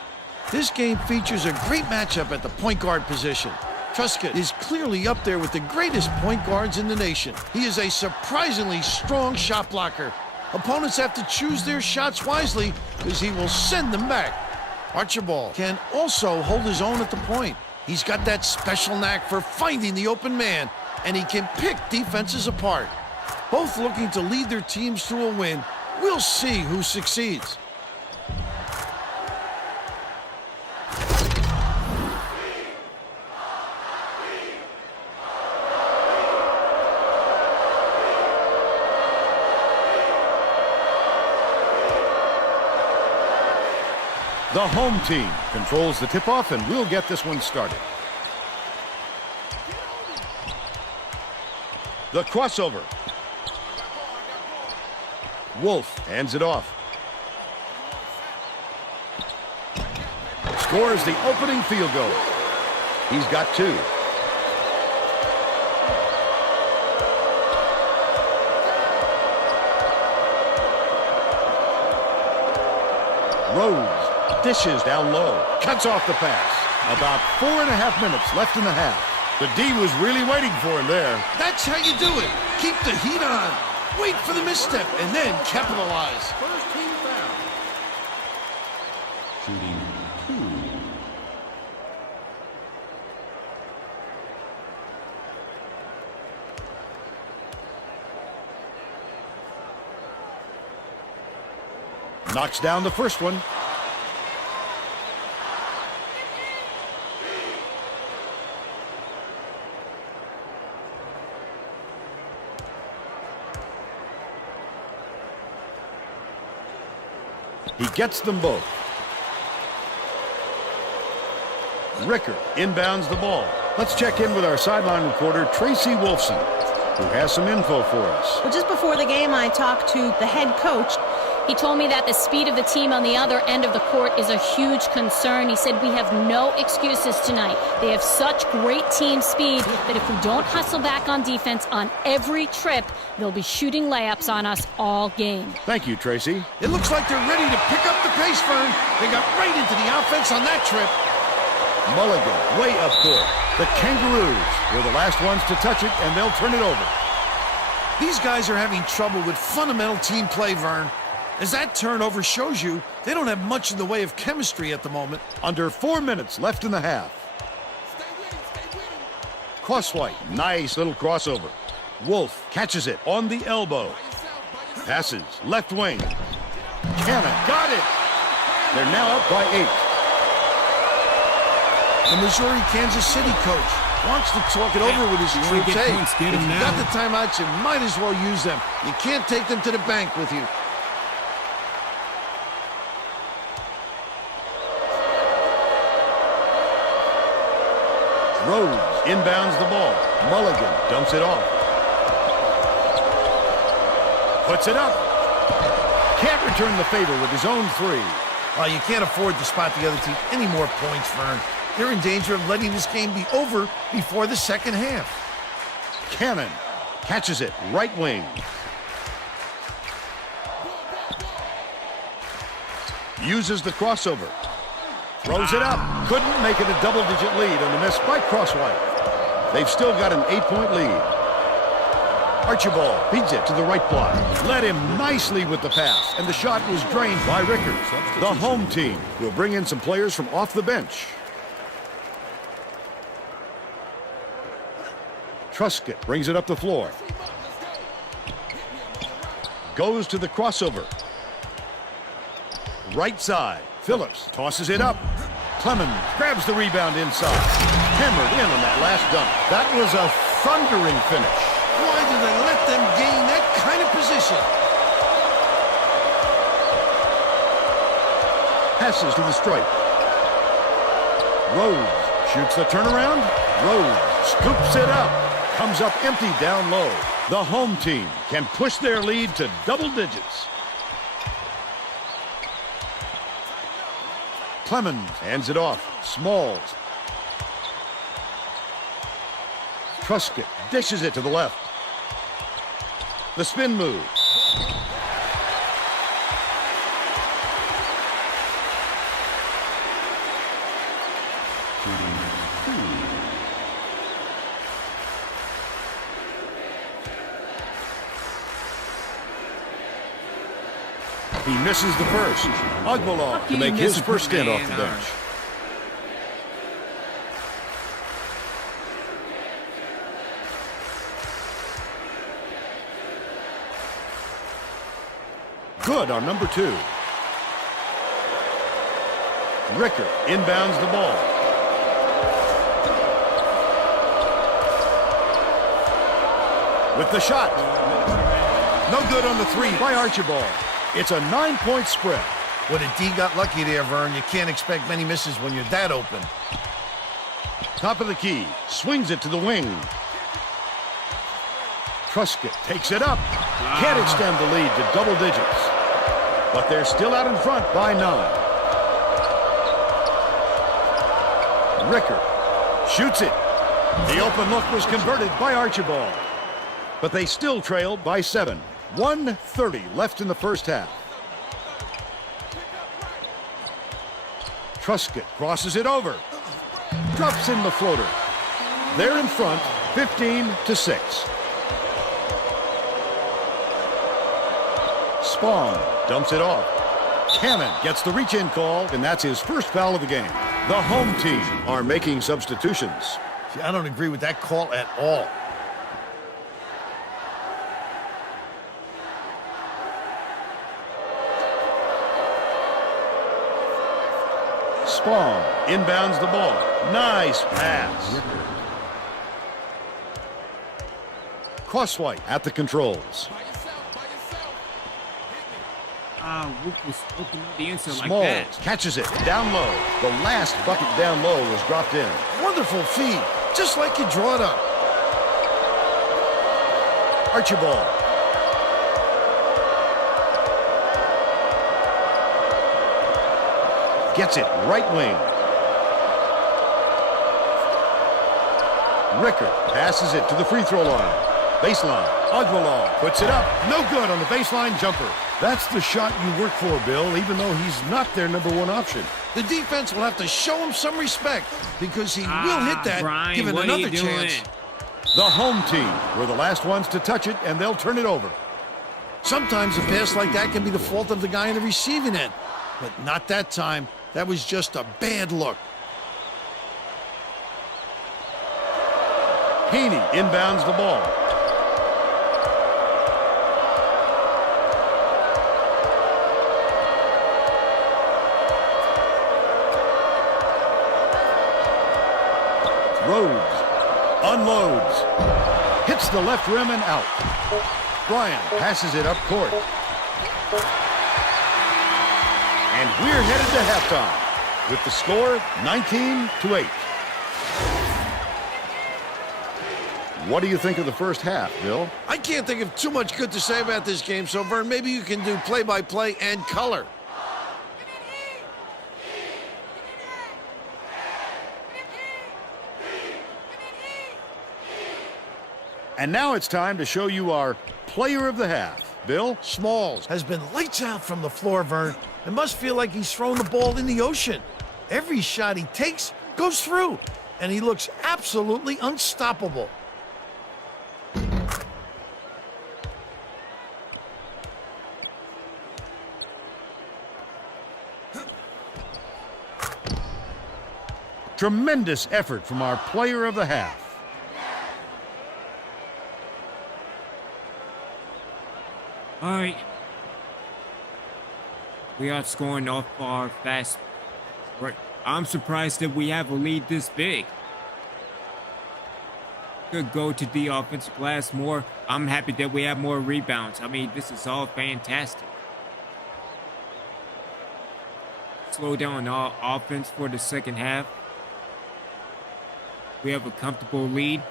This game features a great matchup at the point guard position. Truscott is clearly up there with the greatest point guards in the nation. He is a surprisingly strong shot blocker. Opponents have to choose their shots wisely because he will send them back. Archibald can also hold his own at the point. He's got that special knack for finding the open man, and he can pick defenses apart. Both looking to lead their teams to a win. We'll see who succeeds. The home team controls the tip-off, and we'll get this one started. The crossover. Wolf hands it off. Scores the opening field goal. He's got two. Rhodes dishes down low, cuts off the pass. About 4.5 minutes left in the half. The D was really waiting for him there. That's how you do it. Keep the heat on. Wait for the misstep and then capitalize. First team foul. Shooting 2. Knocks down the first one. He gets them both. Rickard inbounds the ball. Let's check in with our sideline reporter, Tracy Wolfson, who has some info for us. Well, just before the game, I talked to the head coach. He told me that the speed of the team on the other end of the court is a huge concern. He said we have no excuses tonight. They have such great team speed that if we don't hustle back on defense on every trip, they'll be shooting layups on us all game. Thank you, Tracy. It looks like they're ready to pick up the pace, Vern. They got right into the offense on that trip. Mulligan way up court. The Kangaroos were the last ones to touch it, and they'll turn it over. These guys are having trouble with fundamental team play, Vern. As that turnover shows you, they don't have much in the way of chemistry at the moment. Under 4 minutes left in the half. Crosswhite, nice little crossover. Wolf catches it on the elbow. Passes, left wing. Cannon, got it! They're now up by 8. The Missouri Kansas City coach wants to talk it over with his troops. Hey, if you got the timeouts, you might as well use them. You can't take them to the bank with you. Rhodes inbounds the ball. Mulligan dumps it off. Puts it up. Can't return the favor with his own 3. Well, you can't afford to spot the other team any more points, Vern. They're in danger of letting this game be over before the second half. Cannon catches it, right wing. Uses the crossover. Throws it up. Couldn't make it a double-digit lead on the miss by Crosswhite. They've still got an 8-point lead. Archibald feeds it to the right block. Led him nicely with the pass, and the shot was drained by Rickard. The home team will bring in some players from off the bench. Truscott brings it up the floor. Goes to the crossover. Right side. Phillips tosses it up. Clemens grabs the rebound inside. Hammered in on that last dunk. That was a thundering finish. Why do they let them gain that kind of position? Passes to the stripe. Rhodes shoots the turnaround. Rhodes scoops it up. Comes up empty down low. The home team can push their lead to double digits. Clemens hands it off. Smalls. Truscott dishes it to the left. The spin move. He misses the first. Ogbalov to make his first stint off the bench. Good on number 2. Rickard inbounds the ball. With the shot. No good on the 3 by Archibald. It's a 9-point spread. Well, the D got lucky there, Vern. You can't expect many misses when you're that open. Top of the key. Swings it to the wing. Truscott takes it up. Can't extend the lead to double digits. But they're still out in front by 9. Rickard shoots it. The open look was converted by Archibald. But they still trailed by 7. 1:30 left in the first half. Truscott crosses it over. Drops in the floater. They're in front, 15-6. Spong dumps it off. Cannon gets the reach-in call, and that's his first foul of the game. The home team are making substitutions. See, I don't agree with that call at all. Spong inbounds the ball. Nice pass. Crosswhite at the controls. Wook was open up the inside like Smalls that. catches it down low. The last bucket down low was dropped in. Wonderful feed, just like you draw it up. Archibald. Gets it right wing. Rickert passes it to the free throw line. Baseline. Aguilar puts it up. No good on the baseline jumper. That's the shot you work for, Bill, even though he's not their number one option. The defense will have to show him some respect because he will hit that, Brian, given what are another you doing? chance. The home team were the last ones to touch it, and they'll turn it over. Sometimes a pass like that can be the fault of the guy in the receiving end, but not that time. That was just a bad look. Heaney inbounds the ball. Rhodes unloads. Hits the left rim and out. Bryant passes it up court. And we're headed to halftime with the score 19-8. What do you think of the first half, Bill? I can't think of too much good to say about this game, so Vern, maybe you can do play-by-play and color. And now it's time to show you our player of the half. Bill? Smalls has been lights out from the floor, Vern. It must feel like he's throwing the ball in the ocean. Every shot he takes goes through, and he looks absolutely unstoppable. Tremendous effort from our player of the half. All right. We are scoring off our fast. I'm surprised that we have a lead this big. Could go to the offensive glass more. I'm happy that we have more rebounds. I mean, this is all fantastic. Slow down all offense for the second half. We have a comfortable lead.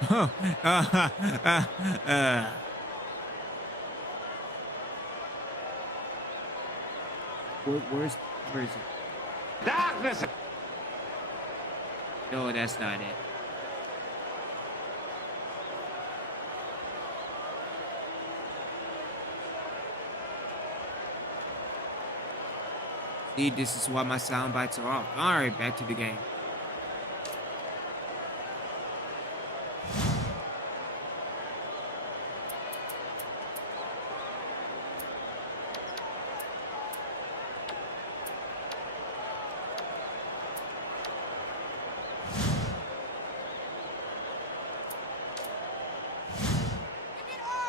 Where is it? Darkness! No, that's not it. See, this is why my sound bites are off. All right, back to the game.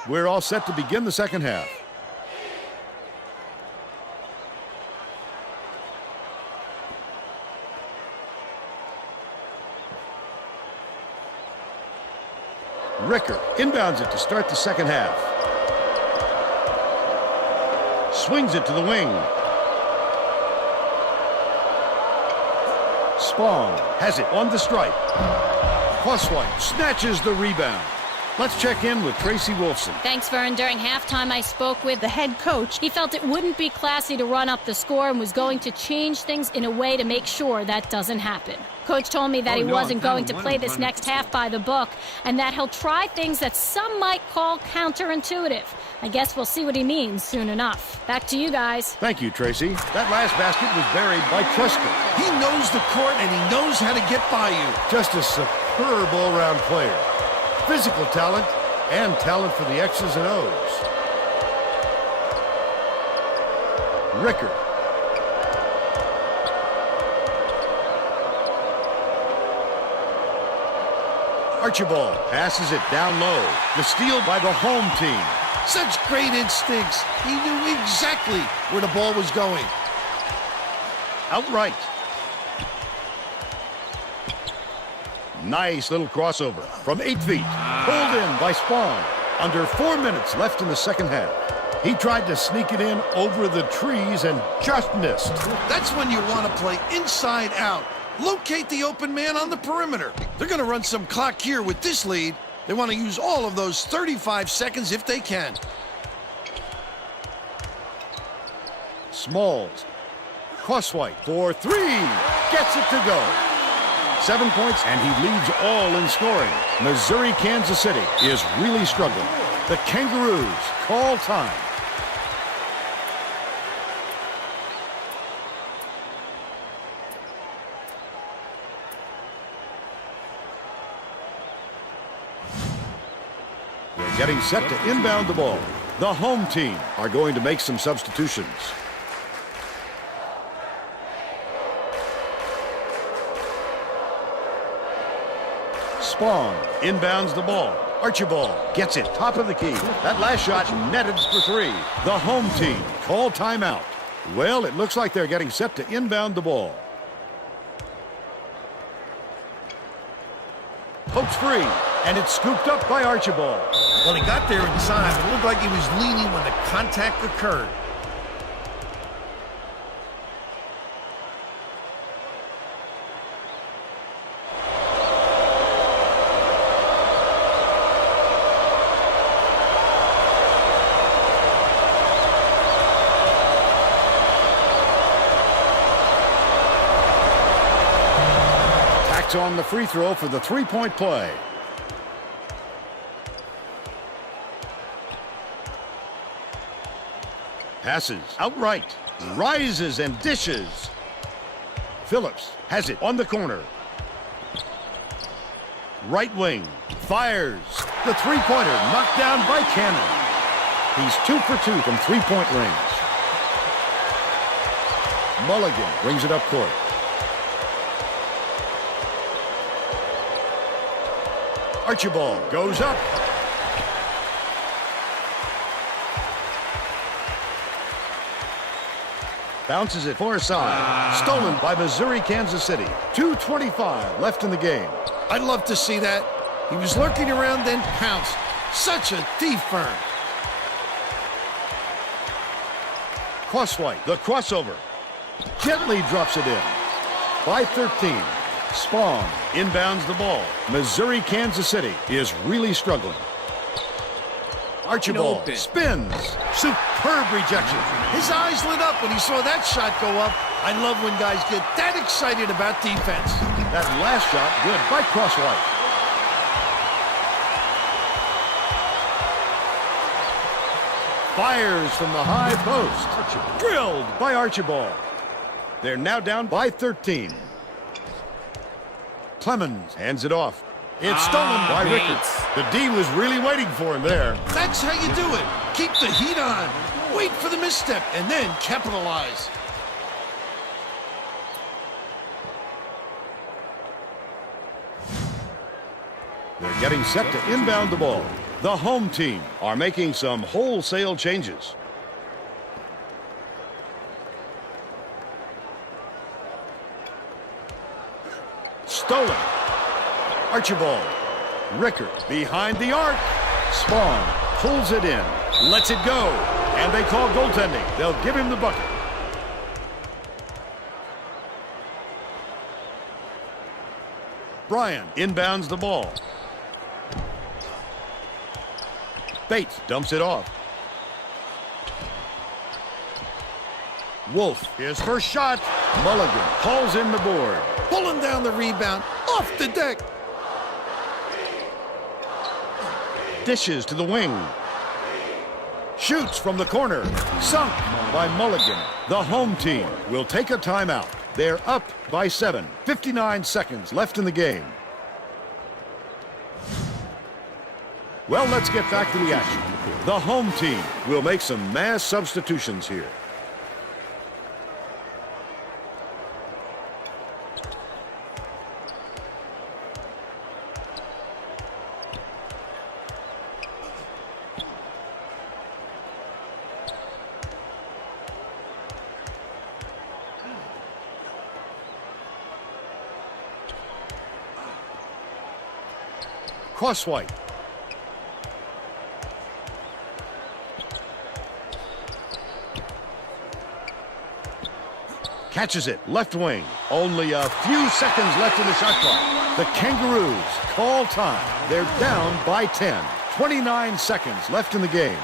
We're all set to begin the second half. Rickert inbounds it to start the second half. Swings it to the wing. Spong has it on the stripe. Crosswhite snatches the rebound. Let's check in with Tracy Wolfson. Thanks, Vern. During halftime, I spoke with The head coach. He felt it wouldn't be classy to run up the score and was going to change things in a way to make sure that doesn't happen. Coach told me that he wasn't going to play this next half by the book and that he'll try things that some might call counterintuitive. I guess we'll see what he means soon enough. Back to you guys. Thank you, Tracy. That last basket was buried by Truscott. He knows the court and he knows how to get by you. Just a superb all-round player. Physical talent and talent for the X's and O's. Rickard. Archibald passes it down low. The steal by the home team. Such great instincts. He knew exactly where the ball was going. Outright. Nice little crossover from 8 feet. Pulled in by Spawn. Under 4 minutes left in the second half. He tried to sneak it in over the trees and just missed. That's when you want to play inside out. Locate the open man on the perimeter. They're going to run some clock here with this lead. They want to use all of those 35 seconds if they can. Smalls. Crosswhite for 3. Gets it to go. 7 points, and he leads all in scoring. Missouri, Kansas City is really struggling. The Kangaroos call time. They're getting set to inbound the ball. The home team are going to make some substitutions. Spawn inbounds the ball. Archibald gets it, top of the key. That last shot netted for 3. The home team call timeout. Well, it looks like they're getting set to inbound the ball. Pokes free, and it's scooped up by Archibald. Well, he got there in time. It looked like he was leaning when the contact occurred. On the free throw for the three-point play. Passes outright, rises and dishes. Phillips has it on the corner. Right wing, fires. The three-pointer knocked down by Cannon. He's 2 for 2 from three-point range. Mulligan brings it up court. Archibald goes up. Bounces it far side. Stolen by Missouri, Kansas City. 2:25 left in the game. I'd love to see that. He was lurking around, then pounced. Such a thief firm. Crosswhite, the crossover. Gently drops it in. By 13. Spawn inbounds the ball. Missouri, Kansas City is really struggling. Archibald spins. Superb rejection. His eyes lit up when he saw that shot go up. I love when guys get that excited about defense. That last shot good by Crosswhite. Fires from the high post. Drilled by Archibald. They're now down by 13. Clemens hands it off. It's stolen by Rickard. The D was really waiting for him there. That's how you do it. Keep the heat on. Wait for the misstep and then capitalize. They're getting set to inbound the ball. The home team are making some wholesale changes. Stolen. Archibald. Rickard behind the arc. Spawn pulls it in. Lets it go. And they call goaltending. They'll give him the bucket. Bryan inbounds the ball. Bates dumps it off. Wolf, his first shot. Mulligan hauls in the board. Pulling down the rebound. Off the deck. Dishes to the wing. Shoots from the corner. Sunk by Mulligan. The home team will take a timeout. They're up by 7. 59 seconds left in the game. Well, let's get back to the action. The home team will make some mass substitutions here. Crosswhite. Catches it, left wing. Only a few seconds left in the shot clock. The Kangaroos call time. They're down by 10. 29 seconds left in the game.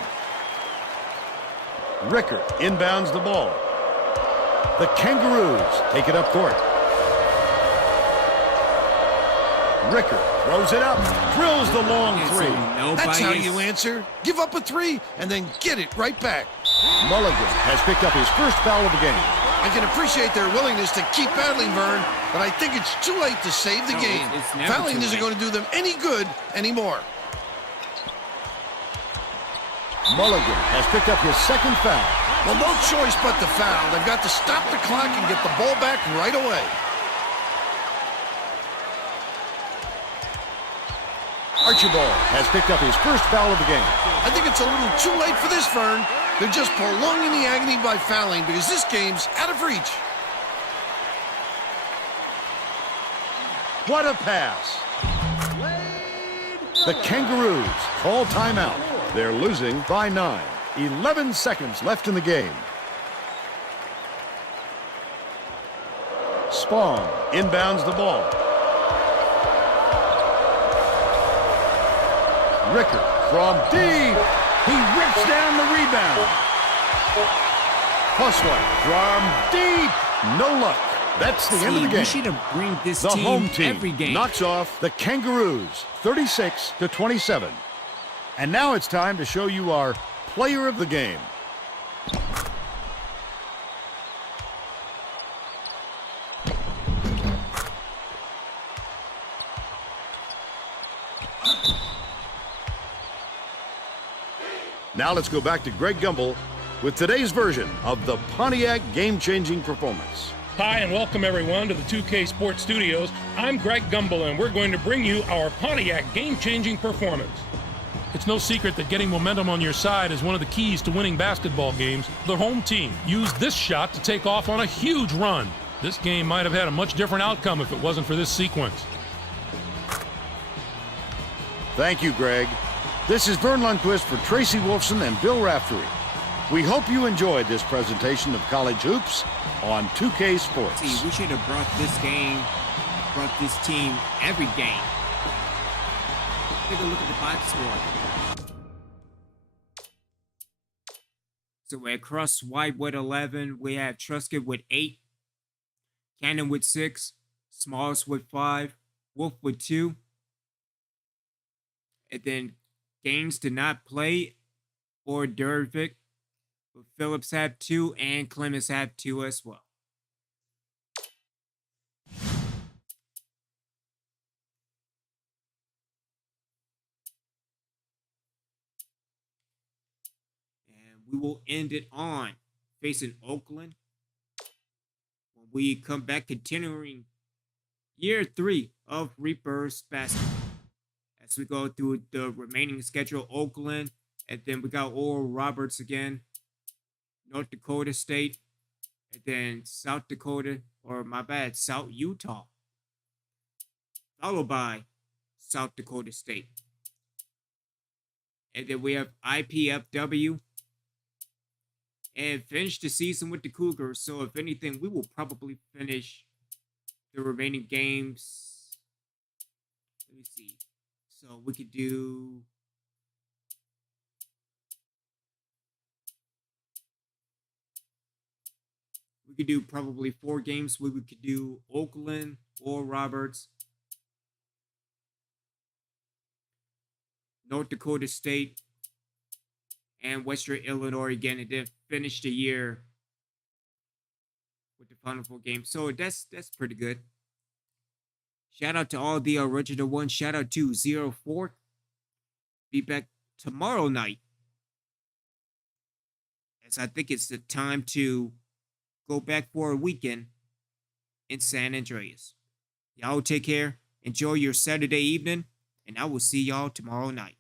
Rickard inbounds the ball. The Kangaroos take it up court. Rickard throws it up, drills the long three. That's how you answer. Give up a three and then get it right back. Mulligan has picked up his first foul of the game. I can appreciate their willingness to keep battling, Vern, but I think it's too late to save the game. Fouling isn't going to do them any good anymore. Mulligan has picked up his second foul. Well, no choice but to foul. They've got to stop the clock and get the ball back right away. Archibald has picked up his first foul of the game. I think it's a little too late for this, Vern. They're just prolonging the agony by fouling because this game's out of reach. What a pass. The Kangaroos call timeout. They're losing by 9. 11 seconds left in the game. Spong inbounds the ball. Rickard from deep. He rips down the rebound. Crosswhite from deep. No luck. That's the end of the game. We should have bring this The team home team every game. knocks off the Kangaroos 36-27. And now it's time to show you our player of the game. Now let's go back to Greg Gumbel with today's version of the Pontiac game-changing performance. Hi, and welcome everyone to the 2K Sports Studios. I'm Greg Gumbel, and we're going to bring you our Pontiac game-changing performance. It's no secret that getting momentum on your side is one of the keys to winning basketball games. The home team used this shot to take off on a huge run. This game might have had a much different outcome if it wasn't for this sequence. Thank you, Greg. This is Vern Lundquist for Tracy Wolfson and Bill Raftery. We hope you enjoyed this presentation of College Hoops on 2K Sports. See, we should have brought this team every game. Take a look at the box score. So we're Crosswhite with 11. We have Truscott with 8. Cannon with 6. Smalls with 5. Wolf with 2. And then Gaines did not play, or Dervick. But Phillips had 2, and Clemens had 2 as well. And we will end it on facing Oakland. When we come back, continuing year 3 of Reapers basketball. As we go through the remaining schedule, Oakland, and then we got Oral Roberts again, North Dakota State, and then South Dakota, or my bad, South Utah, followed by South Dakota State. And then we have IPFW, and finish the season with the Cougars. So if anything, we will probably finish the remaining games. Let me see. So we could do probably 4 games. We could do Oakland or Roberts, North Dakota State, and Western Illinois again, and then finish the year with the Final Four games. So that's pretty good. Shout out to all the original ones. Shout out to 04. Be back tomorrow night, as I think it's the time to go back for a weekend in San Andreas. Y'all take care. Enjoy your Saturday evening, and I will see y'all tomorrow night.